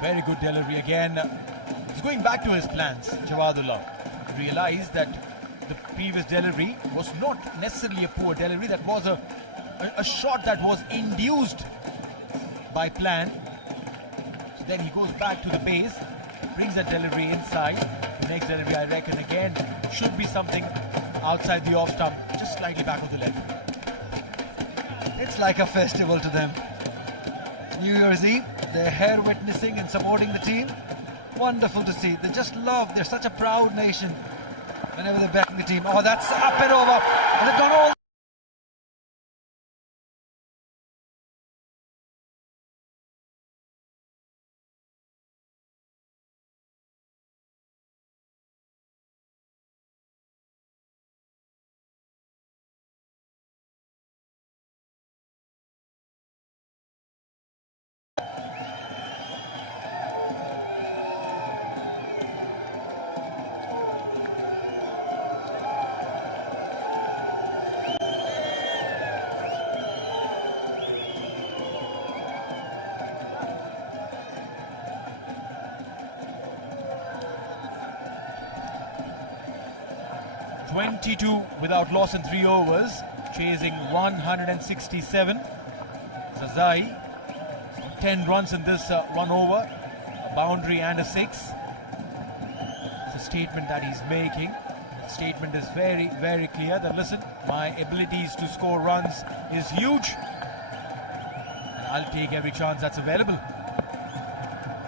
Very good delivery again. He's going back to his plans, Jawahadullah. He realized that the previous delivery was not necessarily a poor delivery. That was a shot that was induced by plan. So then he goes back to the base, brings that delivery inside. The next delivery, I reckon, again should be something outside the off stump, just slightly back of the leg. It's like a festival to them. New Year's Eve, they're here witnessing and supporting the team. Wonderful to see. They just love, they're such a proud nation whenever they're backing the team. Oh, that's up and over. And they've gone all. .22 without loss in 3 overs, chasing 167. Zazai, 10 runs in this 1 over, a boundary and a 6. It's a statement that he's making. The statement is very, very clear that listen, my abilities to score runs is huge and I'll take every chance that's available.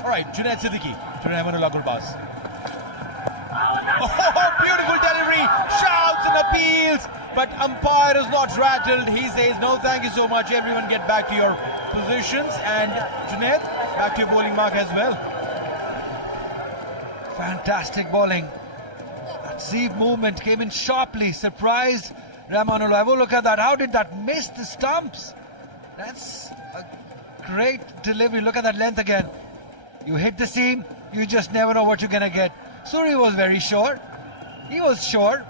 Alright, Junaid Siddiqui to Rahmanullah Gurbaz. Oh, beautiful delivery, shouts and appeals, but umpire is not rattled. He says, no, thank you so much. Everyone get back to your positions. And Junaid, back to your bowling mark as well. Fantastic bowling. That sieve movement came in sharply, surprised Rahmanullah. Oh, look at that. How did that miss the stumps? That's a great delivery. Look at that length again. You hit the seam, you just never know what you're going to get. Suri was very sure. He was sure.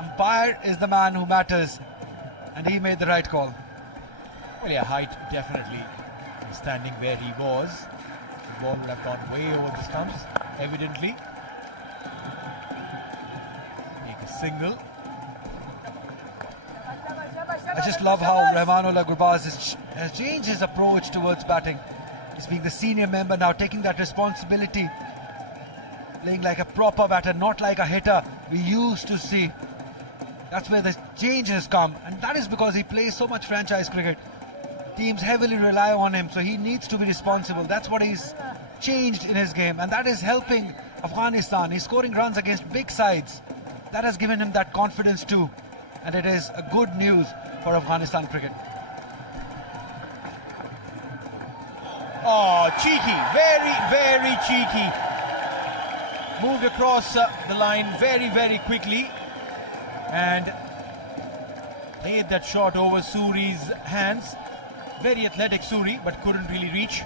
Umpire is the man who matters. And he made the right call. Well, yeah, height definitely standing where he was. The ball would have gone way over the stumps, evidently. Take a single. I just love how Rahmanullah Gurbaz has changed his approach towards batting. He's being the senior member now, taking that responsibility. Playing like a proper batter, not like a hitter we used to see. That's where the change has come, and that is because he plays so much franchise cricket. Teams heavily rely on him, so he needs to be responsible. That's what he's changed in his game, and that is helping Afghanistan. He's scoring runs against big sides. That has given him that confidence too, and it is a good news for Afghanistan cricket. Oh, cheeky, very, very cheeky. Moved across the line very, very quickly and played that shot over Suri's hands. Very athletic Suri, but couldn't really reach.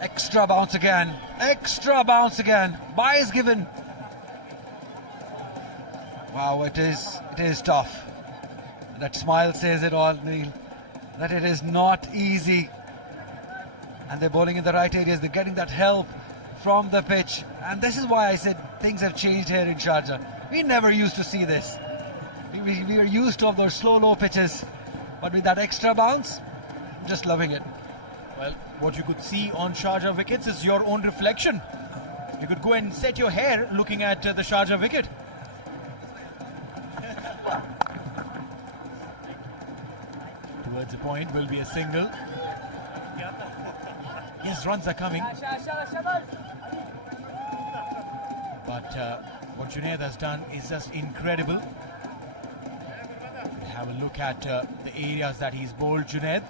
Extra bounce again. Extra bounce again. Bye is given. Wow, it is tough. That smile says it all, Neil. That it is not easy. And they're bowling in the right areas. They're getting that help from the pitch, and this is why I said things have changed here in Sharjah. We never used to see this. We were used to those slow, low pitches, but with that extra bounce, I'm just loving it. Well, what you could see on Sharjah wickets is your own reflection. You could go and set your hair looking at the Sharjah wicket. Towards the point will be a single. Yes, runs are coming. But what Junaid has done is just incredible. Have a look at the areas that he's bowled, Junaid.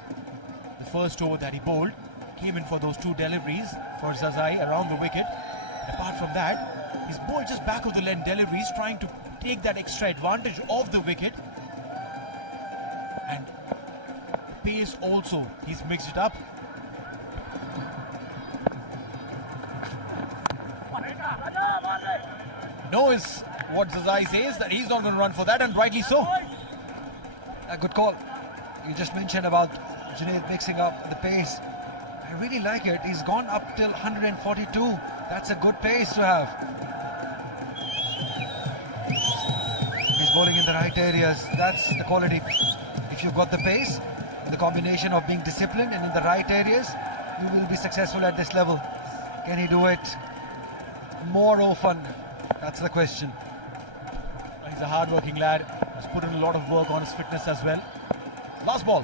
The first over that he bowled came in for those 2 deliveries for Zazai around the wicket. And apart from that, he's bowled just back of the length deliveries, trying to take that extra advantage of the wicket. And pace also, he's mixed it up. No is what Zazai says, that he's not going to run for that, and rightly so. A good call. You just mentioned about Junaid mixing up the pace. I really like it. He's gone up till 142. That's a good pace to have. He's bowling in the right areas. That's the quality. If you've got the pace, the combination of being disciplined and in the right areas, you will be successful at this level. Can he do it more often? That's the question. He's a hard-working lad. Has put in a lot of work on his fitness as well. Last ball.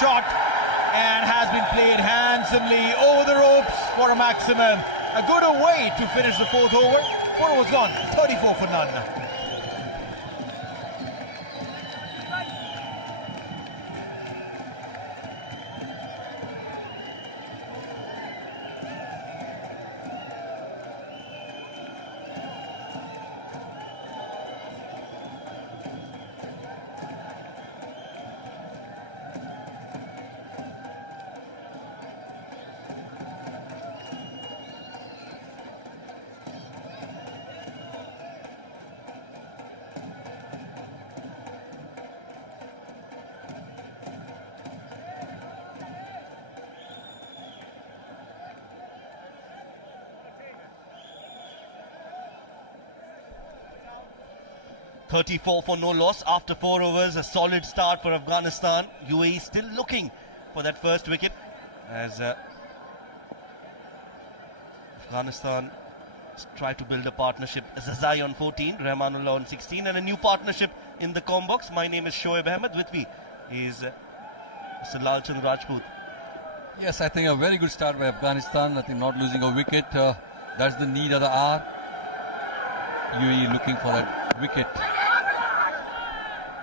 Shot and has been played handsomely over the ropes for a maximum. A good away to finish the 4th over. 4 overs gone, 34 for none. .34 for no loss after 4 overs. A solid start for Afghanistan. UAE still looking for that first wicket as Afghanistan try to build a partnership. Zazai on 14, Rahmanullah on 16, and a new partnership in the com box. My name is Shoaib Ahmed. With me is Mr. Lalchand Rajput. Yes, I think a very good start by Afghanistan. I think not losing a wicket. That's the need of the hour. UAE looking for that wicket.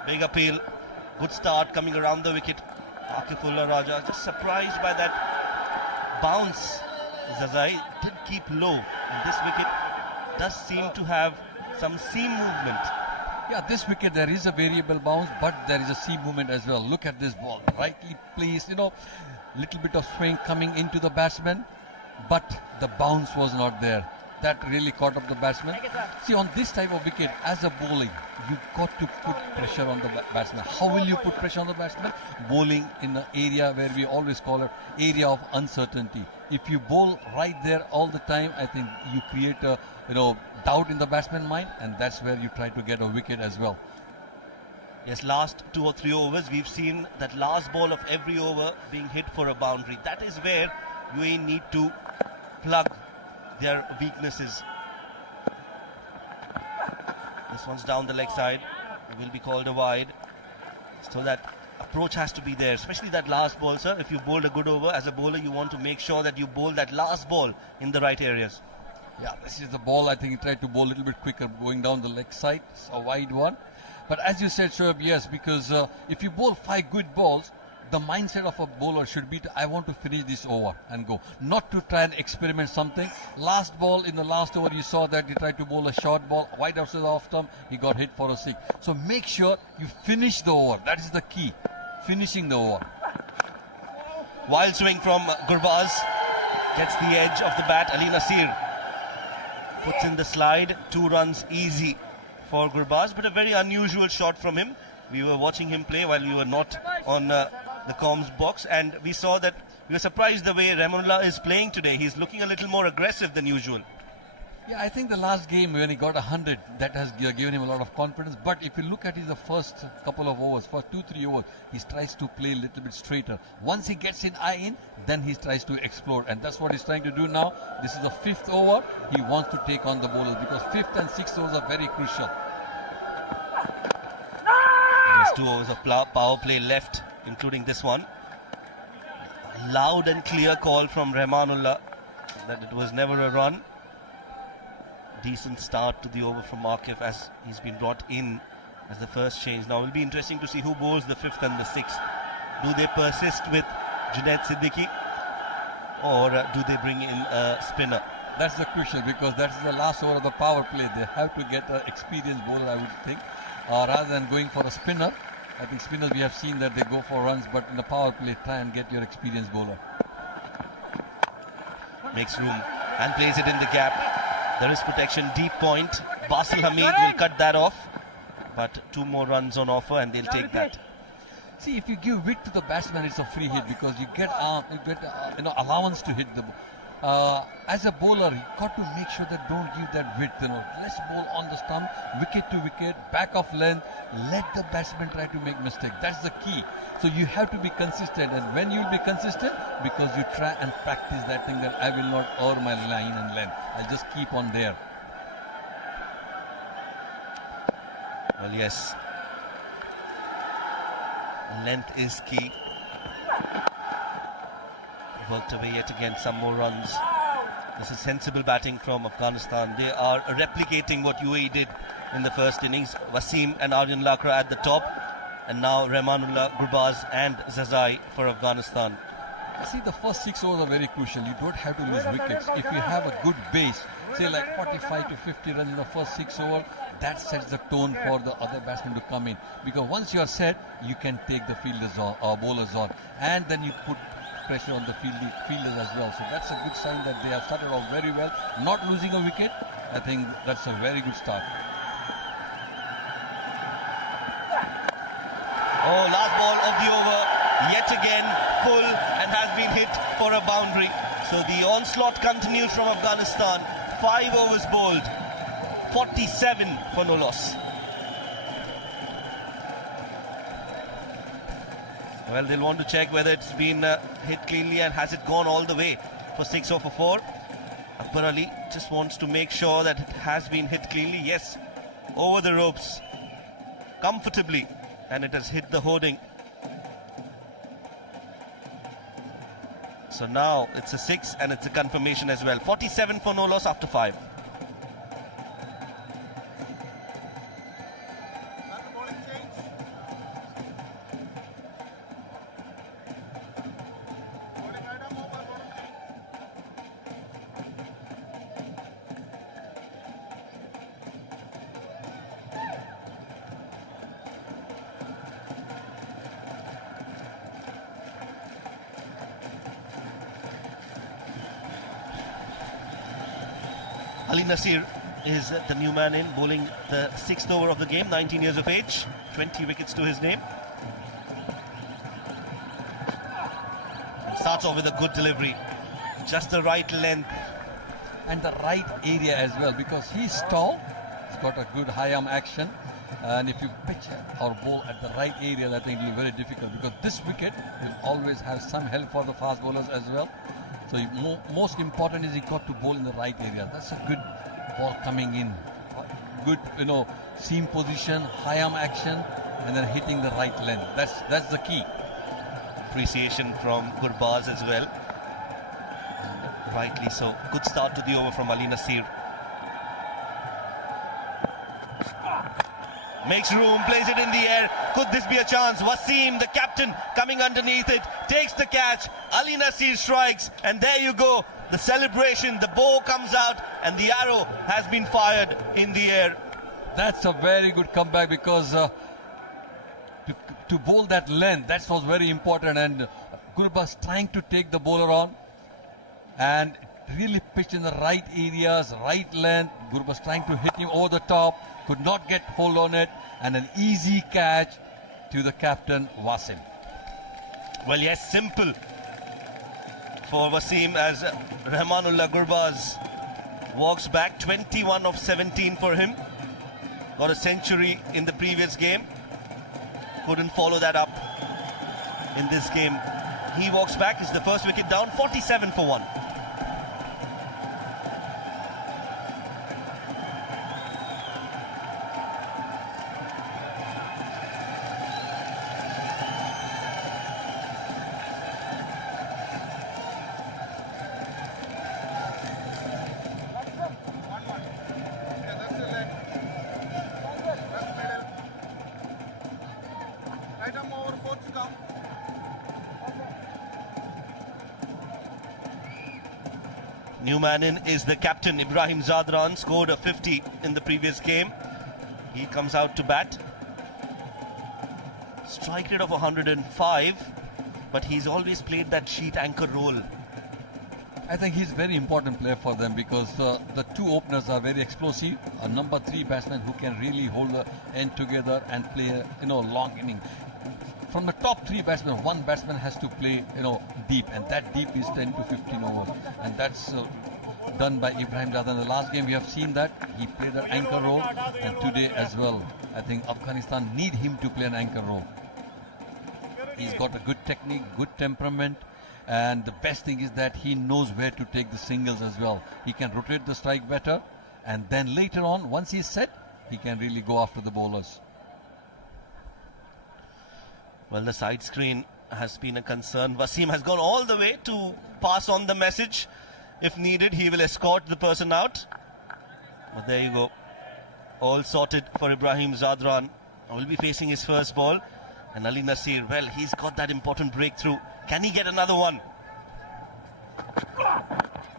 Big appeal. Good start coming around the wicket. Akifullah Raja just surprised by that bounce. Zazai did keep low. And this wicket does seem to have some seam movement. Yeah, this wicket there is a variable bounce, but there is a seam movement as well. Look at this ball, rightly placed, little bit of swing coming into the batsman, but the bounce was not there. That really caught up the batsman. See, on this type of wicket, as a bowling, you've got to put pressure on the batsman. How will you put pressure on the batsman? Bowling in an area where we always call it area of uncertainty. If you bowl right there all the time, I think you create a doubt in the batsman's mind, and that's where you try to get a wicket as well. Yes, last 2 or 3 overs, we've seen that last ball of every over being hit for a boundary. That is where UAE need to plug their weaknesses. This one's down the leg side. It will be called a wide. So that approach has to be there, especially that last ball, sir. If you bowled a good over, as a bowler, you want to make sure that you bowl that last ball in the right areas. Yeah, this is the ball. I think he tried to bowl a little bit quicker, going down the leg side. It's a wide one. But as you said, Shoaib, yes, because if you bowl 5 good balls, the mindset of a bowler should be I want to finish this over and go, not to try and experiment something. Last ball in the last over, you saw that he tried to bowl a short ball wide outside the off stump. He got hit for a 6. So make sure you finish the over. That is the key, finishing the over. Wild swing from Gurbaz, gets the edge of the bat. Ali Nasir puts in the slide. 2 runs easy for Gurbaz, but a very unusual shot from him. We were watching him play while we were not on the comms box, and we saw that we were surprised the way Rahmanullah is playing today. He's looking a little more aggressive than usual. Yeah, I think the last game when he got 100, that has given him a lot of confidence. But if you look at the first couple of overs, first 2-3 overs, he tries to play a little bit straighter. Once he gets in eye in, then he tries to explode, and that's what he's trying to do now. This is the 5th over. He wants to take on the bowlers because 5th and 6th overs are very crucial. There's 2 overs of power play left, including this one. A loud and clear call from Rahmanullah that it was never a run. Decent start to the over from Akif as he's been brought in as the first change. Now it will be interesting to see who bowls the 5th and the 6th. Do they persist with Junaid Siddiqui, or do they bring in a spinner? That's the crucial, because that's the last over of the power play. They have to get an experienced bowler, I would think, rather than going for a spinner. I think spinners, we have seen that they go for runs, but in the power play, try and get your experienced bowler. Makes room and plays it in the gap. There is protection, deep point. Basil Hamid will cut that off, but 2 more runs on offer and they'll take that. See, if you give width to the batsman, it's a free hit because you get allowance to hit the ball. As a bowler, you got to make sure that don't give that width. Let's bowl on the stump, wicket to wicket, back of length. Let the batsman try to make mistake. That's the key. So you have to be consistent, and when you'll be consistent, because you try and practice that thing that I will not err my line and length. I'll just keep on there. Well, yes. Length is key. Worked away yet again, some more runs. This is sensible batting from Afghanistan. They are replicating what UAE did in the first innings. Wasim and Aryan Lakra at the top, and now Rahmanullah, Gurbaz and Zazai for Afghanistan. See, the first 6 overs are very crucial. You don't have to lose wickets. If you have a good base, say like 45 to 50 runs in the first 6 overs, that sets the tone for the other batsmen to come in. Because once you are set, you can take the fielders on, or bowlers on, and then you put pressure on the fielders as well. So that's a good sign that they have started off very well, not losing a wicket. I think that's a very good start. Oh, last ball of the over, yet again full, and has been hit for a boundary. So the onslaught continues from Afghanistan. 5 overs bowled, 47 for no loss. Well, they'll want to check whether it's been hit cleanly and has it gone all the way for 6 or for 4. Akbar Ali just wants to make sure that it has been hit cleanly. Yes, over the ropes, comfortably, and it has hit the hoarding. So now it's a 6 and it's a confirmation as well. 47 for no loss after 5. Ali Nasir is the new man in, bowling the 6th over of the game, 19 years of age, 20 wickets to his name. Starts off with a good delivery, just the right length. And the right area as well, because he's tall, he's got a good high arm action, and if you pitch or bowl at the right area, I think it will be very difficult, because this wicket will always have some help for the fast bowlers as well. So most important is he got to bowl in the right area. That's a good ball coming in. Good, seam position, high arm action, and then hitting the right length. That's the key. Appreciation from Gurbaz as well. Rightly so. Good start to the over from Ali Nasir. Makes room, plays it in the air. Could this be a chance? Wasim, the captain, coming underneath it, takes the catch. Ali Nasir strikes, and there you go. The celebration, the bow comes out, and the arrow has been fired in the air. That's a very good comeback, because to bowl that length, that was very important. And Gurbaz trying to take the bowler on and really pitch in the right areas, right length. Gurbaz trying to hit him over the top, could not get hold on it, and an easy catch to the captain, Wasim. Well, yes, simple for Wasim as Rahmanullah Gurbaz walks back. 21 of 17 for him. Got a century in the previous game. Couldn't follow that up in this game. He walks back, is the first wicket down, 47 for 1. New man in is the captain, Ibrahim Zadran, scored a 50 in the previous game. He comes out to bat. Strike rate of 105, but he's always played that sheet anchor role. I think he's a very important player for them, because the two openers are very explosive. A number 3 batsman who can really hold the end together and play a long inning. From the top 3 batsmen, one batsman has to play deep, and that deep is 10 to 15 overs, and that's done by Ibrahim Zadran. In the last game we have seen that he played an anchor role, and today as well. I think Afghanistan need him to play an anchor role. He's got a good technique, good temperament, and the best thing is that he knows where to take the singles as well. He can rotate the strike better, and then later on, once he's set, he can really go after the bowlers. Well, the side screen has been a concern. Wasim has gone all the way to pass on the message. If needed, he will escort the person out. But there you go. All sorted for Ibrahim Zadran. Will be facing his first ball. And Ali Nasir, well, he's got that important breakthrough. Can he get another one?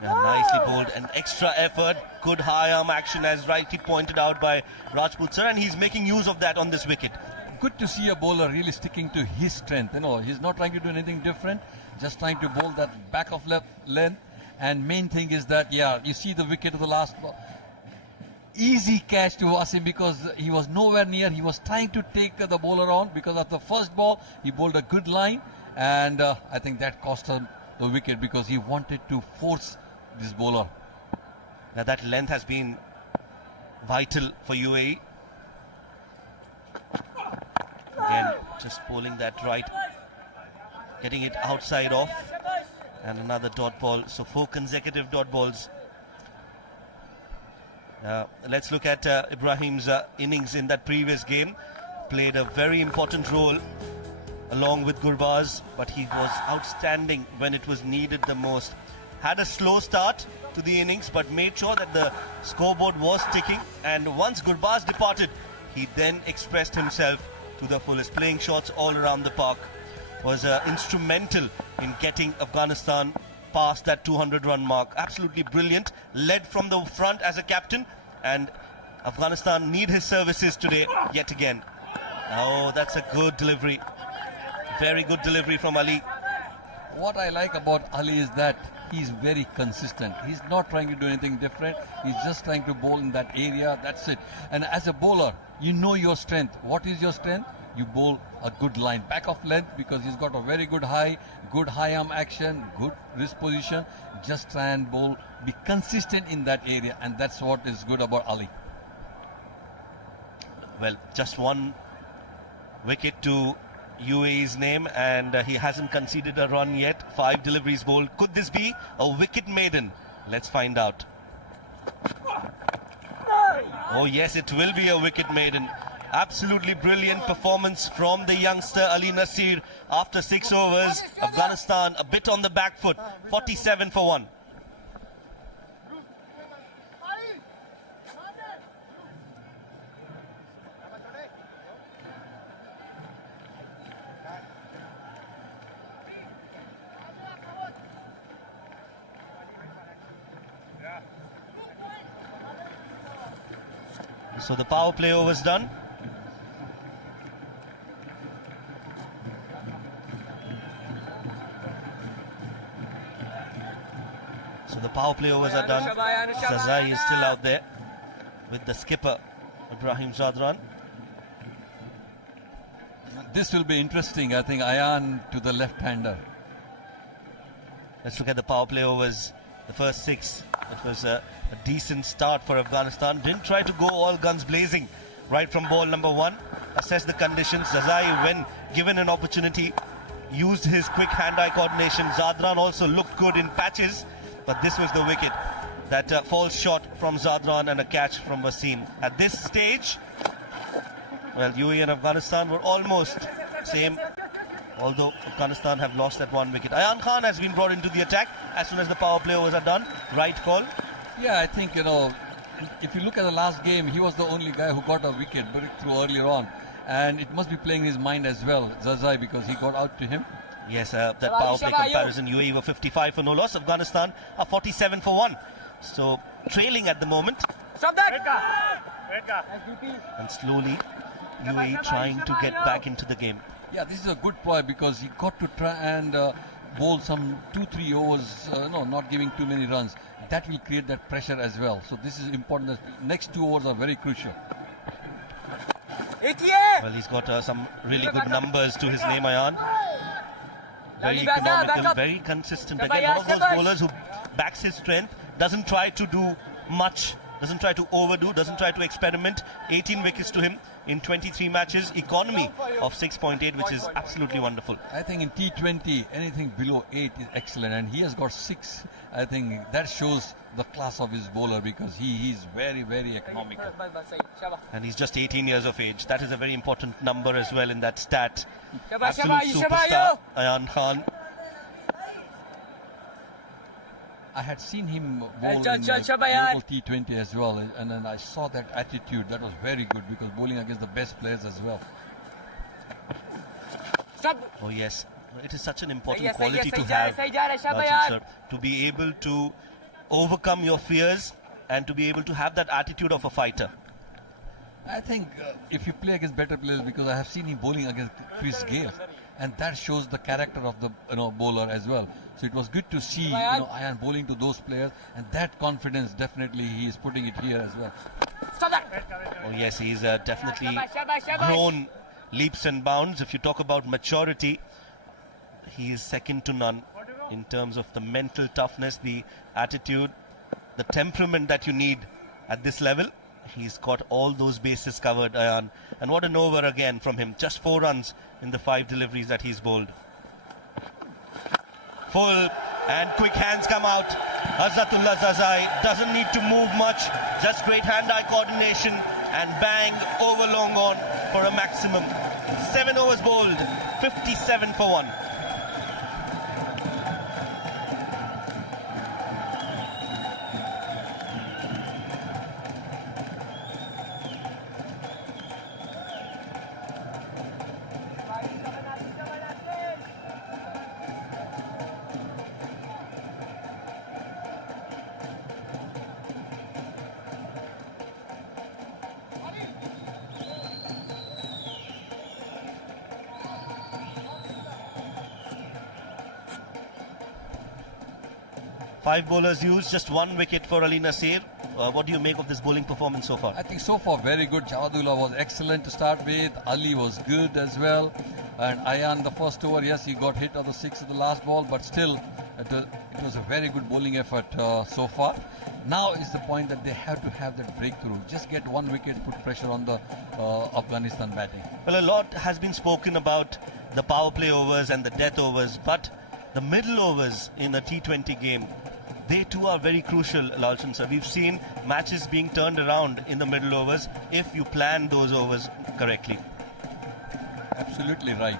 Yeah, nicely bowled. An extra effort. Good high arm action, as rightly pointed out by Rajput sir. And he's making use of that on this wicket. Good to see a bowler really sticking to his strength. You know, he's not trying to do anything different, just trying to bowl that back of length. And main thing is that, yeah, you see the wicket of the last ball. Easy catch to Wasim because he was nowhere near. He was trying to take the bowler on because of the first ball. He bowled a good line, and I think that cost him the wicket because he wanted to force this bowler. Now that length has been vital for UAE. Again, just bowling that right, getting it outside off, and another dot ball. So 4 consecutive dot balls. Let's look at Ibrahim's innings in that previous game. Played a very important role along with Gurbaz, but he was outstanding when it was needed the most. Had a slow start to the innings, but made sure that the scoreboard was ticking. And once Gurbaz departed, he then expressed himself to the fullest, playing shots all around the park. Was instrumental in getting Afghanistan past that 200-run mark. Absolutely brilliant. Led from the front as a captain, and Afghanistan need his services today yet again. Oh, that's a good delivery. Very good delivery from Ali. What I like about Ali is that he's very consistent. He's not trying to do anything different. He's just trying to bowl in that area. That's it. And as a bowler, you know your strength. What is your strength? You bowl a good line, back of length, because he's got a very good high arm action, good wrist position. Just try and bowl, be consistent in that area, and that's what is good about Ali. Well, just 1 wicket to UAE's name, and he hasn't conceded a run yet. 5 deliveries bowled. Could this be a wicket maiden? Let's find out. Oh yes, it will be a wicket maiden. Absolutely brilliant performance from the youngster Ali Nasir after 6 overs. Afghanistan a bit on the back foot, 47 for 1. So the power play over's done. So the power play overs are done. Zazai is still out there with the skipper, Ibrahim Zadran. This will be interesting. I think Ayan to the left-hander. Let's look at the power play overs. The first 6. It was a decent start for Afghanistan. Didn't try to go all guns blazing right from ball number 1. Assess the conditions. Zazai, when given an opportunity, used his quick hand-eye coordination. Zadran also looked good in patches, but this was the wicket that falls short from Zadran and a catch from Wasim. At this stage, well, UAE and Afghanistan were almost same, although Afghanistan have lost that 1 wicket. Ayan Khan has been brought into the attack as soon as the power play overs are done. Right call. Yeah, I think, you know, if you look at the last game, he was the only guy who got a wicket breakthrough earlier on. And it must be playing his mind as well, Zazai, because he got out to him. Yes, that power play comparison, UAE were 55 for no loss. Afghanistan are 47 for 1. So, trailing at the moment. Stop that! And slowly, UAE trying to get back into the game. Yeah, this is a good ploy because he got to try and bowl some 2-3 overs, not giving too many runs. That will create that pressure as well. So this is important. The next 2 overs are very crucial. Well, he's got some really good numbers to his name, Ayan. Very economical, very consistent. Again, one of those bowlers who backs his strength, doesn't try to do much doesn't try to overdo, doesn't try to experiment. 18 wickets to him in 23 matches, economy of 6.8, which is absolutely wonderful. I think in T20, anything below 8 is excellent, and he has got 6. I think that shows the class of his bowler, because he is very, very economical. And he's just 18 years of age. That is a very important number as well in that stat. Absolute superstar, Ayan Khan. I had seen him bowl in global T20 as well, and then I saw that attitude. That was very good, because bowling against the best players as well. Oh yes, it is such an important quality to have, Rajat sir, to be able to overcome your fears and to be able to have that attitude of a fighter. I think if you play against better players, because I have seen him bowling against Chris Gale, and that shows the character of the bowler as well. So it was good to see Ayan bowling to those players, and that confidence definitely he is putting it here as well. Oh yes, he's definitely grown leaps and bounds. If you talk about maturity, he is second to none in terms of the mental toughness, the attitude, the temperament that you need at this level. He's got all those bases covered, Ayan. And what an over again from him. Just 4 runs in the 5 deliveries that he's bowled. Full and quick hands come out. Hazratullah Zazai doesn't need to move much. Just great hand-eye coordination and bang over long on for a maximum. 7 overs bowled, 57 for 1. Five bowlers used, just 1 wicket for Ali Nasir. What do you make of this bowling performance so far? I think so far very good. Jawadullah was excellent to start with. Ali was good as well. And Ayan, the first over, yes, he got hit on the 6 of the last ball, but still it was a very good bowling effort so far. Now is the point that they have to have that breakthrough. Just get 1 wicket, put pressure on the Afghanistan batting. Well, a lot has been spoken about the power play overs and the death overs, but the middle overs in a T20 game, they too are very crucial, Lalchan sir. We've seen matches being turned around in the middle overs if you plan those overs correctly. Absolutely right.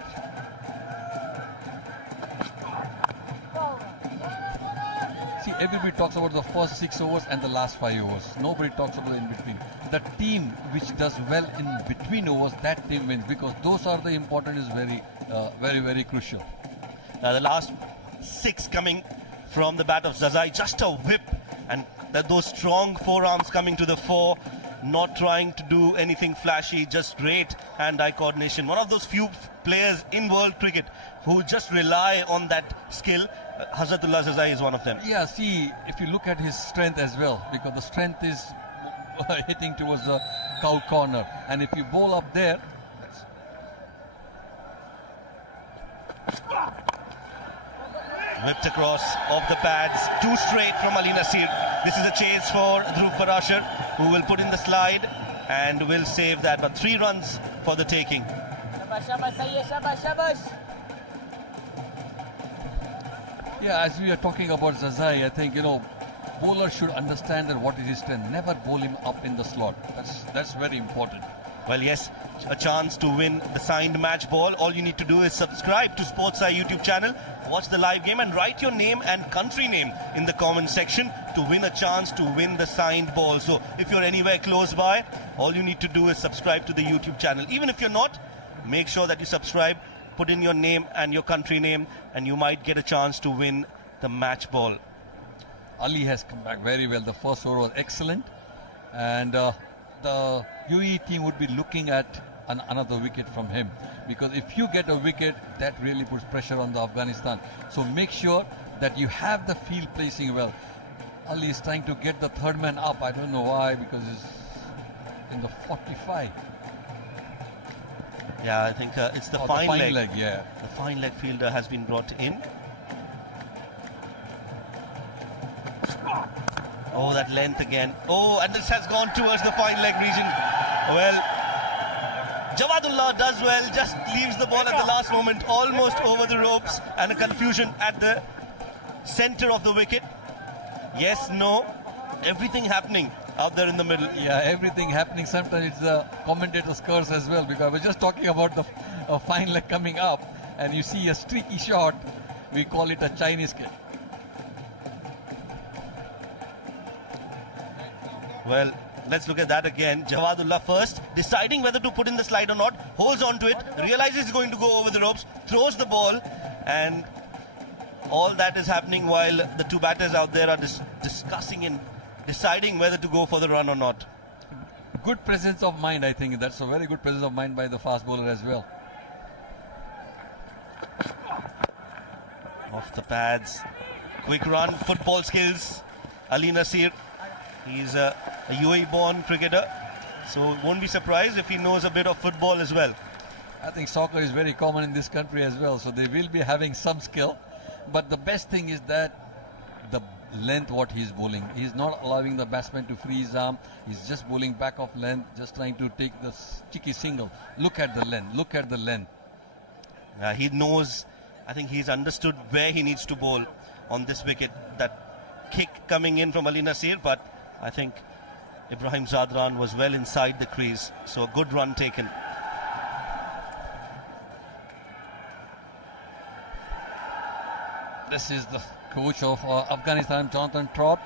See, everybody talks about the first 6 overs and the last 5 overs. Nobody talks about in between. The team which does well in between overs, that team wins, because those are the important, is very, very crucial. The last 6 coming from the bat of Zazai, just a whip, and those strong forearms coming to the fore, not trying to do anything flashy, just great hand-eye coordination. One of those few players in world cricket who just rely on that skill. Hazratullah Zazai is one of them. Yeah, see, if you look at his strength as well, because the strength is hitting towards the cow corner, and if you bowl up there, whipped across off the pads, 2 straight from Ali Nasir. This is a chase for Dhruv Parashar, who will put in the slide and will save that. But 3 runs for the taking. yeah, as we are talking about Zazai, I think, bowler should understand that what is his strength. Never bowl him up in the slot. That's very important. Well, yes, a chance to win the signed match ball. All you need to do is subscribe to SportsEye YouTube channel, watch the live game, and write your name and country name in the comment section to win a chance to win the signed ball. So if you're anywhere close by, all you need to do is subscribe to the YouTube channel. Even if you're not, make sure that you subscribe, put in your name and your country name, and you might get a chance to win the match ball. Ali has come back very well. The first over was excellent, and the UAE team would be looking at another wicket from him, because if you get a wicket, that really puts pressure on the Afghanistan. So make sure that you have the field placing well. Ali is trying to get the third man up. I don't know why, because he's in the 45. Yeah, I think it's the fine leg. Yeah. The fine leg fielder has been brought in. Oh, that length again. Oh, and this has gone towards the fine leg region. Well, Jawadullah does well, just leaves the ball at the last moment, almost over the ropes, and a confusion at the center of the wicket. Yes, no, everything happening out there in the middle. Yeah, everything happening. Sometimes it's the commentator's curse as well, because I was just talking about the fine leg coming up, and you see a streaky shot. We call it a Chinese kick. Well, let's look at that again. Jawadullah first, deciding whether to put in the slide or not, holds on to it, realizes he's going to go over the ropes, throws the ball, and all that is happening while the two batters out there are discussing and deciding whether to go for the run or not. Good presence of mind, I think. That's a very good presence of mind by the fast bowler as well. Off the pads, quick run, football skills. Ali Nasir, he's a UAE-born cricketer, so won't be surprised if he knows a bit of football as well. I think soccer is very common in this country as well, so they will be having some skill. But the best thing is that the length what he's bowling. He's not allowing the batsman to free his arm. He's just bowling back of length, just trying to take the cheeky single. Look at the length. Look at the length. He knows, I think he's understood where he needs to bowl on this wicket. That kick coming in from Ali Nasir, but I think Ibrahim Zadran was well inside the crease. So a good run taken. This is the coach of Afghanistan, Jonathan Trott,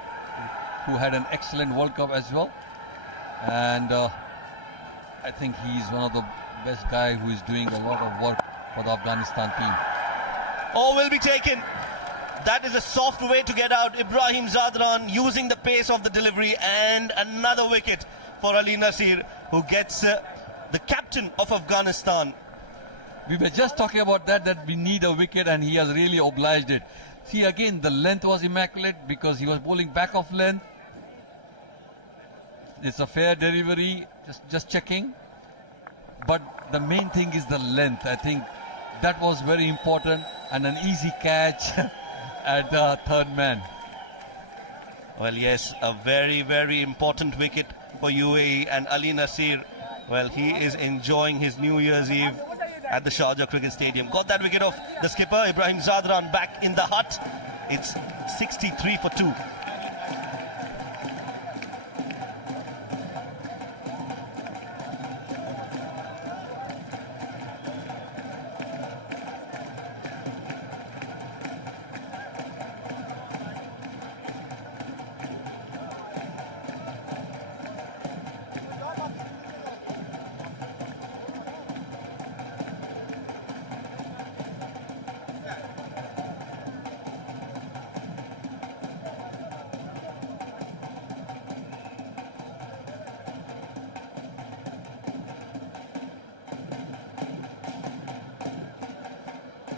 who had an excellent World Cup as well. And I think he's one of the best guys who is doing a lot of work for the Afghanistan team. Oh, will be taken. That is a soft way to get out. Ibrahim Zadran using the pace of the delivery, and another wicket for Ali Nasir, who gets the captain of Afghanistan. We were just talking about that we need a wicket, and he has really obliged it. See, again, the length was immaculate because he was bowling back off length. It's a fair delivery, just checking. But the main thing is the length. I think that was very important, and an easy catch at the third man. Well, yes, a very, very important wicket for UAE, and Ali Nasir, well, he is enjoying his New Year's Eve at the Sharjah Cricket Stadium. Got that wicket off the skipper, Ibrahim Zadran, back in the hut. It's 63 for 2.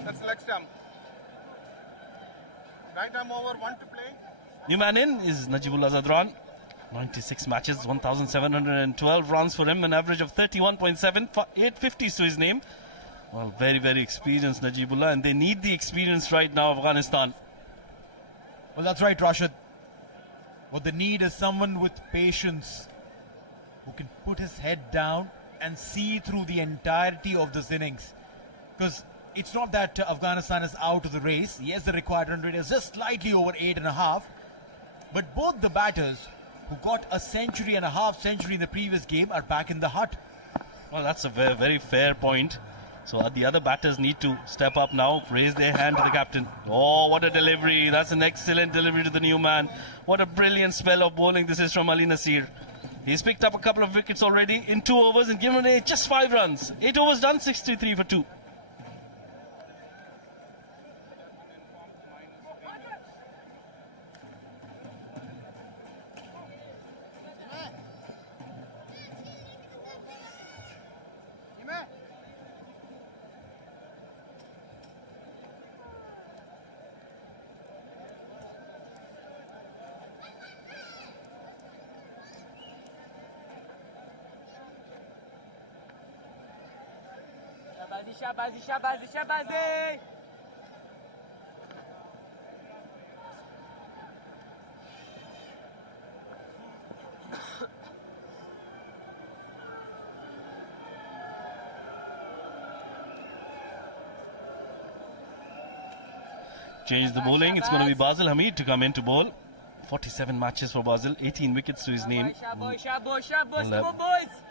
That's leg stump. Right arm over, 1 to play. New man in is Najibullah Zadran. 96 matches, 1,712 runs for him, an average of 31.7, 850s to his name. Well, very, very experienced Najibullah, and they need the experience right now, Afghanistan. Well, that's right, Rashid. What they need is someone with patience who can put his head down and see through the entirety of this innings. Because it's not that Afghanistan is out of the race. Yes, the required run rate is just slightly over 8.5. But both the batters who got a century and a half century in the previous game are back in the hut. Well, that's a very, very fair point. So the other batters need to step up now, raise their hand to the captain. Oh, what a delivery. That's an excellent delivery to the new man. What a brilliant spell of bowling this is from Ali Nasir. He's picked up a couple of wickets already in 2 overs and given away just 5 runs. 8 overs done, 63 for 2. Shabazi, shabazi, shabazi! change the bowling. It's going to be Basil Hamid to come in to bowl. 47 matches for Basil, 18 wickets to his name.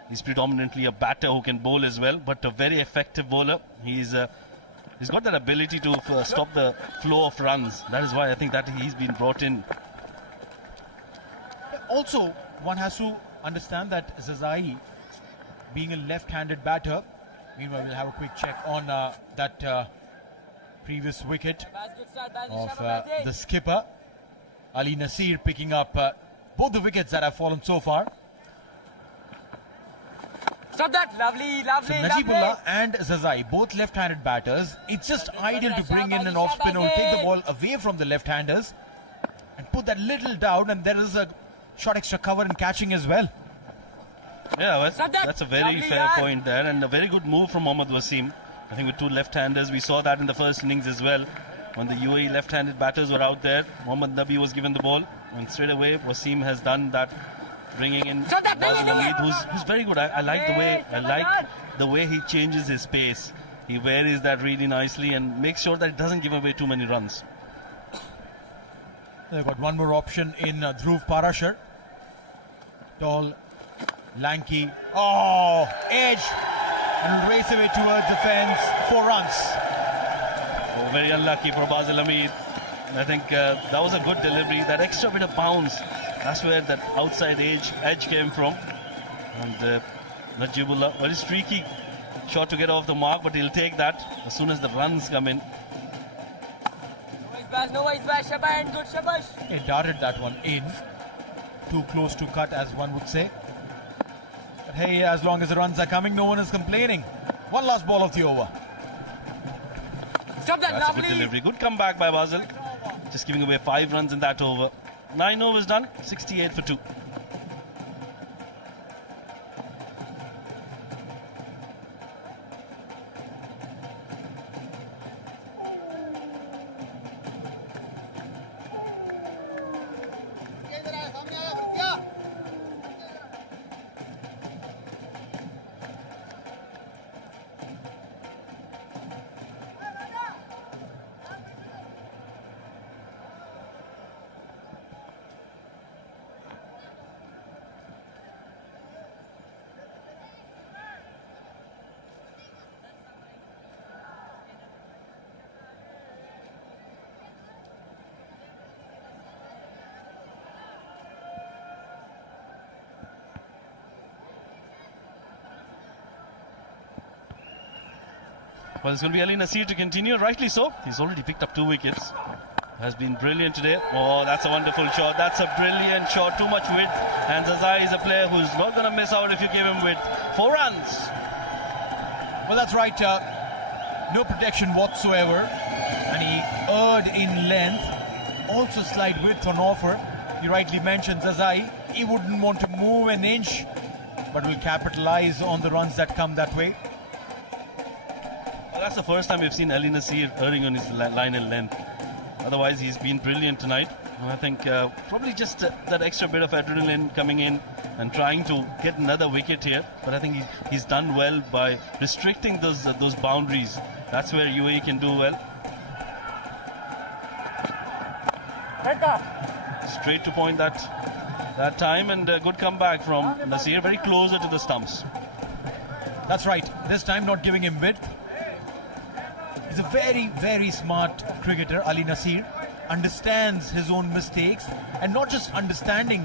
He's predominantly a batter who can bowl as well, but a very effective bowler. He's got that ability to stop the flow of runs. That is why I think that he's been brought in. Also, one has to understand that Zazai, being a left-handed batter, meanwhile we'll have a quick check on that previous wicket of the skipper, Ali Nasir, picking up both the wickets that have fallen so far. Stop that! Lovely, lovely, So Najibullah and Zazai, both left-handed batters. It's just ideal to bring in an off-spinner who take the ball away from the left-handers and put that little down, and there is a short extra cover and catching as well. Yeah, that's a very fair point there, and a very good move from Mohammad Wasim. I think with two left-handers, we saw that in the first innings as well. When the UAE left-handed batters were out there, Mohammad Nabi was given the ball, and straight away Wasim has done that, bringing in Basil Hamid, who's very good. I like the way he changes his pace. He varies that really nicely and makes sure that it doesn't give away too many runs. They've got one more option in Dhruv Parashar. Tall, lanky. Oh, edge. And race away towards the fence. 4 runs. Oh, very unlucky for Basil Hamid. I think that was a good delivery. That extra bit of bounce, that's where that outside edge came from. And Najibullah, very streaky shot to get off the mark, but he'll take that as soon as the runs come in. No worries, Shaban, good Shabash. He darted that one in. Too close to cut, as one would say. But hey, as long as the runs are coming, no one is complaining. One last ball of the over. Stop that, That's lovely. a good delivery. Good comeback by Basil. Just giving away 5 runs in that over. 9 overs done, 68 for 2. Well, it's going to be Ali Nasir to continue, rightly so. He's already picked up 2 wickets. Has been brilliant today. Oh, that's a wonderful shot. That's a brilliant shot. Too much width. And Zazai is a player who's not going to miss out if you give him width. 4 runs. Well, that's right. No protection whatsoever. And he erred in length. Also slight width on offer. You rightly mentioned Zazai. He wouldn't want to move an inch, but will capitalize on the runs that come that way. Well, that's the first time we've seen Ali Nasir erring on his line and length. Otherwise, he's been brilliant tonight. And I think probably just that extra bit of adrenaline coming in and trying to get another wicket here. But I think he's done well by restricting those boundaries. That's where UAE can do well. Straight to point that time, and a good comeback from Nasir. Very closer to the stumps. That's right. This time not giving him width. He's a very, very smart cricketer, Ali Nasir. Understands his own mistakes, and not just understanding.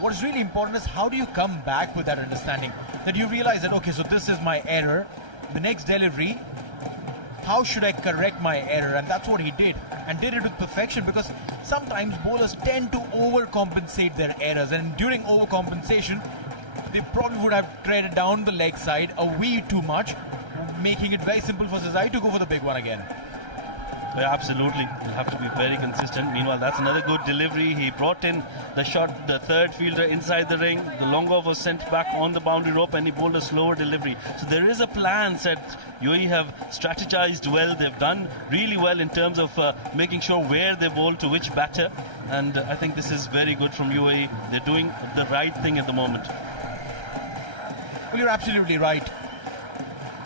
What is really important is how do you come back with that understanding? That you realize that, okay, so this is my error. The next delivery, how should I correct my error? And that's what he did, and did it with perfection, because sometimes bowlers tend to overcompensate their errors, and during overcompensation, they probably would have treaded down the leg side a wee too much, making it very simple for Zazai to go for the big one again. Yeah, absolutely. He'll have to be very consistent. Meanwhile, that's another good delivery. He brought in the shot, the third fielder inside the ring. The long off was sent back on the boundary rope, and he bowled a slower delivery. So there is a plan set. UAE have strategized well. They've done really well in terms of making sure where they bowl to which batter. And I think this is very good from UAE. They're doing the right thing at the moment. Well, you're absolutely right.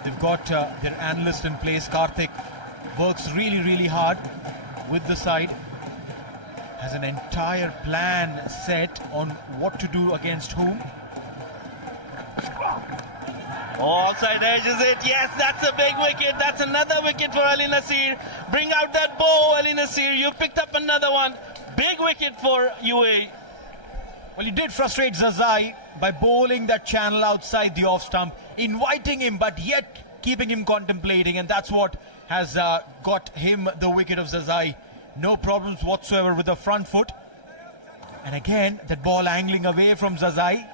They've got their analyst in place, Karthik. Works really, really hard. with the side, has an entire plan set on what to do against whom. Oh, outside edge is it? Yes, that's a big wicket. That's another wicket for Ali Nasir. Bring out that bow, Ali Nasir. You've picked up another one. Big wicket for UAE. Well, you did frustrate Zazai by bowling that channel outside the off stump, inviting him but yet keeping him contemplating, and that's what has got him the wicket of Zazai. No problems whatsoever with the front foot. And again, that ball angling away from Zazai,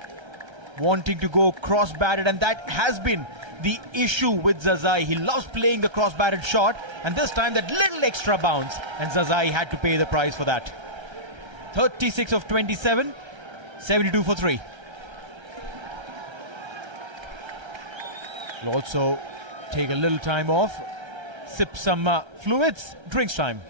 wanting to go cross-batted, and that has been the issue with Zazai. He loves playing the cross-batted shot, and this time that little extra bounce, and Zazai had to pay the price for that. 36 of 27, 72 for 3. We'll also take a little time off, sip some fluids, drinks time.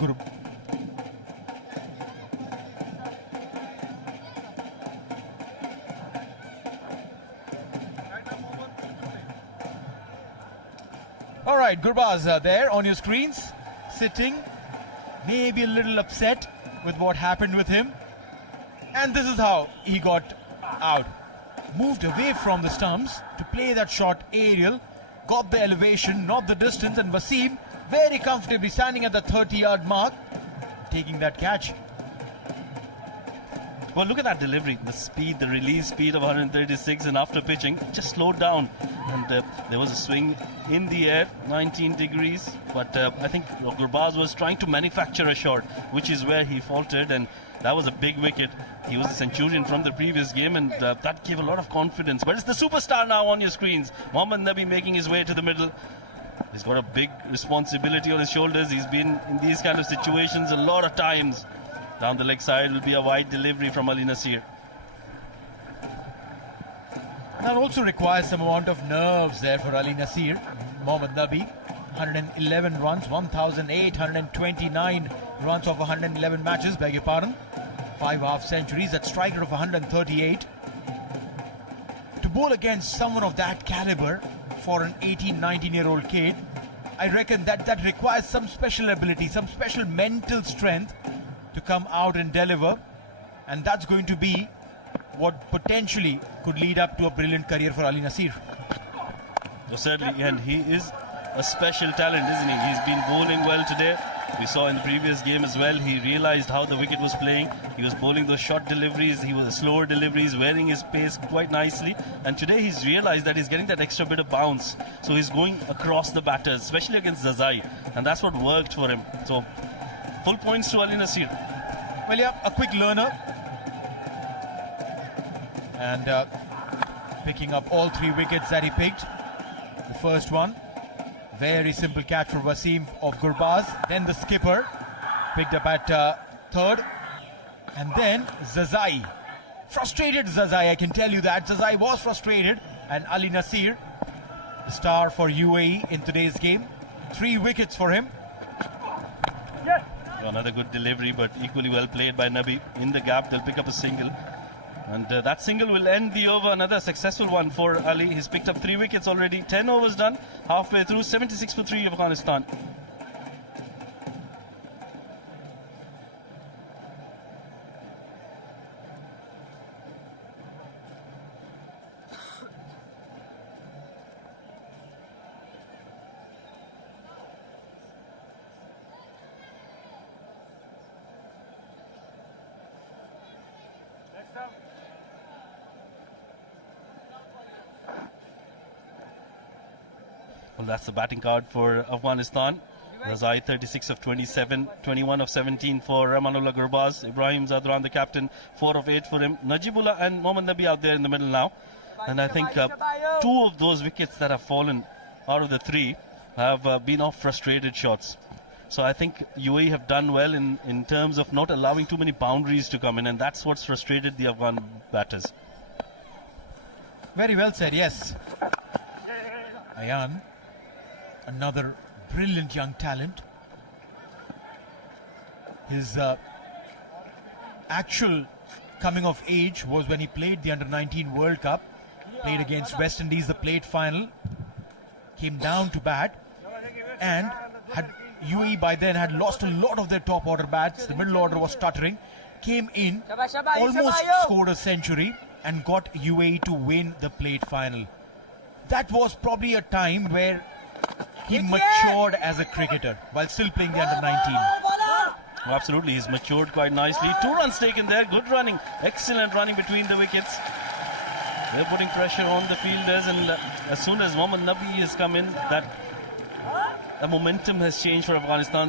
Guru. All right, Gurbaz there on your screens, sitting, maybe a little upset with what happened with him. And this is how he got out. Moved away from the stumps to play that shot aerial, got the elevation, not the distance, and Wasim very comfortably standing at the 30-yard mark, taking that catch. Well, look at that delivery, the speed, the release speed of 136, and after pitching, just slowed down. And there was a swing in the air, 19 degrees. But I think Gurbaz was trying to manufacture a shot, which is where he faltered, and that was a big wicket. He was a centurion from the previous game, and that gave a lot of confidence. But it's the superstar now on your screens. Mohammad Nabi making his way to the middle. He's got a big responsibility on his shoulders. He's been in these kind of situations a lot of times. Down the leg side will be a wide delivery from Ali Nasir. That also requires some amount of nerves there for Ali Nasir. Mohammad Nabi, 111 runs, 1,829 runs of 111 matches, beg your pardon. 5 half centuries, that striker of 138. To bowl against someone of that caliber for an 18, 19-year-old kid, I reckon that requires some special ability, some special mental strength to come out and deliver, and that's going to be what potentially could lead up to a brilliant career for Ali Nasir. So certainly, and he is a special talent, isn't he? He's been bowling well today. We saw in the previous game as well, he realized how the wicket was playing. He was bowling those short deliveries, he was slower deliveries, wearing his pace quite nicely. And today he's realized that he's getting that extra bit of bounce. So he's going across the batters, especially against Zazai. And that's what worked for him. So full points to Ali Nasir. Well, yeah, a quick learner. And picking up all 3 wickets that he picked. The first one, very simple catch for Wasim of Gurbaz. Then the skipper picked up at third. And then Zazai. Frustrated Zazai, I can tell you that. Zazai was frustrated. And Ali Nasir, the star for UAE in today's game. 3 wickets for him. Another good delivery, but equally well played by Nabi. In the gap, they'll pick up a single. And that single will end the over. Another successful one for Ali. He's picked up 3 wickets already. 10 overs done. Halfway through. 76 for 3 of Afghanistan. Well, that's the batting card for Afghanistan. Razai 36 of 27, 21 of 17 for Ramanullah Gurbaz. Ibrahim Zadran, the captain, 4 of 8 for him. Najibullah and Mohammad Nabi out there in the middle now. And I think 2 of those wickets that have fallen out of the 3 have been off frustrated shots. So I think UAE have done well in terms of not allowing too many boundaries to come in, and that's what's frustrated the Afghan batters. Very well said, yes. Ayan, another brilliant young talent. His actual coming of age was when he played the Under-19 World Cup, played against West Indies, the plate final, came down to bat, and UAE by then had lost a lot of their top order bats. The middle order was stuttering, came in, almost scored a century and got UAE to win the plate final. That was probably a time where he matured as a cricketer while still playing the Under-19. Oh, absolutely, he's matured quite nicely. 2 runs taken there, good running, excellent running between the wickets. They're putting pressure on the fielders, and as soon as Mohammad Nabi has come in, the momentum has changed for Afghanistan.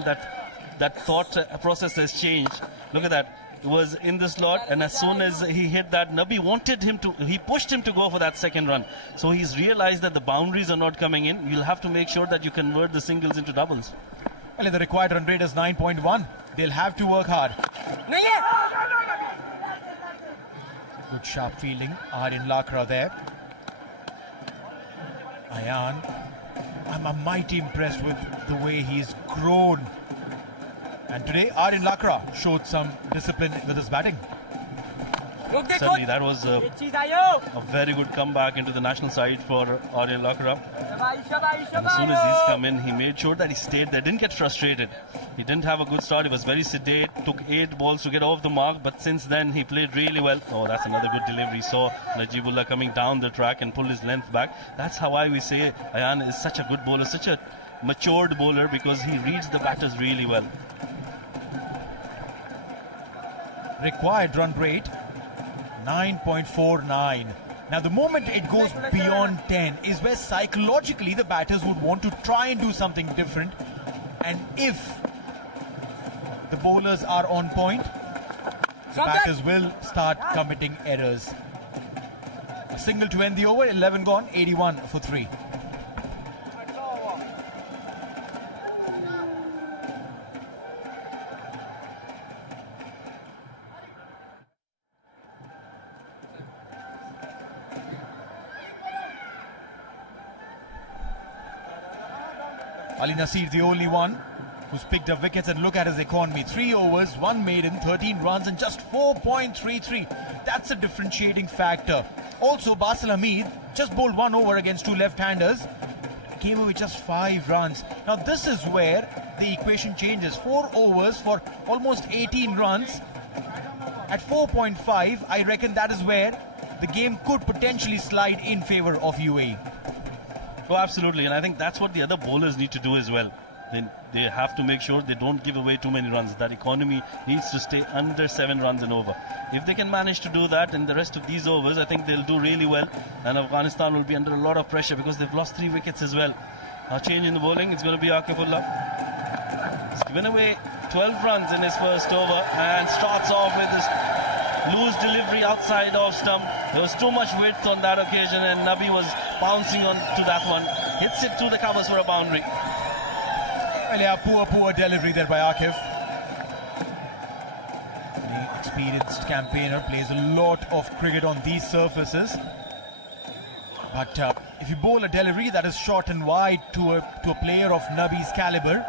That thought process has changed. Look at that. He was in the slot, and as soon as he hit that, Nabi he pushed him to go for that second run. So he's realized that the boundaries are not coming in. You'll have to make sure that you convert the singles into doubles. Well, the required run rate is 9.1. They'll have to work hard. Good sharp fielding. Aryan Lakra there. Ayan. I'm mighty impressed with the way he's grown. And today, Aryan Lakra showed some discipline with his batting. Certainly, that was a very good comeback into the national side for Aryan Lakra. And as soon as he's come in, he made sure that he stayed there, didn't get frustrated. He didn't have a good start, he was very sedate, took 8 balls to get off the mark, but since then he played really well. Oh, that's another good delivery. Saw Najibullah coming down the track and pull his length back. That's how I would say Ayan is such a good bowler, such a matured bowler, because he reads the batters really well. Required run rate 9.49. Now the moment it goes beyond 10 is where psychologically the batters would want to try and do something different, and if the bowlers are on point, the batters will start committing errors. A single to end the over, 11 gone, 81 for 3. Ali Nasir, the only one who's picked up wickets, and look at his economy. 3 overs, 1 maiden, 13 runs and just 4.33. That's a differentiating factor. Also, Basil Hamid just bowled 1 over against 2 left-handers. Came away with just 5 runs. Now this is where the equation changes. 4 overs for almost 18 runs. At 4.5, I reckon that is where the game could potentially slide in favour of UAE. Oh, absolutely, and I think that's what the other bowlers need to do as well. They have to make sure they don't give away too many runs. That economy needs to stay under 7 runs and over. If they can manage to do that in the rest of these overs, I think they'll do really well, and Afghanistan will be under a lot of pressure because they've lost 3 wickets as well. A change in the bowling, it's going to be Akifullah. He's given away 12 runs in his first over and starts off with his loose delivery outside off stump. There was too much width on that occasion, and Nabi was bouncing on to that one. Hits it through the covers for a boundary. Well, yeah, poor delivery there by Akif. The experienced campaigner plays a lot of cricket on these surfaces. But if you bowl a delivery that is short and wide to a player of Nabi's caliber,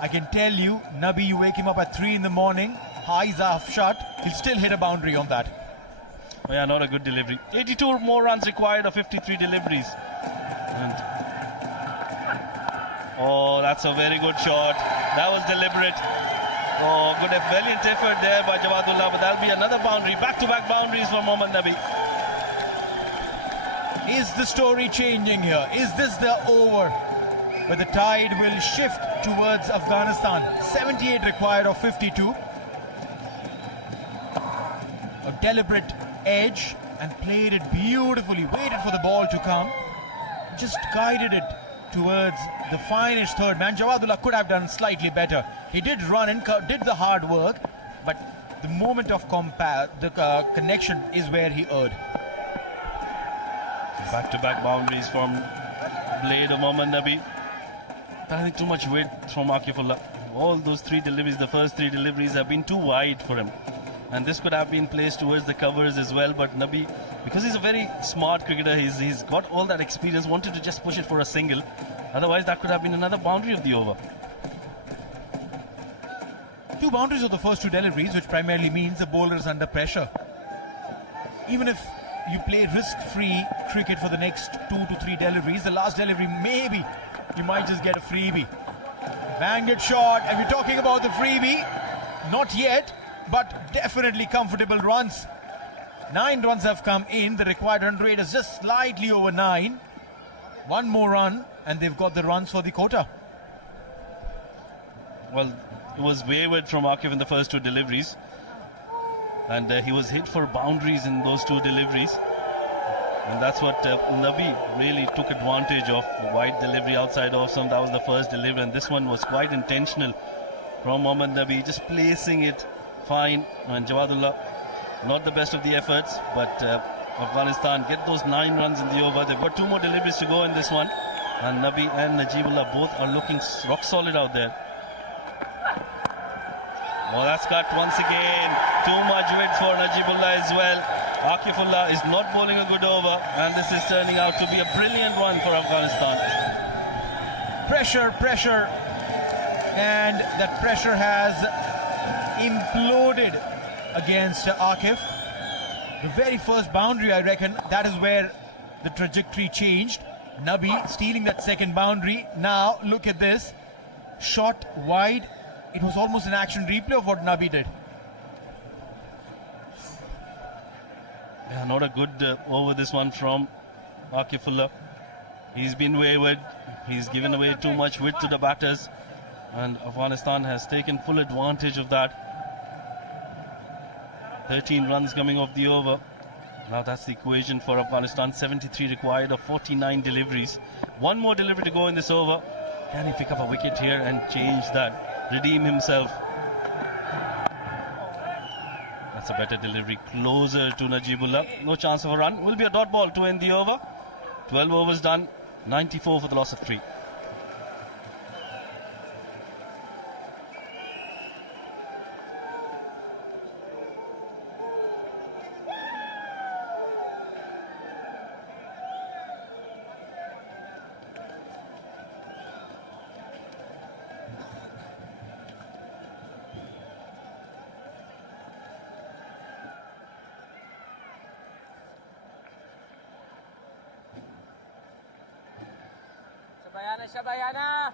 I can tell you, Nabi, you wake him up at 3 in the morning, eyes are shut, he'll still hit a boundary on that. Oh, yeah, not a good delivery. 82 more runs required of 53 deliveries. And oh, that's a very good shot. That was deliberate. Oh, good, valiant effort there by Jawadullah, but that'll be another boundary. Back-to-back boundaries for Mohammad Nabi. Is the story changing here? Is this the over where the tide will shift towards Afghanistan? 78 required of 52. A deliberate edge and played it beautifully. Waited for the ball to come. Just guided it towards the finish third man. Jawadullah could have done slightly better. He did run and did the hard work, but the moment of connection is where he erred. Back-to-back boundaries from blade of Mohammad Nabi. I think too much weight from Akifullah. All those three deliveries, the first three deliveries have been too wide for him. And this could have been placed towards the covers as well, but Nabi, because he's a very smart cricketer, he's got all that experience, wanted to just push it for a single. Otherwise, that could have been another boundary of the over. Two boundaries of the first two deliveries, which primarily means the bowler is under pressure. Even if you play risk-free cricket for the next 2 to 3 deliveries, the last delivery, maybe you might just get a freebie. Banged it short. Are we talking about the freebie? Not yet, but definitely comfortable runs. 9 runs have come in. The required run rate is just slightly over 9. One more run and they've got the runs for the quota. Well, it was wayward from Akif in the first two deliveries. And he was hit for boundaries in those two deliveries. And that's what Nabi really took advantage of. The wide delivery outside off some, that was the first delivery. And this one was quite intentional from Mohammad Nabi, just placing it fine. And Jawadullah, not the best of the efforts, but Afghanistan get those 9 runs in the over. They've got 2 more deliveries to go in this one. And Nabi and Najibullah both are looking rock solid out there. Oh, that's cut once again. Too much weight for Najibullah as well. Akifullah is not bowling a good over, and this is turning out to be a brilliant one for Afghanistan. Pressure, and that pressure has imploded against Akif. The very first boundary, I reckon, that is where the trajectory changed. Nabi stealing that second boundary. Now, look at this. Shot wide. It was almost an action replay of what Nabi did. Yeah, not a good over this one from Akifullah. He's been wayward. He's given away too much width to the batters. And Afghanistan has taken full advantage of that. 13 runs coming off the over. Now that's the equation for Afghanistan. 73 required of 49 deliveries. One more delivery to go in this over. Can he pick up a wicket here and change that? Redeem himself. That's a better delivery. Closer to Najibullah. No chance of a run. Will be a dot ball to end the over. 12 overs done. 94 for the loss of 3. Shabayana.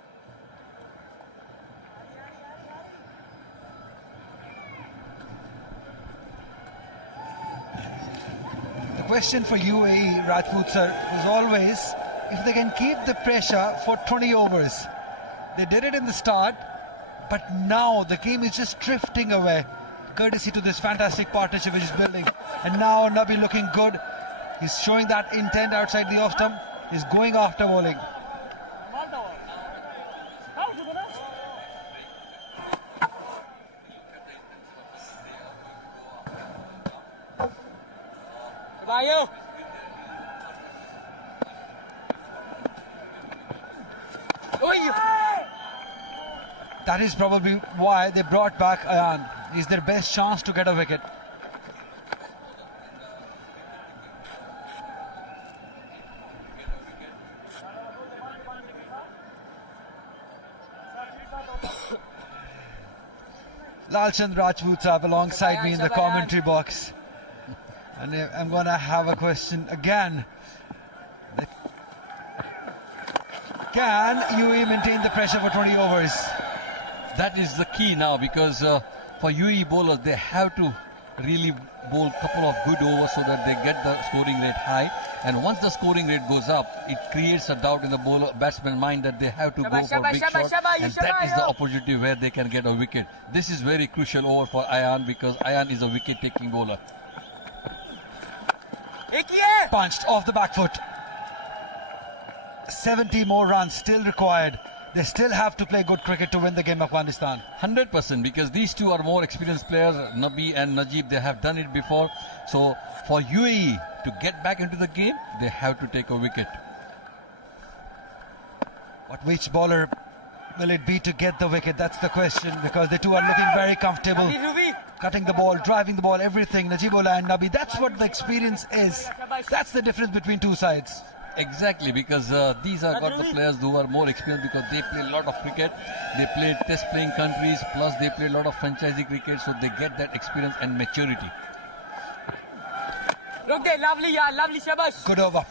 The question for UAE, Rajput sir, is always if they can keep the pressure for 20 overs. They did it in the start, but now the game is just drifting away, courtesy to this fantastic partnership which is building. And now Nabi looking good. He's showing that intent outside the off stump. He's going after bowling. That is probably why they brought back Ayan. He's their best chance to get a wicket. Lalchand Rajput Saab alongside me in the commentary box. And I'm going to have a question again. Can UAE maintain the pressure for 20 overs? That is the key now, because for UAE bowlers, they have to really bowl a couple of good overs so that they get the scoring rate high. And once the scoring rate goes up, it creates a doubt in the batsman's mind that they have to go for big shots, and that is the opportunity where they can get a wicket. This is very crucial over for Ayan, because Ayan is a wicket-taking bowler. Punched off the back foot. 70 more runs still required. They still have to play good cricket to win the game, Afghanistan. 100%, because these two are more experienced players, Nabi and Najib. They have done it before. So for UAE to get back into the game, they have to take a wicket. But which bowler will it be to get the wicket? That's the question, because the two are looking very comfortable. Cutting the ball, driving the ball, everything. Najibullah and Nabi, that's what the experience is. That's the difference between two sides. Exactly, because these are got the players who are more experienced, because they play a lot of cricket. They play test playing countries, plus they play a lot of franchisee cricket, so they get that experience and maturity. Look there, lovely, yeah, lovely, shabash. Good over.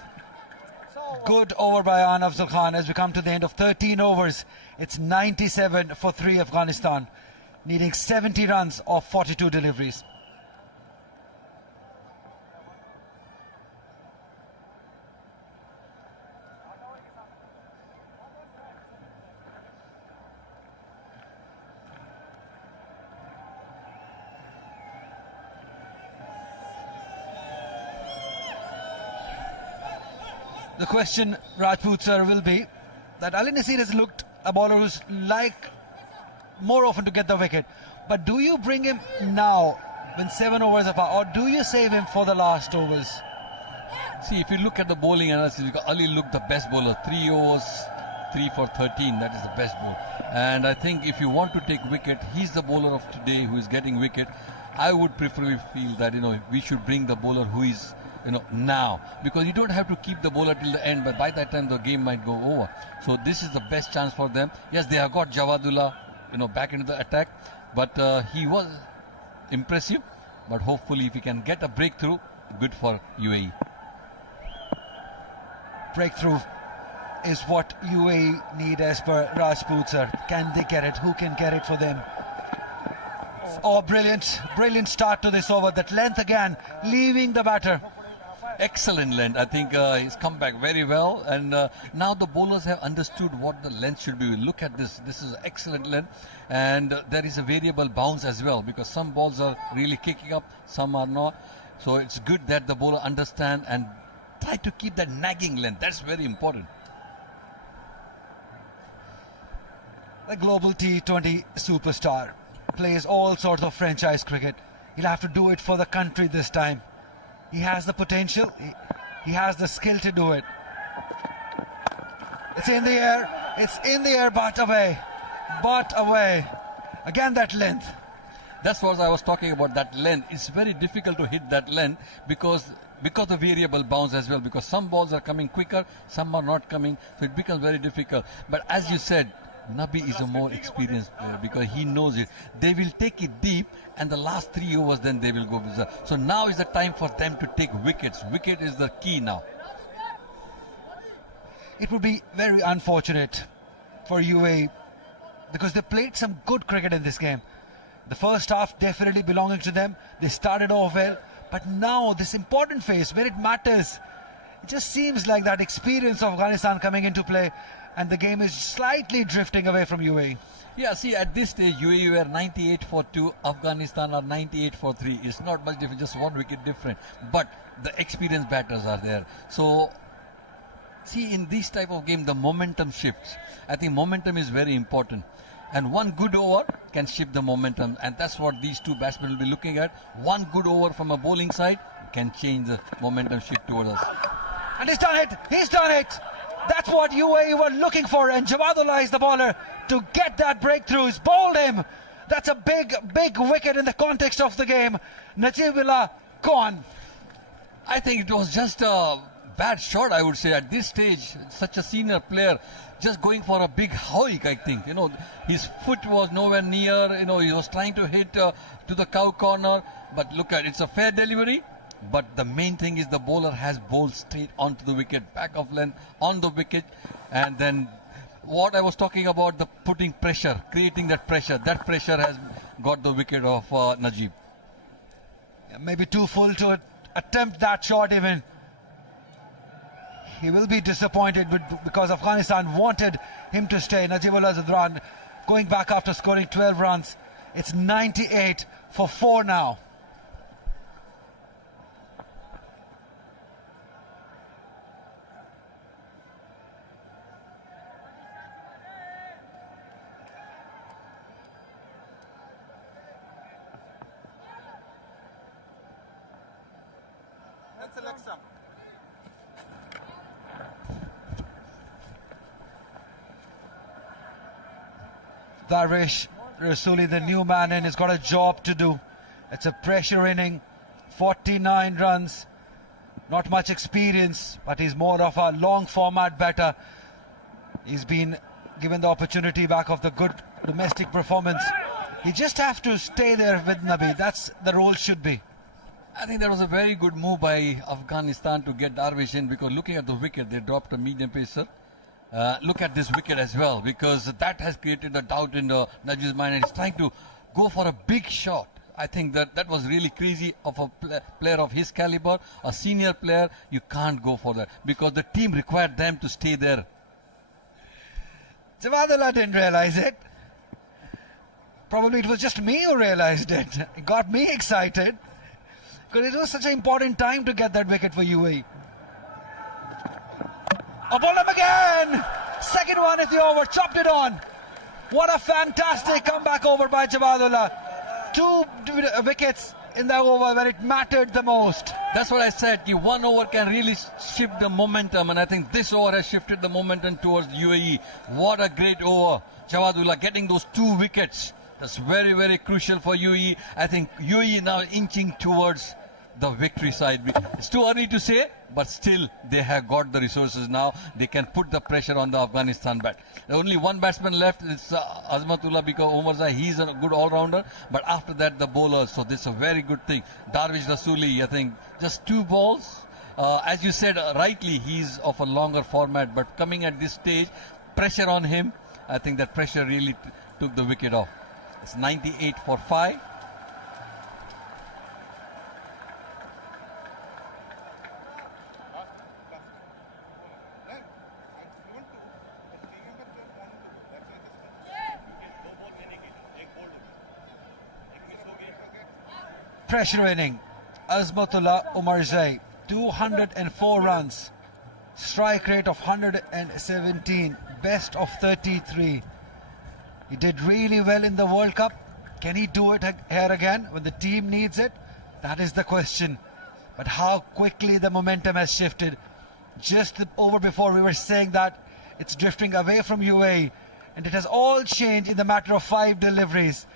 Good over by An Afzal Khan as we come to the end of 13 overs. It's 97 for 3 Afghanistan, needing 70 runs off 42 deliveries. The question, Rajput sir, will be that Ali Nasir has looked a bowler who's like more often to get the wicket. But do you bring him now when 7 overs are par, or do you save him for the last overs? See, if you look at the bowling analysis, Ali looked the best bowler. 3 overs, 3 for 13, that is the best bowler. And I think if you want to take wicket, he's the bowler of today who is getting wicket. I would prefer feel that, we should bring the bowler who is now, because you don't have to keep the bowler till the end, but by that time the game might go over. So this is the best chance for them. Yes, they have got Jawadullah back into the attack, but he was impressive. But hopefully if he can get a breakthrough, good for UAE. Breakthrough is what UAE need as per Rajput sir. Can they get it? Who can get it for them? Oh, brilliant start to this over. That length again, leaving the batter. Excellent length. I think he's come back very well, and now the bowlers have understood what the length should be. Look at this. This is excellent length, and there is a variable bounce as well, because some balls are really kicking up, some are not. So it's good that the bowler understand and try to keep that nagging length. That's very important. The global T20 superstar plays all sorts of franchise cricket. He'll have to do it for the country this time. He has the potential, he has the skill to do it. It's in the air, but away. Again that length. That's what I was talking about, that length. It's very difficult to hit that length because the variable bounce as well, because some balls are coming quicker, some are not coming, so it becomes very difficult. But as you said, Nabi is a more experienced player because he knows it. They will take it deep, and the last 3 overs then they will go berserk. So now is the time for them to take wickets. Wicket is the key now. It would be very unfortunate for UAE because they played some good cricket in this game. The first half definitely belonging to them. They started off well, but now this important phase where it matters, it just seems like that experience of Afghanistan coming into play, and the game is slightly drifting away from UAE. Yeah, see, at this stage, UAE were 98 for 2, Afghanistan are 98 for 3. It's not much different, just 1 wicket different. But the experienced batters are there. So, see, in this type of game, the momentum shifts. I think momentum is very important. And 1 good over can shift the momentum. And that's what these two batsmen will be looking at. 1 good over from a bowling side can change the momentum shift towards us. And he's done it! That's what UAE were looking for, and Jawadullah is the bowler to get that breakthrough. He's bowled him. That's a big wicket in the context of the game. Najibullah gone. I think it was just a bad shot, I would say, at this stage. Such a senior player just going for a big hoik, I think. His foot was nowhere near. He was trying to hit to the cow corner. But look at it, it's a fair delivery. But the main thing is the bowler has bowled straight onto the wicket, back of length, on the wicket. And then what I was talking about, the putting pressure, creating that pressure has got the wicket of Najib. Yeah, maybe too full to attempt that shot even. He will be disappointed because Afghanistan wanted him to stay. Najibullah Zadran going back after scoring 12 runs. It's 98 for 4 now. That's the leg stump. Darvish Rasuli, the new man in, has got a job to do. It's a pressure inning, 49 runs, not much experience, but he's more of a long format batter. He's been given the opportunity back of the good domestic performance. He just have to stay there with Nabi. That's the role should be. I think that was a very good move by Afghanistan to get Darvish in, because looking at the wicket, they dropped a medium pacer. Look at this wicket as well, because that has created a doubt in Najib's mind, and he's trying to go for a big shot. I think that was really crazy of a player of his caliber, a senior player. You can't go for that because the team required them to stay there. Javadullah didn't realize it. Probably it was just me who realized it. It got me excited because it was such an important time to get that wicket for UAE. A ball up again! Second one at the over, chopped it on. What a fantastic comeback over by Javadullah. 2 wickets in the over where it mattered the most. That's what I said. One over can really shift the momentum, and I think this over has shifted the momentum towards UAE. What a great over. Javadullah getting those 2 wickets. That's very, very crucial for UAE. I think UAE now inching towards the victory side. It's too early to say, but still they have got the resources now. They can put the pressure on the Afghanistan bat. Only one batsman left. It's Azmatullah, because Omarzai, he's a good all-rounder. But after that, the bowlers. So this is a very good thing. Darvish Rasuli, I think, just 2 balls. As you said rightly, he's of a longer format. But coming at this stage, pressure on him. I think that pressure really took the wicket off. It's 98 for 5. Pressure inning. Azmatullah Omarzai, 204 runs. Strike rate of 117. Best of 33. He did really well in the World Cup. Can he do it here again when the team needs it? That is the question. But how quickly the momentum has shifted. Just over before we were saying that it's drifting away from UAE, and it has all changed in the matter of 5 deliveries.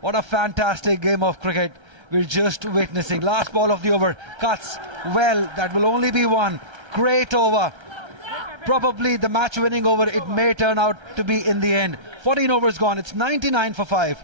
What a fantastic game of cricket we're just witnessing. Last ball of the over cuts well. That will only be one. Great over. Probably the match winning over it may turn out to be in the end. 14 overs gone. It's 99 for 5.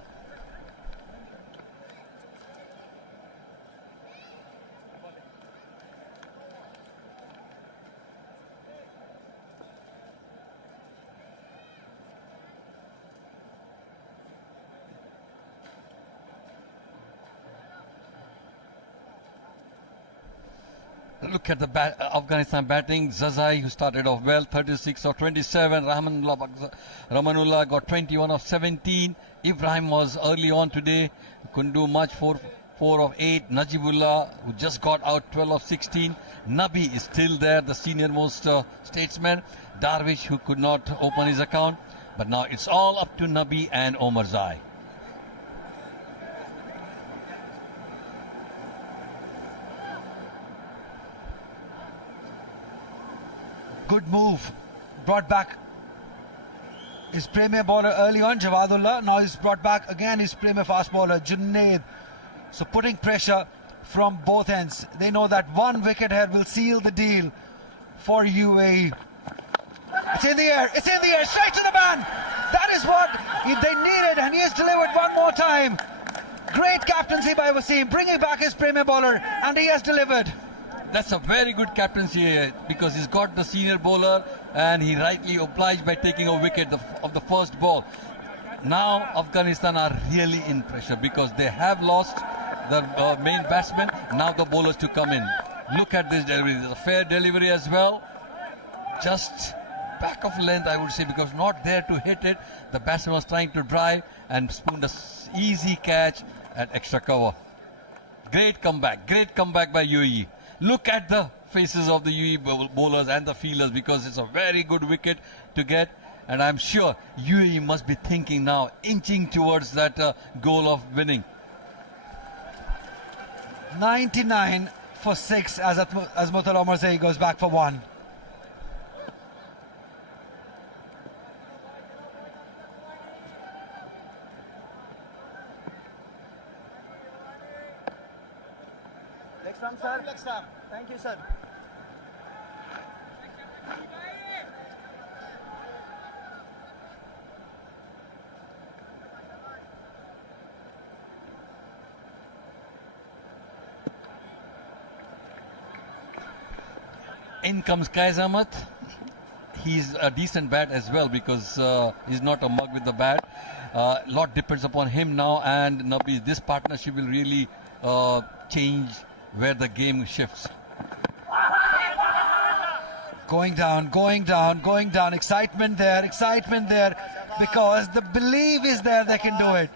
Look at the Afghanistan batting. Zazai, who started off well, 36 of 27. Rahmanullah got 21 of 17. Ibrahim was early on today, couldn't do much, 4 of 8. Najibullah, who just got out, 12 of 16. Nabi is still there, the senior most statesman. Darvish, who could not open his account. But now it's all up to Nabi and Omarzai. Good move. Brought back his premier bowler early on, Javadullah. Now he's brought back again his premier fast bowler, Junaid. So putting pressure from both ends. They know that 1 wicket here will seal the deal for UAE. It's in the air. It's in the air. Straight to the man. That is what they needed, and he has delivered one more time. Great captaincy by Wasim, bringing back his premier bowler, and he has delivered. That's a very good captaincy because he's got the senior bowler and he rightly obliged by taking a wicket of the first ball. Now Afghanistan are really in pressure because they have lost the main batsman. Now the bowlers to come in. Look at this delivery. It's a fair delivery as well. Just back of length, I would say, because not there to hit it. The batsman was trying to drive and spooned a easy catch at extra cover. Great comeback by UAE. Look at the faces of the UAE bowlers and the fielders because it's a very good wicket to get. And I'm sure UAE must be thinking now, inching towards that goal of winning. 99 for 6 as Muthal Omar say he goes back for 1. Next round, sir. Next round. Thank you, sir. In comes Qais Ahmed. He's a decent bat as well because he's not a mug with the bat. Lot depends upon him now and Nabi. This partnership will really change where the game shifts. Going down. Excitement there because the belief is there they can do it.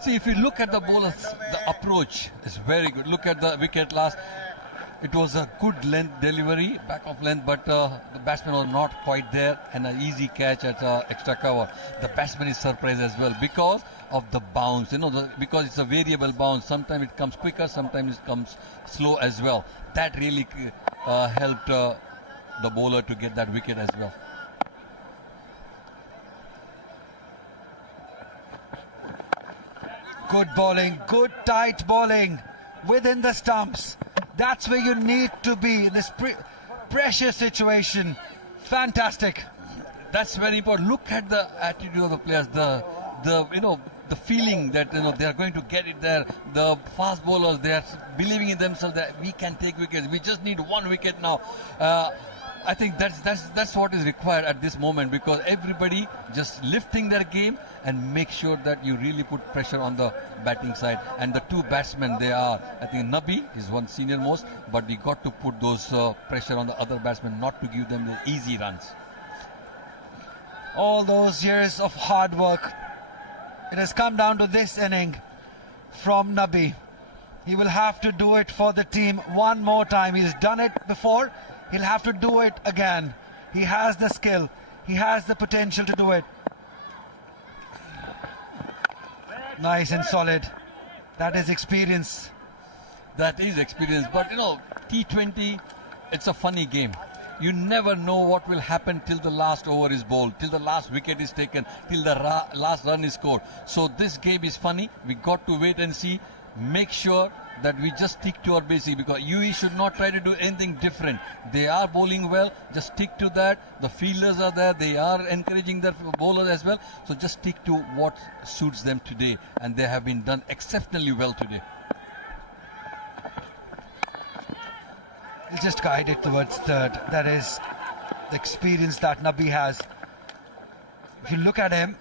See, if you look at the bowlers, the approach is very good. Look at the wicket last. It was a good length delivery, back of length, but the batsman was not quite there, and an easy catch at extra cover. The batsman is surprised as well because of the bounce, because it's a variable bounce. Sometimes it comes quicker, sometimes it comes slow as well. That really helped the bowler to get that wicket as well. Good bowling, good tight bowling within the stumps. That's where you need to be. This pressure situation, fantastic. That's very important. Look at the attitude of the players. The feeling that they are going to get it there. The fast bowlers, they are believing in themselves that we can take wickets. We just need 1 wicket now. I think that's what is required at this moment because everybody just lifting their game and make sure that you really put pressure on the batting side. And the 2 batsmen, I think Nabi is one senior most, but we got to put those pressure on the other batsmen not to give them the easy runs. All those years of hard work, it has come down to this inning from Nabi. He will have to do it for the team one more time. He's done it before. He'll have to do it again. He has the skill. He has the potential to do it. Nice and solid. That is experience. That is experience. But T20, it's a funny game. You never know what will happen till the last over is bowled, till the last wicket is taken, till the last run is scored. So this game is funny. We got to wait and see. Make sure that we just stick to our basic because UAE should not try to do anything different. They are bowling well, just stick to that. The fielders are there, they are encouraging their bowlers as well. So just stick to what suits them today, and they have been done exceptionally well today. He'll just guide it towards third. That is the experience that Nabi has. If you look at him,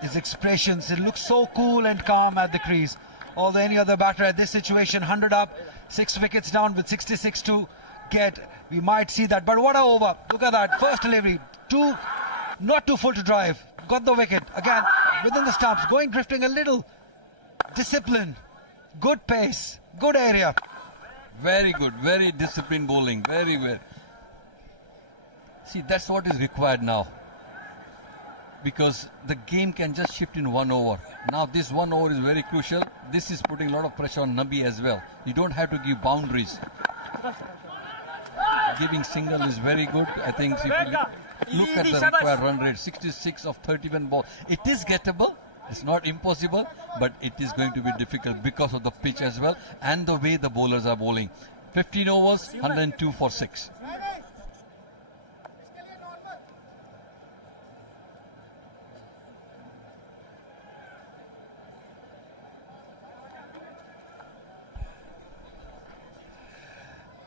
his expressions, it looks so cool and calm at the crease. Although any other batter at this situation, 100 up, 6 wickets down with 66 to get, we might see that. But what a over. Look at that. First delivery. Not too full to drive. Got the wicket. Again, within the stumps. Drifting a little. Discipline. Good pace. Good area. Very good. Very disciplined bowling. Very well. See, that's what is required now. Because the game can just shift in 1 over. Now this 1 over is very crucial. This is putting a lot of pressure on Nabi as well. You don't have to give boundaries. Giving single is very good. I think if you look at the required run rate, 66 of 31 ball. It is gettable. It's not impossible, but it is going to be difficult because of the pitch as well and the way the bowlers are bowling. 15 overs, 102 for 6.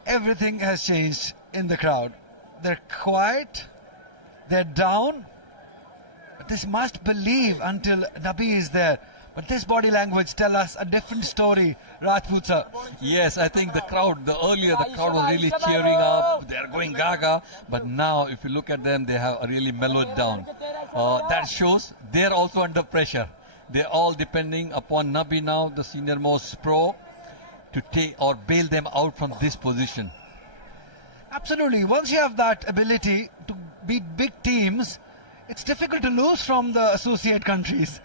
Everything has changed in the crowd. They're quiet, they're down, but this must believe until Nabi is there. But this body language tell us a different story, Rajput sir. Yes, I think the crowd, earlier the crowd was really cheering up, they're going gaga, but now if you look at them, they have really mellowed down. That shows they're also under pressure. They're all depending upon Nabi now, the senior most pro, to take or bail them out from this position. Absolutely. Once you have that ability to beat big teams, it's difficult to lose from the associate countries.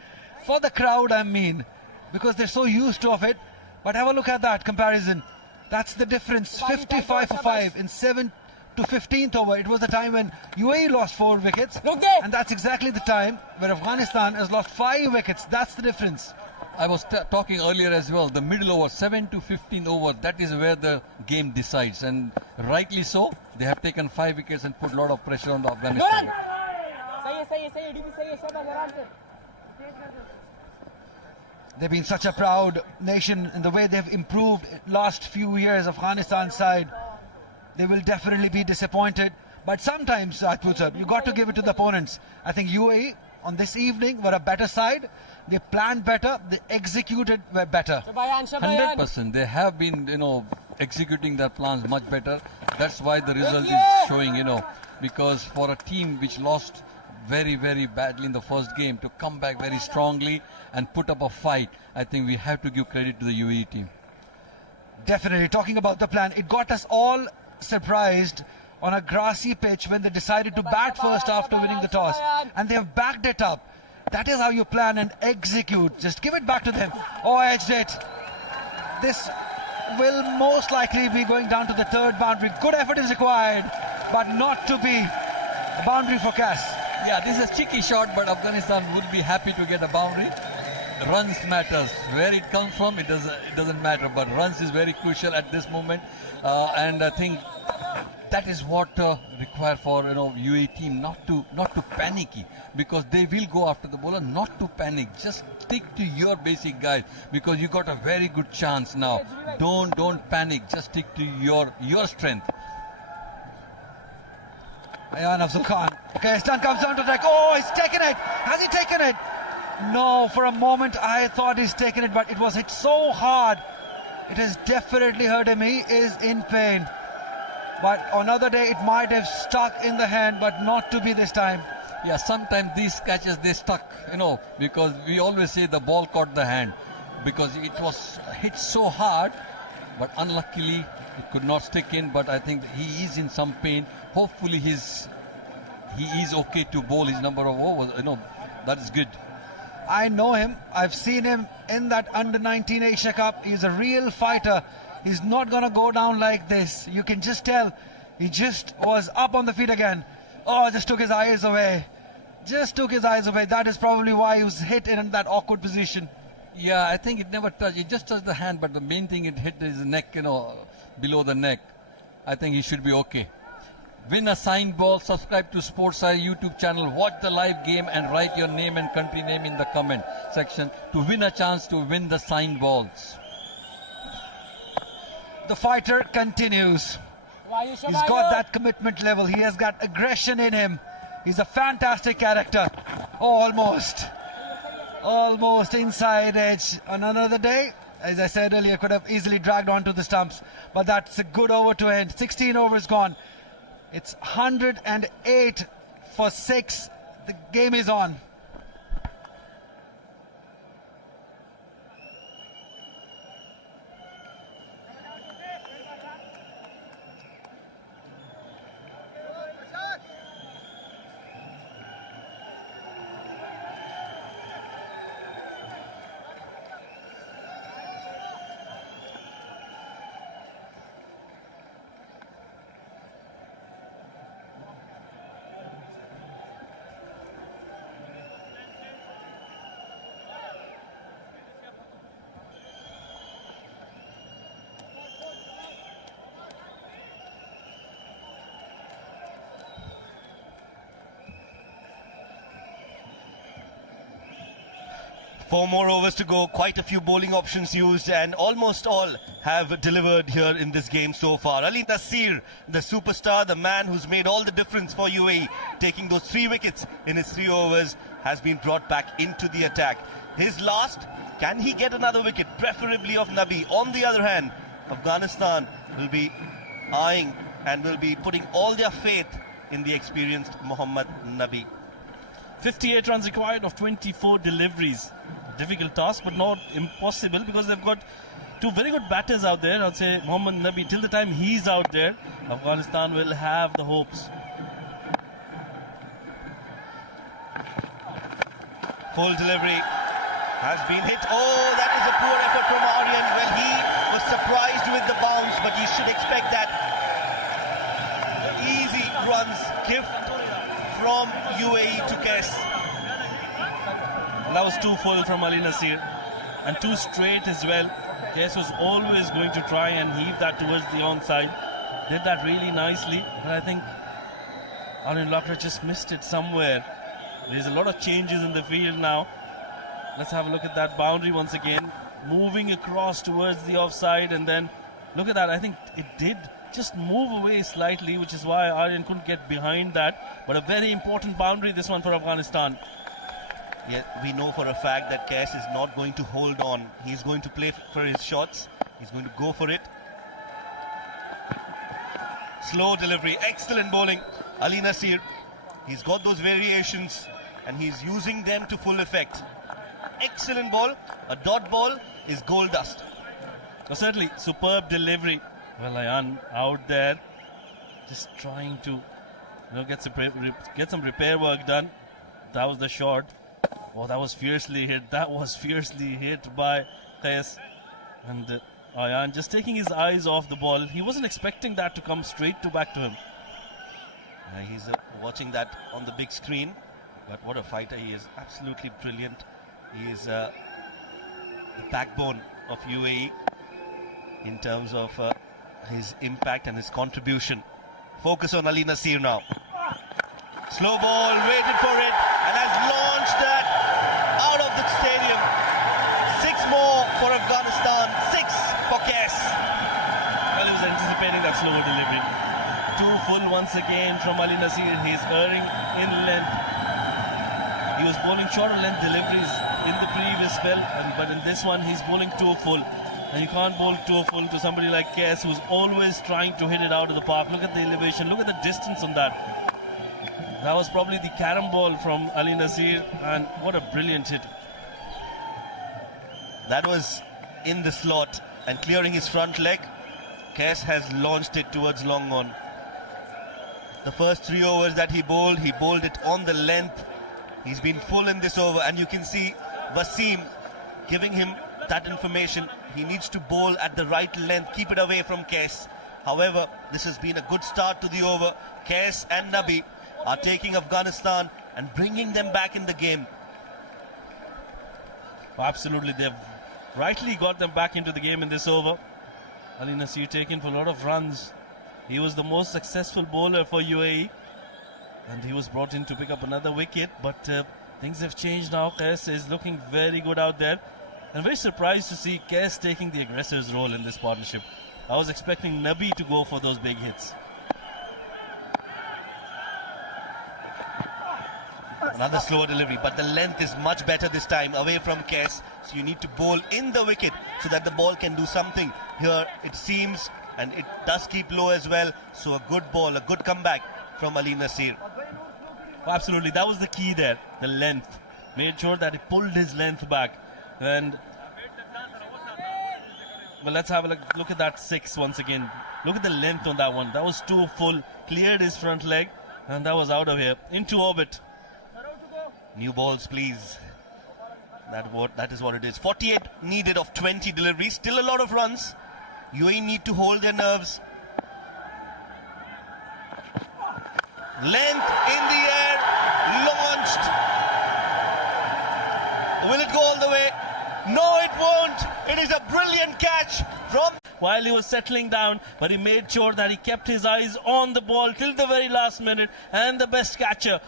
For the crowd, I mean, because they're so used to it. But have a look at that comparison. That's the difference. 55 for 5 in 7 to 15th over. It was the time when UAE lost 4 wickets, and that's exactly the time where Afghanistan has lost 5 wickets. That's the difference. I was talking earlier as well, the middle over, 7 to 15 over, that is where the game decides, and rightly so. They have taken 5 wickets and put a lot of pressure on the Afghanistan. They've been such a proud nation in the way they've improved last few years. Afghanistan's side, they will definitely be disappointed, but sometimes, Rajput, you got to give it to the opponents. I think UAE on this evening were a better side. They planned better, they executed were better. 100%. They have been, executing their plans much better. That's why the result is showing, because for a team which lost very, very badly in the first game to come back very strongly and put up a fight, I think we have to give credit to the UAE team. Definitely. Talking about the plan, it got us all surprised on a grassy pitch when they decided to bat first after winning the toss, and they have backed it up. That is how you plan and execute. Just give it back to them. Oh, edged it. This will most likely be going down to the third boundary. Good effort is required, but not to be a boundary for Cass. Yeah, this is a cheeky shot, but Afghanistan would be happy to get a boundary. Runs matters. Where it comes from, it doesn't matter, but runs is very crucial at this moment, and I think that is what required for UAE team not to panicky, because they will go after the bowler. Not to panic, just stick to your basic guide, because you got a very good chance now. Don't panic, just stick to your strength. Ayan Afzal Khan. Okay, Stan comes down to attack. Oh, he's taken it. Has he taken it? No, for a moment I thought he's taken it, but it was hit so hard. It has definitely hurt him. He is in pain. But another day it might have stuck in the hand, but not to be this time. Yeah, sometimes these catches they stuck, because we always say the ball caught the hand, because it was hit so hard, but unluckily it could not stick in. But I think he is in some pain. Hopefully he is okay to bowl his number of overs. That is good. I know him. I've seen him in that under-19 Asia Cup. He's a real fighter. He's not going to go down like this. You can just tell he just was up on the feet again. Oh, just took his eyes away. That is probably why he was hit in that awkward position. Yeah, I think it never touched. It just touched the hand, but the main thing it hit his neck, below the neck. I think he should be okay. Win a signed ball. Subscribe to Sportseye YouTube channel. Watch the live game and write your name and country name in the comment section to win a chance to win the signed balls. The fighter continues. He's got that commitment level. He has got aggression in him. He's a fantastic character. Oh, almost inside edge. On another day, as I said earlier, could have easily dragged onto the stumps, but that's a good over to end. 16 overs gone. It's 108 for 6. The game is on. Four more overs to go, quite a few bowling options used, and almost all have delivered here in this game so far. Ali Nasir, the superstar, the man who's made all the difference for UAE, taking those 3 wickets in his 3 overs, has been brought back into the attack. His last, can he get another wicket, preferably of Nabi? On the other hand, Afghanistan will be eyeing and will be putting all their faith in the experienced Mohammad Nabi. 58 runs required of 24 deliveries. Difficult task, but not impossible, because they've got 2 very good batters out there. I'd say Mohammad Nabi, till the time he's out there, Afghanistan will have the hopes. Full delivery. has been hit. Oh, that is a poor effort from Aryan. Well, he was surprised with the bounce, but you should expect that. Easy runs gift from UAE to Kes. That was too full from Ali Nasir and too straight as well. Kes was always going to try and heave that towards the onside. Did that really nicely, but I think Aryan Lakra just missed it somewhere. There's a lot of changes in the field now. Let's have a look at that boundary once again. Moving across towards the offside, and then look at that. I think it did just move away slightly, which is why Aryan couldn't get behind that. But a very important boundary, this one for Afghanistan. Yeah, we know for a fact that Kes is not going to hold on. He's going to play for his shots. He's going to go for it. Slow delivery, excellent bowling. Ali Nasir, he's got those variations and he's using them to full effect. Excellent ball. A dot ball is gold dust. So certainly, superb delivery. Well, Ayan out there, just trying to get some repair work done. That was the shot. Oh, that was fiercely hit. That was fiercely hit by Qais. And Ayan just taking his eyes off the ball. He wasn't expecting that to come straight back to him. He's watching that on the big screen. But what a fighter he is. Absolutely brilliant. He is the backbone of UAE in terms of his impact and his contribution. Focus on Ali Nasir now. Slow ball, waited for it and has launched that out of the stadium. 6 more for Afghanistan, 6 for Kes. Well, he was anticipating that slower delivery. Too full once again from Ali Nasir. He's erring in length. He was bowling shorter length deliveries in the previous spell, but in this one he's bowling too full. And you can't bowl too full to somebody like Kes, who's always trying to hit it out of the park. Look at the elevation, look at the distance on that. That was probably the carom ball from Ali Nasir, and what a brilliant hit. That was in the slot and clearing his front leg. Kes has launched it towards long on. The first 3 overs that he bowled it on the length. He's been full in this over, and you can see Wasim giving him that information. He needs to bowl at the right length, keep it away from Kes. However, this has been a good start to the over. Kes and Nabi are taking Afghanistan and bringing them back in the game. Absolutely, they've rightly got them back into the game in this over. Ali Nasir taken for a lot of runs. He was the most successful bowler for UAE, and he was brought in to pick up another wicket, but things have changed now. Qais is looking very good out there, and very surprised to see Qais taking the aggressor's role in this partnership. I was expecting Nabi to go for those big hits. Another slower delivery, but the length is much better this time away from Qais. So you need to bowl in the wicket so that the ball can do something. Here it seems, and it does keep low as well. So a good ball, a good comeback from Ali Nasir. Absolutely, that was the key there, the length. Made sure that he pulled his length back. And well, let's have a look at that 6 once again. Look at the length on that one. That was too full, cleared his front leg, and that was out of here, into orbit. New balls, please. That is what it is. 48 needed of 20 deliveries. Still a lot of runs. UAE need to hold their nerves. Length in the air. Launched. Will it go all the way? No, it won't. It is a brilliant catch from... While he was settling down, but he made sure that he kept his eyes on the ball till the very last minute, and the best catcher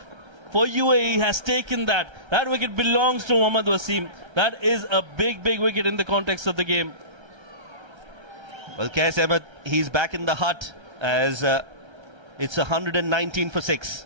for UAE has taken that. That wicket belongs to Mohammad Wasim. That is a big, big wicket in the context of the game. Well, Qais Ahmed, he's back in the hut as it's 119 for 6.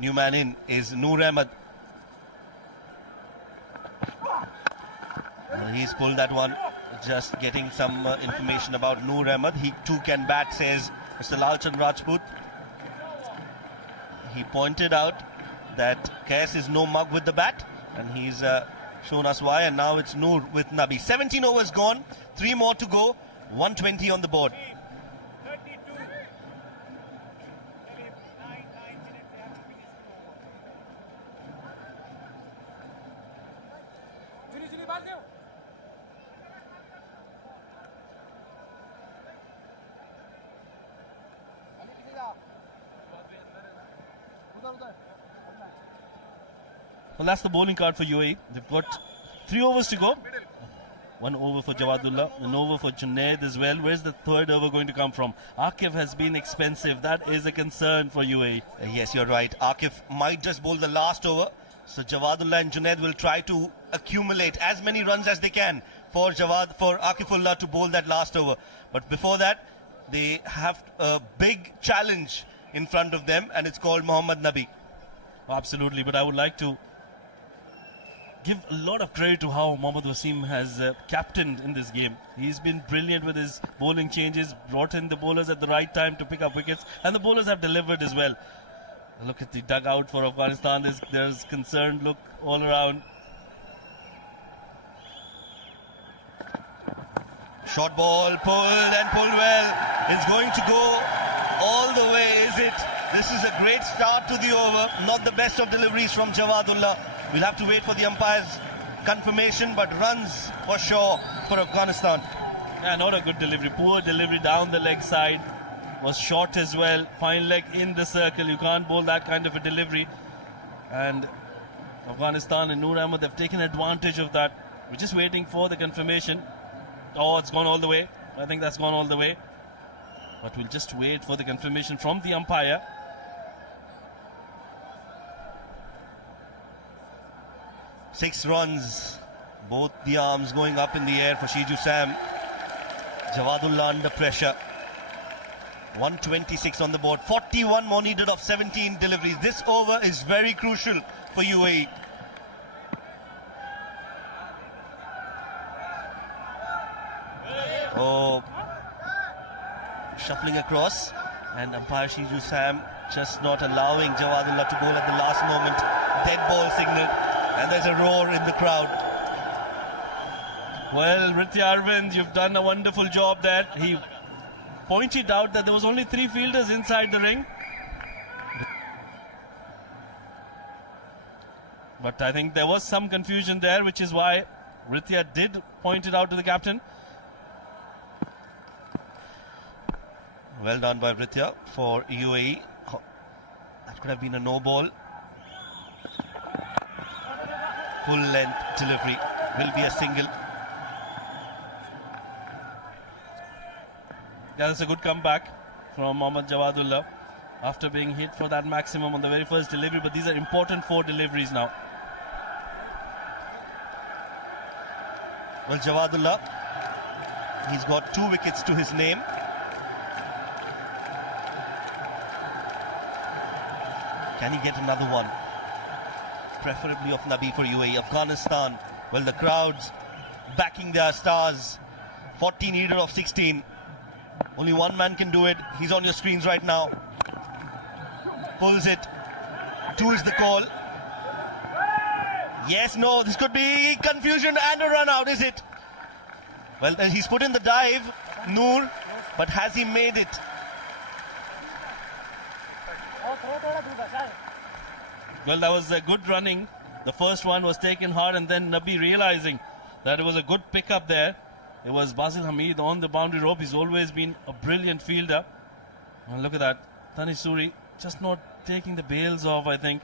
New man in is Noor Ahmed. He's pulled that one Just getting some information about Noor Ahmed. He too can bat, says Mr. Lalchand Rajput. He pointed out that Qais is no mug with the bat, and he's shown us why, and now it's Noor with Nabi. 17 overs gone, 3 more to go, 120 on the board. Well, that's the bowling card for UAE. They've got 3 overs to go. 1 over for Jawadullah, 1 over for Junaid as well. Where's the 3rd over going to come from? Akif has been expensive. That is a concern for UAE. Yes, you're right. Akif might just bowl the last over. So Jawadullah and Junaid will try to accumulate as many runs as they can for Akifullah to bowl that last over. But before that, they have a big challenge in front of them, and it's called Mohammad Nabi. Absolutely, but I would like to give a lot of credit to how Mohammad Wasim has captained in this game. He's been brilliant with his bowling changes, brought in the bowlers at the right time to pick up wickets, and the bowlers have delivered as well. Look at the dugout for Afghanistan. There's concerned look all around. Short ball, pulled and pulled well. It's going to go all the way, is it? This is a great start to the over. Not the best of deliveries from Jawadullah. We'll have to wait for the umpire's confirmation, but runs for sure for Afghanistan. Yeah, not a good delivery. Poor delivery down the leg side. Was short as well. Fine leg in the circle. You can't bowl that kind of a delivery. And Afghanistan and Noor Ahmed have taken advantage of that. We're just waiting for the confirmation. Oh, it's gone all the way. I think that's gone all the way. But we'll just wait for the confirmation from the umpire. Six runs, both the arms going up in the air for Shiju Sam. Jawadullah under pressure. 126 on the board. 41 more needed of 17 deliveries. This over is very crucial for UAE. Oh, shuffling across, and umpire Shiju Sam just not allowing Jawadullah to bowl at the last moment. Dead ball signal. And there's a roar in the crowd. Well, Ritya Arvind, you've done a wonderful job there. He pointed out that there was only 3 fielders inside the ring. But I think there was some confusion there, which is why Ritya did point it out to the captain. Well done by Ritya for UAE. That could have been a no ball. Full length delivery will be a single. Yeah, that's a good comeback from Mohammad Jawadullah after being hit for that maximum on the very first delivery. But these are important 4 deliveries now. Well, Jawadullah, he's got 2 wickets to his name. Can he get another one? Preferably of Nabi for UAE. Afghanistan, well, the crowds backing their stars. 14 needed of 16. Only one man can do it. He's on your screens right now. Pulls it. 2 is the call. Yes, no, this could be confusion and a run out, is it? Well, he's put in the dive, Noor, but has he made it? Well, that was a good running. The first one was taken hard, and then Nabi realizing that it was a good pickup there. It was Basil Hamid on the boundary rope. He's always been a brilliant fielder. And look at that. Tanisuri just not taking the bails off, I think.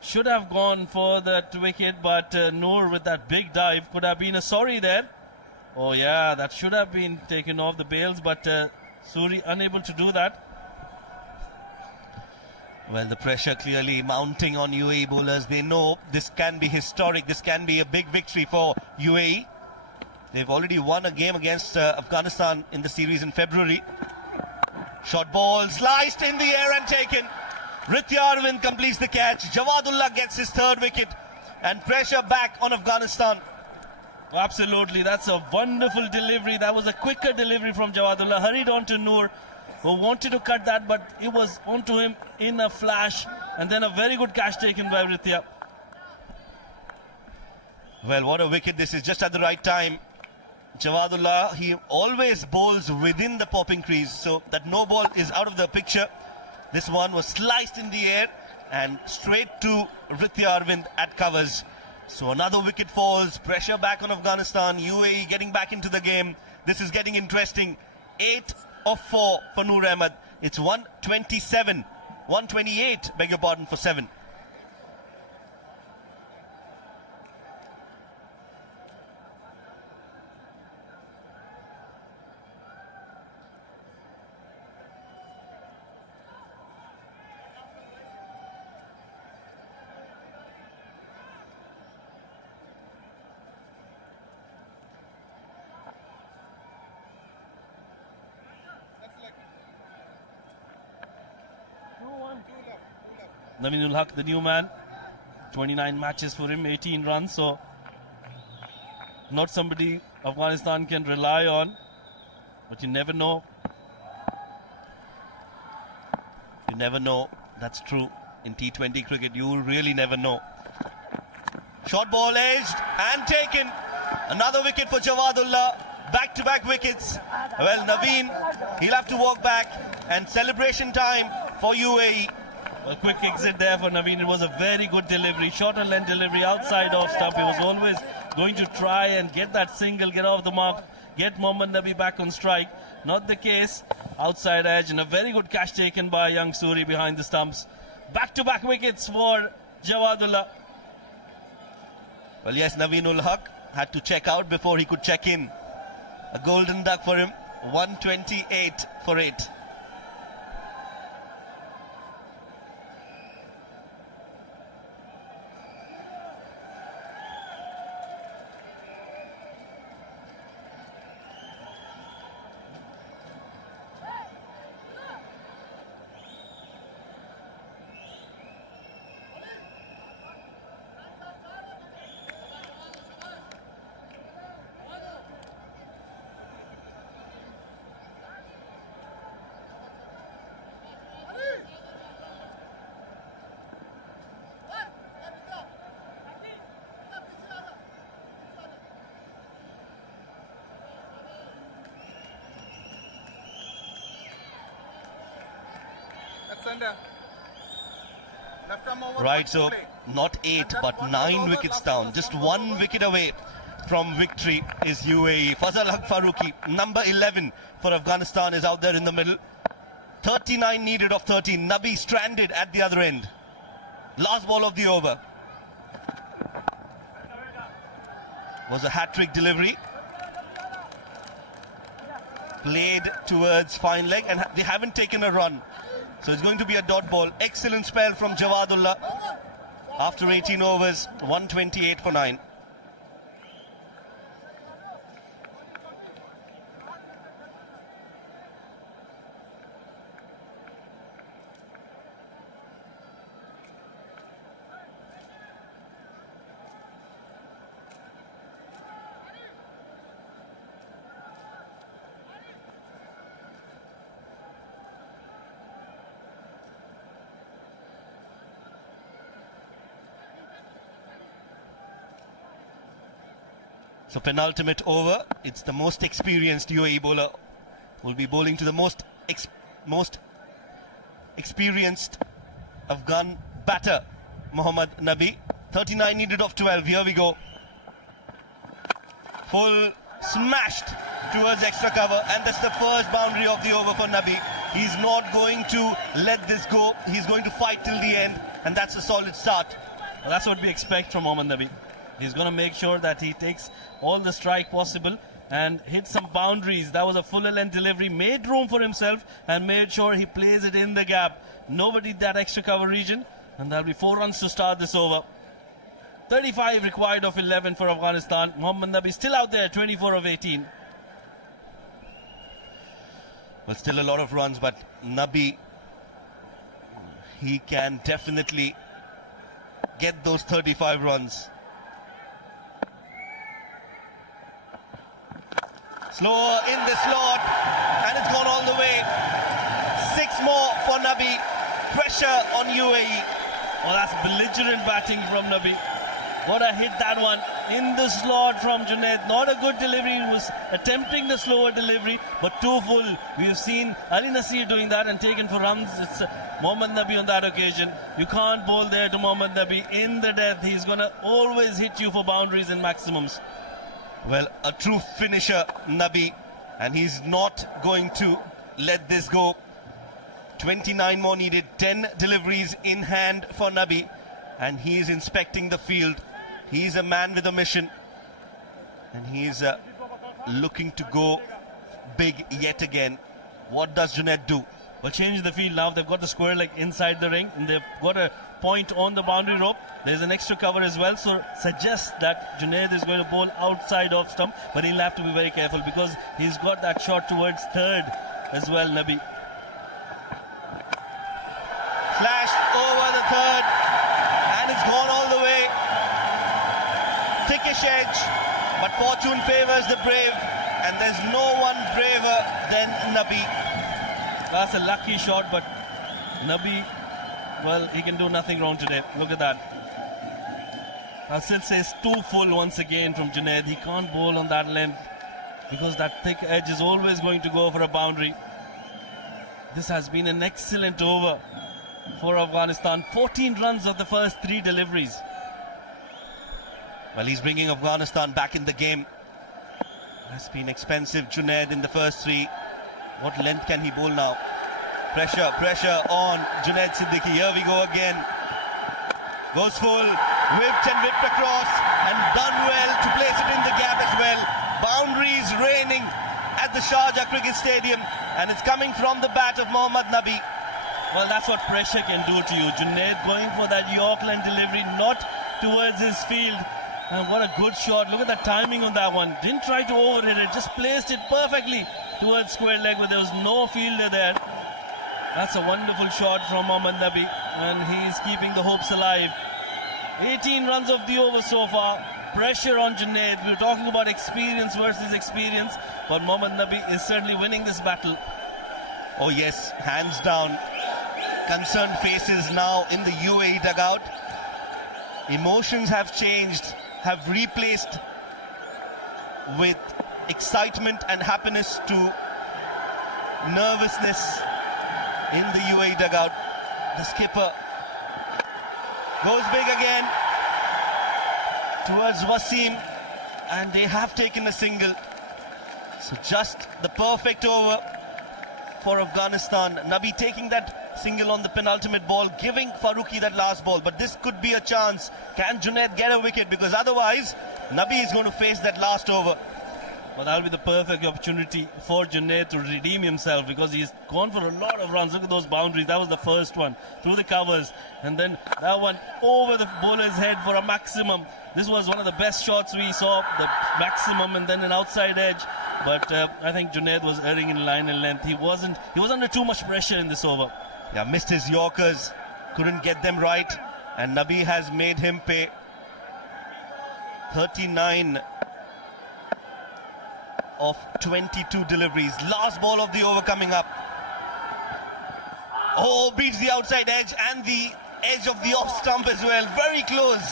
Should have gone for that wicket, but Noor with that big dive could have been a sorry there. Oh yeah, that should have been taken off the bails, but Suri unable to do that. Well, the pressure clearly mounting on UAE bowlers. They know this can be historic. This can be a big victory for UAE. They've already won a game against Afghanistan in the series in February. Short ball sliced in the air and taken. Ritya Arvind completes the catch. Jawadullah gets his 3rd wicket, and pressure back on Afghanistan. Absolutely, that's a wonderful delivery. That was a quicker delivery from Jawadullah. Hurried on to Noor, who wanted to cut that, but it was onto him in a flash. And then a very good catch taken by Ritya. Well, what a wicket this is, just at the right time. Jawadullah, he always bowls within the popping crease, so that no ball is out of the picture. This one was sliced in the air and straight to Ritya Arvind at covers. So another wicket falls, pressure back on Afghanistan, UAE getting back into the game. This is getting interesting. 8 of 4 for Noor Ahmed. It's 128, beg your pardon, for 7. Naveen ul Haq, the new man, 29 matches for him, 18 runs, so not somebody Afghanistan can rely on, but you never know. You never know, that's true. In T20 cricket, you really never know. Short ball edged and taken. Another wicket for Jawadullah. Back-to-back wickets. Well, Naveen, he'll have to walk back, and celebration time for UAE. A quick exit there for Naveen. It was a very good delivery, short and length delivery outside off stump. He was always going to try and get that single, get off the mark, get Mohammad Nabi back on strike. Not the case. Outside edge, and a very good catch taken by young Suri behind the stumps. Back-to-back wickets for Jawadullah. Well, yes, Naveen ul Haq had to check out before he could check in. A golden duck for him. 128 for 8. Right, so not 8 but 9 wickets down. Just 1 wicket away from victory is UAE. Fazal Haq Farooqi, number 11 for Afghanistan, is out there in the middle. 39 needed of 13. Nabi stranded at the other end. Last ball of the over. Was a hat-trick delivery. Played towards fine leg, and they haven't taken a run. So it's going to be a dot ball. Excellent spell from Jawadullah. After 18 overs, 128 for 9. So penultimate over. It's the most experienced UAE bowler. Will be bowling to the most experienced Afghan batter, Mohammad Nabi. 39 needed of 12. Here we go. Full smashed towards extra cover, and that's the first boundary of the over for Nabi. He's not going to let this go. He's going to fight till the end, and that's a solid start. Well, that's what we expect from Mohammad Nabi. He's going to make sure that he takes all the strike possible and hit some boundaries. That was a fuller length delivery, made room for himself and made sure he plays it in the gap. Nobody that extra cover region, and there'll be 4 runs to start this over. 35 required of 11 for Afghanistan. Mohammad Nabi still out there, 24 of 18. Well, still a lot of runs, but Nabi, he can definitely get those 35 runs. Slower in the slot, and it's gone all the way. 6 more for Nabi. Pressure on UAE. Oh, that's belligerent batting from Nabi. What a hit that one. In the slot from Junaid. Not a good delivery. He was attempting the slower delivery, but too full. We've seen Ali Nasir doing that and taken for runs. It's Mohammad Nabi on that occasion. You can't bowl there to Mohammad Nabi. In the death, he's going to always hit you for boundaries and maximums. Well, a true finisher, Nabi, and he's not going to let this go. 29 more needed, 10 deliveries in hand for Nabi, and he's inspecting the field. He's a man with a mission, and he's looking to go big yet again. What does Junaid do? Well, change the field now. They've got the square leg inside the ring, and they've got a point on the boundary rope. There's an extra cover as well, so suggests that Junaid is going to bowl outside off stump, but he'll have to be very careful because he's got that shot towards third as well, Nabi. Flashed over the third, and it's gone all the way. Thickish edge, but fortune favours the brave, and there's no one braver than Nabi. That's a lucky shot, but Nabi, well, he can do nothing wrong today. Look at that. I'll still say it's too full once again from Junaid. He can't bowl on that length because that thick edge is always going to go for a boundary. This has been an excellent over for Afghanistan. 14 runs of the first 3 deliveries. Well, he's bringing Afghanistan back in the game. Has been expensive, Junaid, in the first 3. What length can he bowl now? Pressure on Junaid Siddiqui. Here we go again. Goes full, whipped and whipped across, and done well to place it in the gap as well. Boundaries raining at the Sharjah Cricket Stadium, and it's coming from the bat of Mohammad Nabi. Well, that's what pressure can do to you. Junaid going for that Yorkland delivery, not towards his field. And what a good shot. Look at the timing on that one. Didn't try to overhit it, just placed it perfectly towards square leg where there was no fielder there. That's a wonderful shot from Mohammad Nabi, and he's keeping the hopes alive. 18 runs of the over so far. Pressure on Junaid. We're talking about experience versus experience, but Mohammad Nabi is certainly winning this battle. Oh yes, hands down. Concerned faces now in the UAE dugout. Emotions have changed, have replaced with excitement and happiness to nervousness in the UAE dugout. The skipper goes big again towards Wasim, and they have taken a single. So just the perfect over for Afghanistan. Nabi taking that single on the penultimate ball, giving Farooqi that last ball. But this could be a chance. Can Junaid get a wicket? Because otherwise, Nabi is going to face that last over. Well, that'll be the perfect opportunity for Junaid to redeem himself, because he's gone for a lot of runs. Look at those boundaries. That was the first one through the covers, and then that one over the bowler's head for a maximum. This was one of the best shots we saw, the maximum, and then an outside edge. But I think Junaid was erring in line and length. He was under too much pressure in this over. Yeah, missed his Yorkers, couldn't get them right, and Nabi has made him pay. 39 of 22 deliveries. Last ball of the over coming up. Oh, beats the outside edge and the edge of the off stump as well. Very close.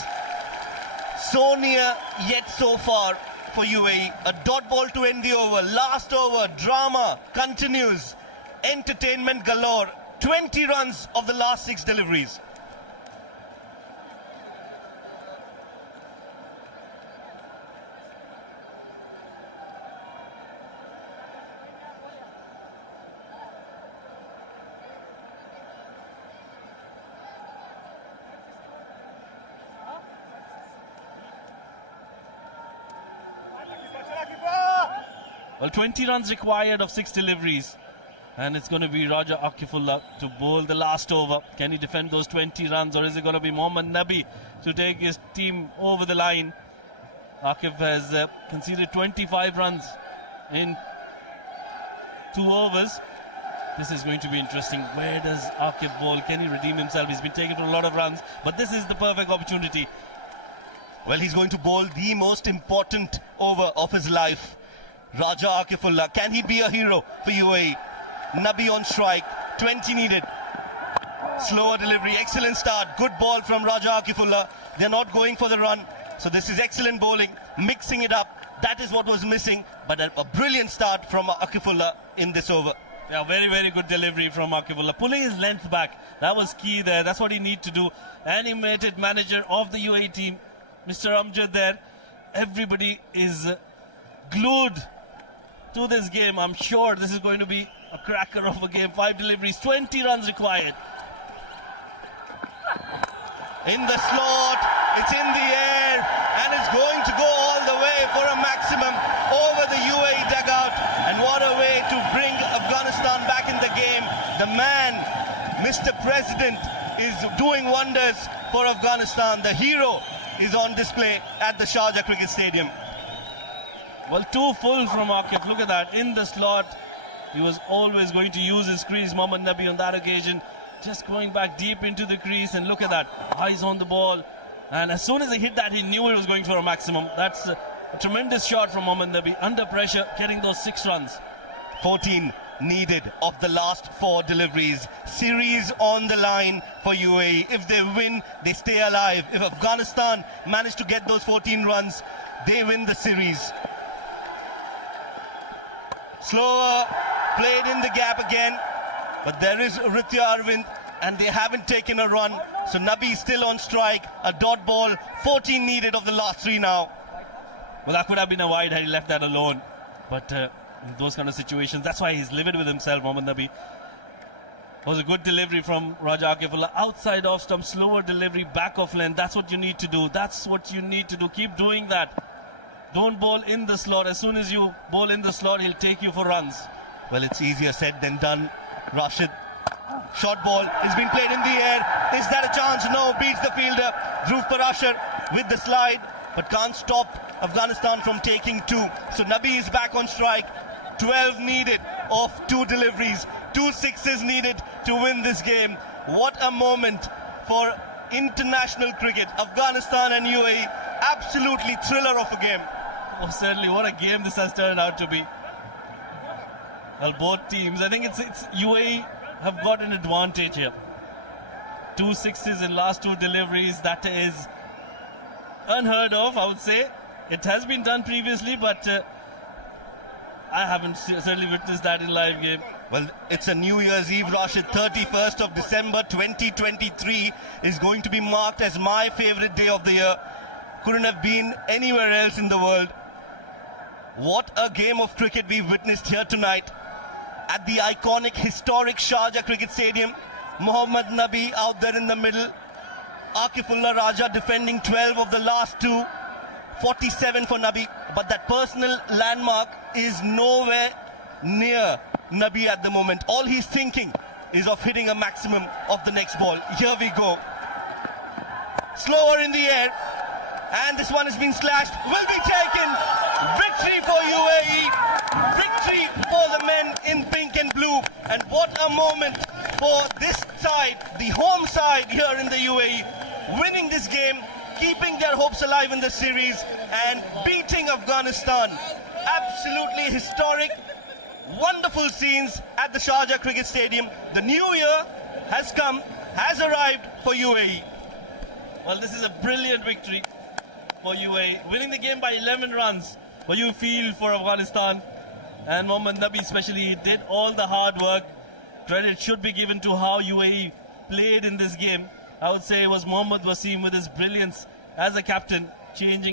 So near, yet so far for UAE. A dot ball to end the over. Last over, drama continues. Entertainment galore. 20 runs of the last 6 deliveries. Well, 20 runs required of 6 deliveries. And it's going to be Raja Akifullah to bowl the last over. Can he defend those 20 runs, or is it going to be Mohammad Nabi to take his team over the line? Akif has conceded 25 runs in 2 overs. This is going to be interesting. Where does Akif bowl? Can he redeem himself? He's been taken for a lot of runs, but this is the perfect opportunity. Well, he's going to bowl the most important over of his life. Raja Akifullah, can he be a hero for UAE? Nabi on strike, 20 needed. Slower delivery, excellent start, good ball from Raja Akifullah. They're not going for the run, so this is excellent bowling, mixing it up. That is what was missing, but a brilliant start from Akifullah in this over. Yeah, very, very good delivery from Akifullah. Pulling his length back, that was key there. That's what he needed to do. Animated manager of the UAE team, Mr. Amjad there. Everybody is glued to this game. I'm sure this is going to be a cracker of a game. 5 deliveries, 20 runs required. In the slot, it's in the air, and it's going to go all the way for a maximum over the UAE dugout. And what a way to bring Afghanistan back in the game. The man, Mr. President, is doing wonders for Afghanistan. The hero is on display at the Sharjah Cricket Stadium. Well, 2 full from Akif. Look at that. In the slot, he was always going to use his crease. Mohammad Nabi on that occasion, just going back deep into the crease, and look at that. Eyes on the ball. And as soon as he hit that, he knew he was going for a maximum. That's a tremendous shot from Mohammad Nabi. Under pressure, getting those 6 runs. 14 needed of the last 4 deliveries. Series on the line for UAE. If they win, they stay alive. If Afghanistan manage to get those 14 runs, they win the series. Slower, played in the gap again, but there is Ritya Arvind, and they haven't taken a run. So Nabi is still on strike, a dot ball, 14 needed of the last 3 now. Well, that could have been a wide had he left that alone. But in those kind of situations, that's why he's livid with himself, Mohammad Nabi. It was a good delivery from Raja Akifullah. Outside off stump, slower delivery, back of length. That's what you need to do. That's what you need to do. Keep doing that. Don't bowl in the slot. As soon as you bowl in the slot, he'll take you for runs. Well, it's easier said than done. Rashid, short ball, it's been played in the air. Is that a chance? No, beats the fielder. Dhruv Parashar with the slide, but can't stop Afghanistan from taking 2. So Nabi is back on strike. 12 needed of 2 deliveries. 2 sixes needed to win this game. What a moment for international cricket. Afghanistan and UAE, absolutely thriller of a game. Oh, certainly, what a game this has turned out to be. Well, both teams, I think it's UAE have got an advantage here. 2 sixes in last 2 deliveries, that is unheard of, I would say. It has been done previously, but I haven't certainly witnessed that in live game. Well, it's a New Year's Eve, Rashid. 31st of December 2023 is going to be marked as my favorite day of the year. Couldn't have been anywhere else in the world. What a game of cricket we've witnessed here tonight at the iconic, historic Sharjah Cricket Stadium. Mohammad Nabi out there in the middle. Akifullah Raja defending 12 of the last 2. 47 for Nabi. But that personal landmark is nowhere near Nabi at the moment. All he's thinking is of hitting a maximum of the next ball. Here we go. Slower in the air. And this one is being slashed. Will be taken. Victory for UAE. Victory for the men in pink and blue. And what a moment for this side, the home side here in the UAE. Winning this game, keeping their hopes alive in the series, and beating Afghanistan. Absolutely historic, wonderful scenes at the Sharjah Cricket Stadium. The new year has arrived for UAE. Well, this is a brilliant victory for UAE. Winning the game by 11 runs. What you feel for Afghanistan. And Mohammad Nabi especially did all the hard work. Credit should be given to how UAE played in this game. I would say it was Mohammad Wasim with his brilliance as a captain,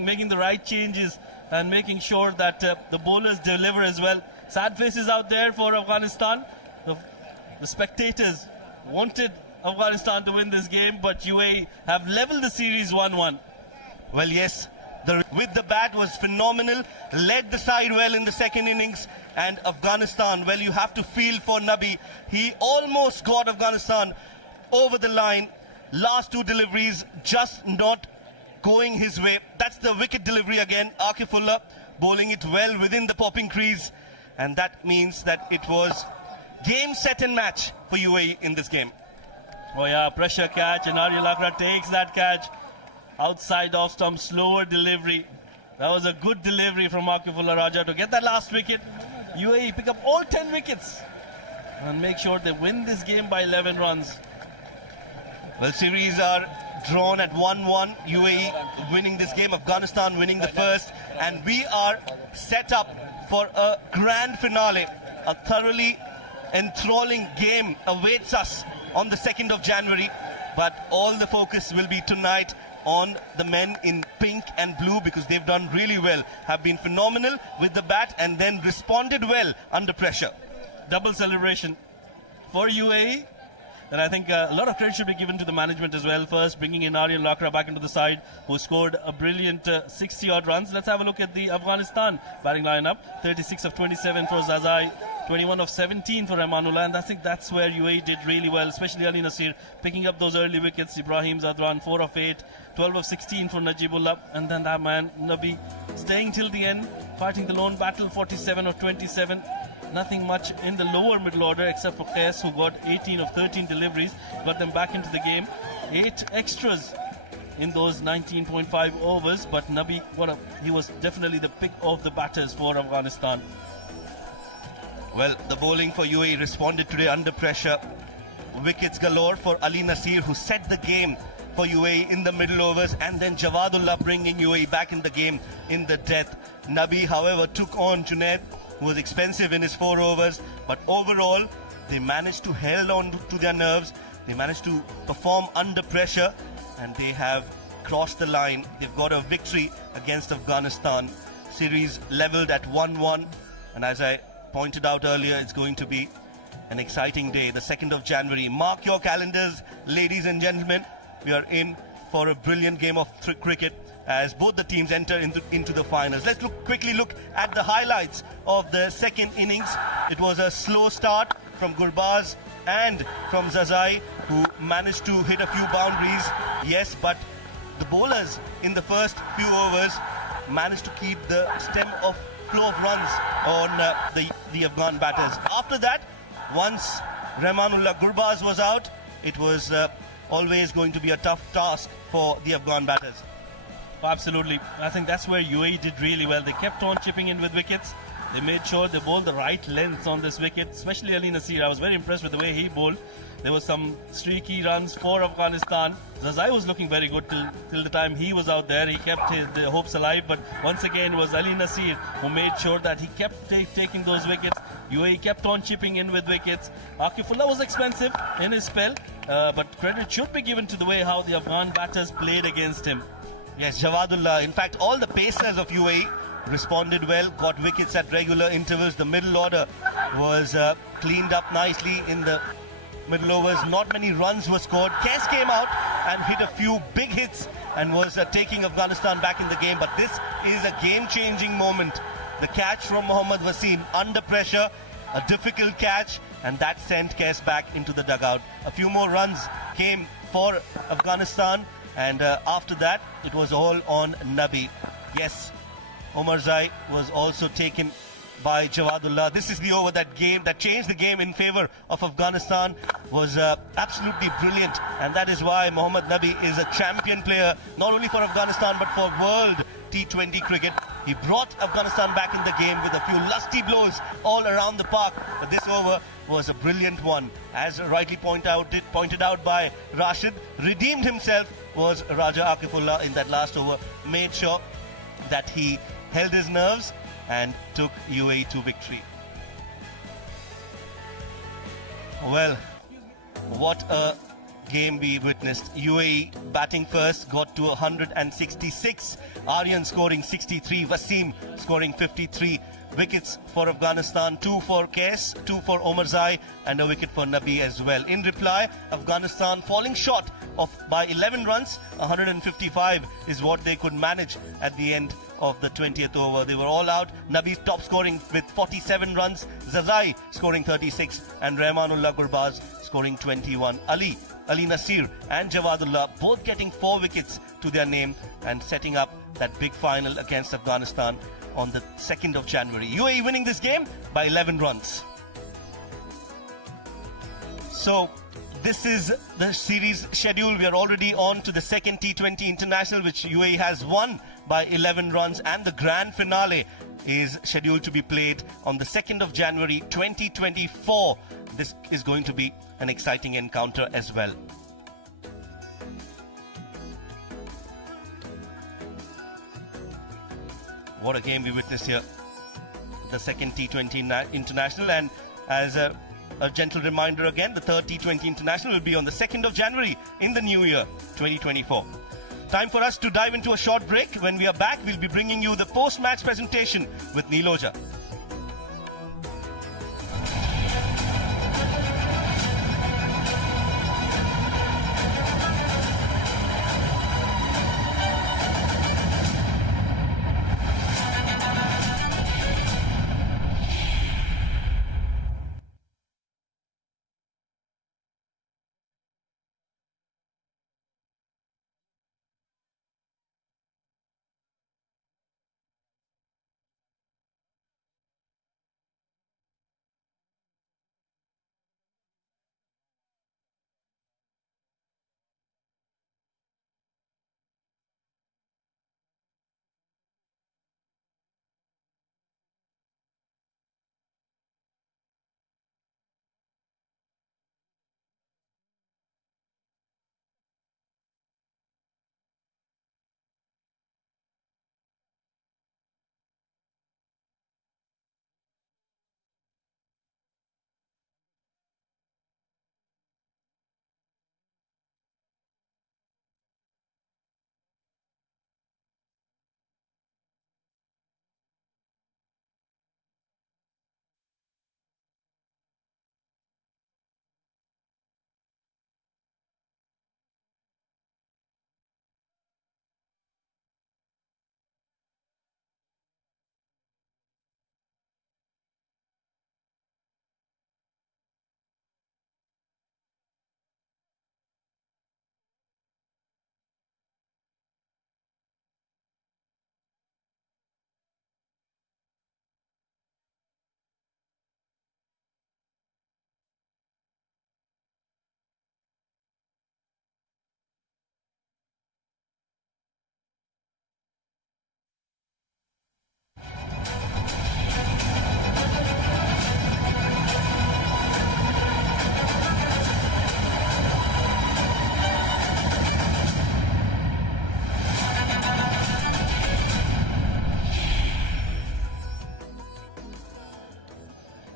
making the right changes and making sure that the bowlers deliver as well. Sad faces out there for Afghanistan. The spectators wanted Afghanistan to win this game, but UAE have leveled the series 1-1. Well, yes, with the bat was phenomenal, led the side well in the second innings, and Afghanistan, well, you have to feel for Nabi. He almost got Afghanistan over the line. Last 2 deliveries just not going his way. That's the wicket delivery again. Akifullah bowling it well within the popping crease, and that means that it was game, set and match for UAE in this game. Oh yeah, pressure catch, and Ariel Akra takes that catch. Outside off stump, slower delivery. That was a good delivery from Akifullah Raja to get that last wicket. UAE pick up all 10 wickets and make sure they win this game by 11 runs. Well, series are drawn at 1-1. UAE winning this game, Afghanistan winning the first, and we are set up for a grand finale. A thoroughly enthralling game awaits us on the 2nd of January, but all the focus will be tonight on the men in pink and blue, because they've done really well, have been phenomenal with the bat and then responded well under pressure. Double celebration for UAE. And I think a lot of credit should be given to the management as well. First, bringing in Aryan Lakra back into the side, who scored a brilliant 60-odd runs. Let's have a look at the Afghanistan batting lineup. 36 of 27 for Zazai, 21 of 17 for Emanullah. And I think that's where UAE did really well, especially Ali Nasir, picking up those early wickets. Ibrahim Zadran, 4 of 8, 12 of 16 for Najibullah. And then that man, Nabi, staying till the end, fighting the lone battle, 47 of 27. Nothing much in the lower middle order except for Qais, who got 18 of 13 deliveries, got them back into the game. 8 extras in those 19.5 overs, but Nabi, he was definitely the pick of the batters for Afghanistan. Well, the bowling for UAE responded today under pressure. Wickets galore for Ali Nasir, who set the game for UAE in the middle overs, and then Jawadullah bringing UAE back in the game in the death. Nabi, however, took on Junaid, who was expensive in his 4 overs, but overall they managed to hold on to their nerves. They managed to perform under pressure, and they have crossed the line. They've got a victory against Afghanistan. Series leveled at 1-1, and as I pointed out earlier, it's going to be an exciting day, the 2nd of January. Mark your calendars, ladies and gentlemen. We are in for a brilliant game of cricket as both the teams enter into the finals. Let's quickly look at the highlights of the second innings. It was a slow start from Gurbaz and from Zazai, who managed to hit a few boundaries. Yes, but the bowlers in the first few overs managed to keep the stem of flow of runs on the Afghan batters. After that, once Rahmanullah Gurbaz was out, it was always going to be a tough task for the Afghan batters. Absolutely. I think that's where UAE did really well. They kept on chipping in with wickets. They made sure they bowled the right lengths on this wicket, especially Ali Nasir. I was very impressed with the way he bowled. There were some streaky runs for Afghanistan. Zazai was looking very good till the time he was out there. He kept the hopes alive, but once again it was Ali Nasir who made sure that he kept taking those wickets. UAE kept on chipping in with wickets. Akifullah was expensive in his spell, but credit should be given to the way how the Afghan batters played against him. Yes, Jawadullah. In fact, all the pacers of UAE responded well, got wickets at regular intervals. The middle order was cleaned up nicely in the middle overs. Not many runs were scored. Qais came out and hit a few big hits and was taking Afghanistan back in the game. But this is a game-changing moment. The catch from Mohammad Wasim under pressure, a difficult catch, and that sent Qais back into the dugout. A few more runs came for Afghanistan, and after that, it was all on Nabi. Yes, Omarzai was also taken by Jawadullah. This is the over that changed the game in favor of Afghanistan. Was absolutely brilliant, and that is why Mohammad Nabi is a champion player, not only for Afghanistan but for world T20 cricket. He brought Afghanistan back in the game with a few lusty blows all around the park, but this over was a brilliant one. As rightly pointed out by Rashid, redeemed himself was Raja Akifullah in that last over, made sure that he held his nerves and took UAE to victory. Well, what a game we witnessed. UAE batting first, got to 166. Aryan scoring 63. Wasim scoring 53. Wickets for Afghanistan, 2 for Qais, 2 for Omarzai, and a wicket for Nabi as well. In reply, Afghanistan falling short by 11 runs. 155 is what they could manage at the end of the 20th over. They were all out. Nabi top scoring with 47 runs. Zazai scoring 36, and Rahmanullah Gurbaz scoring 21. Ali Nasir and Jawadullah both getting 4 wickets to their name and setting up that big final against Afghanistan on the 2nd of January. UAE winning this game by 11 runs. So This is the series schedule. We are already on to the second T20 International, which UAE has won by 11 runs, and the grand finale is scheduled to be played on the 2nd of January 2024. This is going to be an exciting encounter as well. What a game we witnessed here. The second T20 International, and as a gentle reminder again, the third T20 International will be on the 2nd of January in the new year, 2024. Time for us to dive into a short break. When we are back, we'll be bringing you the post-match presentation with Niloja.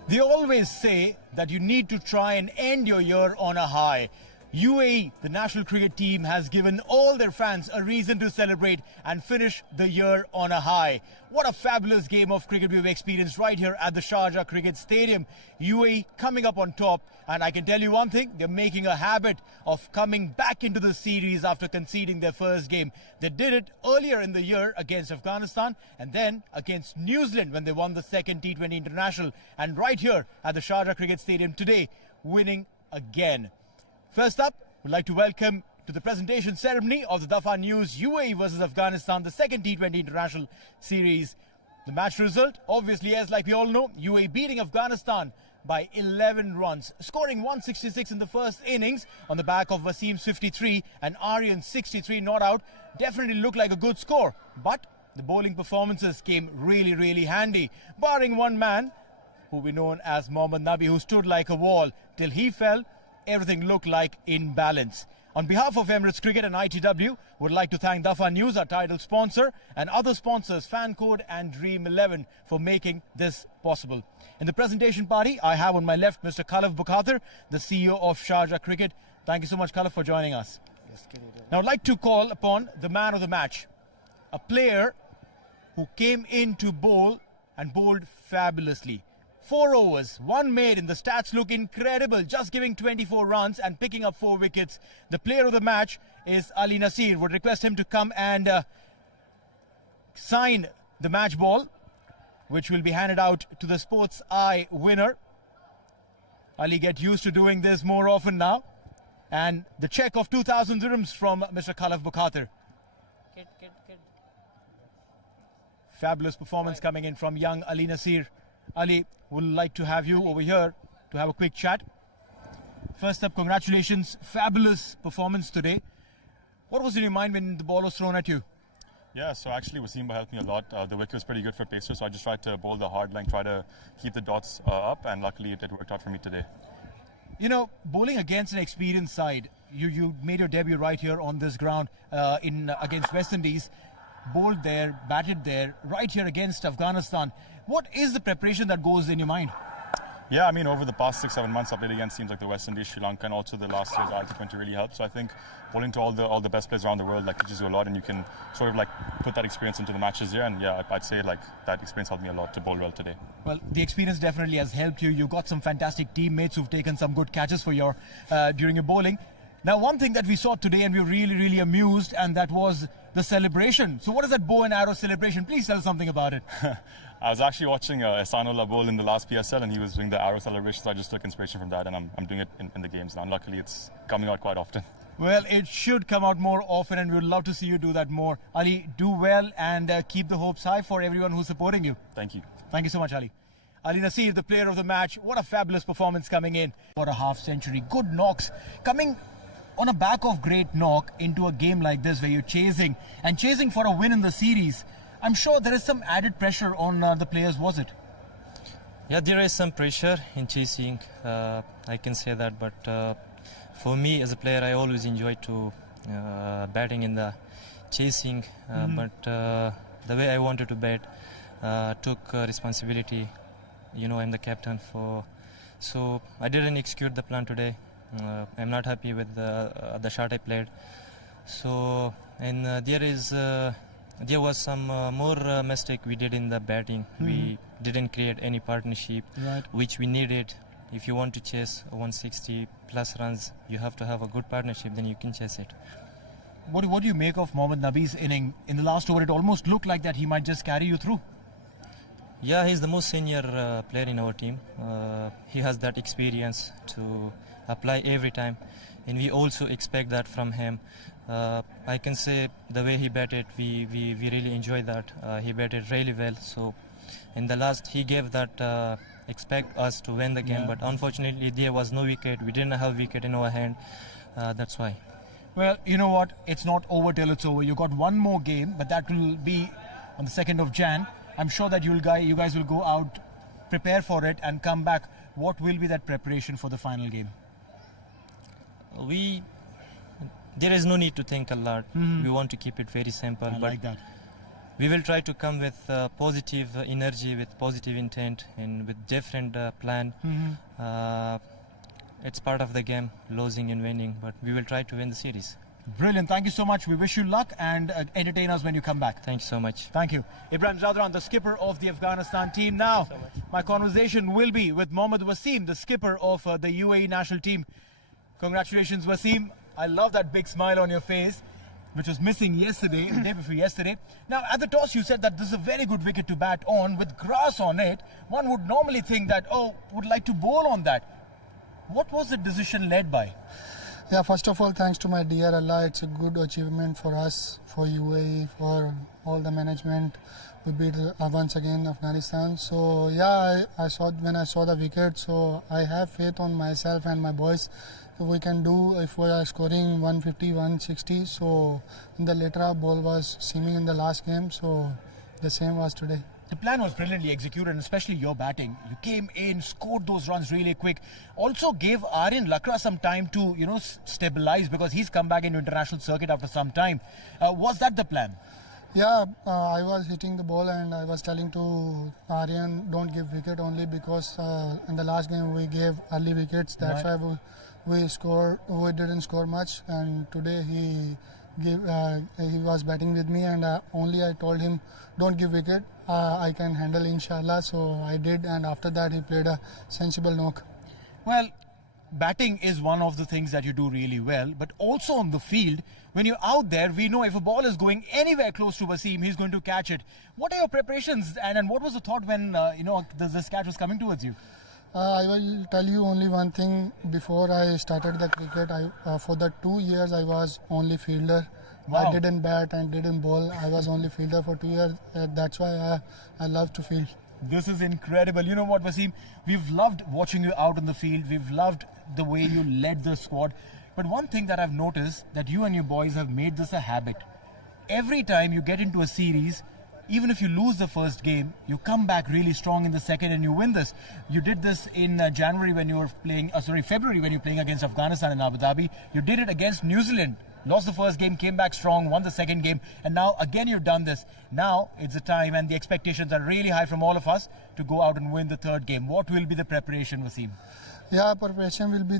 They always say that you need to try and end your year on a high. UAE, the national cricket team, has given all their fans a reason to celebrate and finish the year on a high. What a fabulous game of cricket we've experienced right here at the Sharjah Cricket Stadium. UAE coming up on top, and I can tell you one thing, they're making a habit of coming back into the series after conceding their first game. They did it earlier in the year against Afghanistan and then against New Zealand when they won the second T20 International, and right here at the Sharjah Cricket Stadium today, winning again. First up, we'd like to welcome to the presentation ceremony of the Dafa News UAE versus Afghanistan, the second T20 International Series. The match result, obviously, as like we all know, UAE beating Afghanistan by 11 runs, scoring 166 in the first innings on the back of Wasim's 53 and Aryan's 63 not out. Definitely looked like a good score, but the bowling performances came really handy, barring one man who we known as Mohammad Nabi, who stood like a wall till he fell. Everything looked like in balance. On behalf of Emirates Cricket and ITW, would like to thank Dafa News, our title sponsor, and other sponsors, Fan Code and Dream 11, for making this possible. In the presentation party, I have on my left Mr. Khalaf Bukhatir, the CEO of Sharjah Cricket. Thank you so much, Khalaf, for joining us. Now, I'd like to call upon the man of the match, a player who came in to bowl and bowled fabulously. 4 overs, 1 made, and the stats look incredible, just giving 24 runs and picking up 4 wickets. The player of the match is Ali Nasir. Would request him to come and sign the match ball, which will be handed out to the Sports Eye winner. Ali, get used to doing this more often now. And the check of 2,000 dirhams from Mr. Khalaf Bukhatir. Fabulous performance coming in from young Ali Nasir. Ali, would like to have you over here to have a quick chat. First up, congratulations. Fabulous performance today. What was in your mind when the ball was thrown at you? Yeah, so actually Wasim helped me a lot. The wicket was pretty good for pacers, so I just tried to bowl the hard line, try to keep the dots up, and luckily it worked out for me today. You know, bowling against an experienced side, you made your debut right here on this ground against West Indies, bowled there, batted there, right here against Afghanistan. What is the preparation that goes in your mind? Yeah, I mean, over the past 6-7 months, I've played against teams like the West Indies, Sri Lanka, and also the last year's T20 really helped. So I think bowling to all the best players around the world teaches you a lot, and you can sort of put that experience into the matches here. And yeah, I'd say that experience helped me a lot to bowl well today. Well, the experience definitely has helped you. You've got some fantastic teammates who've taken some good catches for your during your bowling. Now, one thing that we saw today, and we were really, really amused, and that was the celebration. So what is that bow and arrow celebration? Please tell us something about it. I was actually watching Ehsanullah bowl in the last PSL, and he was doing the arrow celebration, so I just took inspiration from that, and I'm doing it in the games now. And luckily, it's coming out quite often. Well, it should come out more often, and we would love to see you do that more. Ali, do well and keep the hopes high for everyone who's supporting you. Thank you. Thank you so much, Ali. Ali Nasir, the player of the match. What a fabulous performance coming in. What a half century. Good knocks. Coming on a back of great knock into a game like this where you're chasing for a win in the series. I'm sure there is some added pressure on the players, was it? Yeah, there is some pressure in chasing. I can say that, but for me as a player, I always enjoy to batting in the chasing. But the way I wanted to bat took responsibility. You know, I'm the captain so I didn't execute the plan today. I'm not happy with the shot I played. So and there was some more mistake we did in the batting. We didn't create any partnership, which we needed. If you want to chase 160 plus runs, you have to have a good partnership, then you can chase it. What do you make of Mohammad Nabi's inning? In the last over, it almost looked like that he might just carry you through. Yeah, he's the most senior player in our team. He has that experience to apply every time, and we also expect that from him. I can say the way he batted, we really enjoyed that. He batted really well. So in the last, he gave that expect us to win the game, but unfortunately there was no wicket. We didn't have wicket in our hand. That's why. Well, you know what? It's not over till it's over. You got one more game, but that will be on the 2nd of Jan. I'm sure that you guys will go out, prepare for it, and come back. What will be that preparation for the final game? There is no need to think a lot. We want to keep it very simple. I like that. We will try to come with positive energy, with positive intent, and with different plan. It's part of the game, losing and winning, but we will try to win the series. Brilliant. Thank you so much. We wish you luck and entertain us when you come back. Thank you so much. Thank you. Ibrahim Zadran, the skipper of the Afghanistan team. Now, my conversation will be with Mohammad Wasim, the skipper of the UAE national team. Congratulations, Wasim. I love that big smile on your face, which was missing yesterday, the day before yesterday. Now, at the toss, you said that this is a very good wicket to bat on with grass on it. One would normally think that, would like to bowl on that. What was the decision led by? Yeah, first of all, thanks to my dear Allah. It's a good achievement for us, for UAE, for all the management. We beat once again Afghanistan. So yeah, when I saw the wicket, so I have faith on myself and my boys. We can do if we are scoring 150, 160. So in the later ball was seeming in the last game. So the same was today. The plan was brilliantly executed, and especially your batting. You came in, scored those runs really quick. Also gave Aryan Lakra some time to, stabilize, because he's come back into international circuit after some time. Was that the plan? Yeah, I was hitting the ball and I was telling to Aryan, don't give wicket only because in the last game we gave early wickets. That's why we didn't score much. And today he was batting with me, and only I told him, don't give wicket. I can handle inshallah. So I did, and after that he played a sensible knock. Well, batting is one of the things that you do really well, but also on the field, when you're out there, we know if a ball is going anywhere close to Wasim, he's going to catch it. What are your preparations, and what was the thought when this catch was coming towards you? I will tell you only one thing. Before I started the cricket, for the 2 years I was only fielder. Wow. I didn't bat and didn't bowl. I was only fielder for 2 years. That's why I love to field. This is incredible. You know what, Wasim? We've loved watching you out on the field. We've loved the way you led the squad. But one thing that I've noticed, that you and your boys have made this a habit. Every time you get into a series, even if you lose the first game, you come back really strong in the second and you win this. You did this in February when you were playing against Afghanistan in Abu Dhabi. You did it against New Zealand. Lost the first game, came back strong, won the second game, and now again you've done this. Now it's the time and the expectations are really high from all of us to go out and win the third game. What will be the preparation, Wasim? Yeah, preparation will be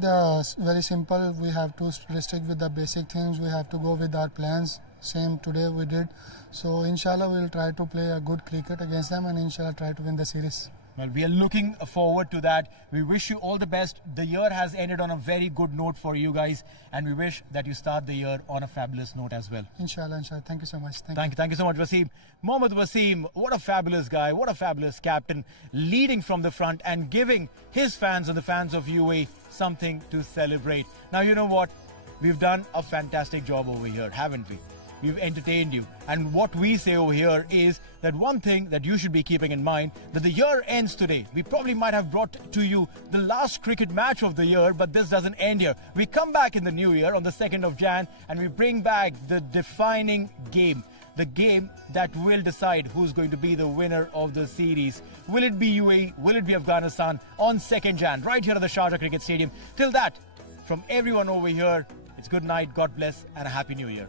very simple. We have to restrict with the basic things. We have to go with our plans. Same today we did. So inshallah we'll try to play a good cricket against them and inshallah try to win the series. Well, we are looking forward to that. We wish you all the best. The year has ended on a very good note for you guys, and we wish that you start the year on a fabulous note as well. Inshallah, inshallah. Thank you so much. Thank you so much, Wasim. Mohammad Wasim, what a fabulous guy, what a fabulous captain, leading from the front and giving his fans and the fans of UAE something to celebrate. Now, you know what? We've done a fantastic job over here, haven't we? We've entertained you. And what we say over here is that one thing that you should be keeping in mind, that the year ends today. We probably might have brought to you the last cricket match of the year, but this doesn't end here. We come back in the new year on the 2nd of Jan and we bring back the defining game. The game that will decide who's going to be the winner of the series. Will it be UAE? Will it be Afghanistan? On 2nd Jan, right here at the Sharjah Cricket Stadium. Till that, from everyone over here, it's good night, God bless, and a Happy New Year.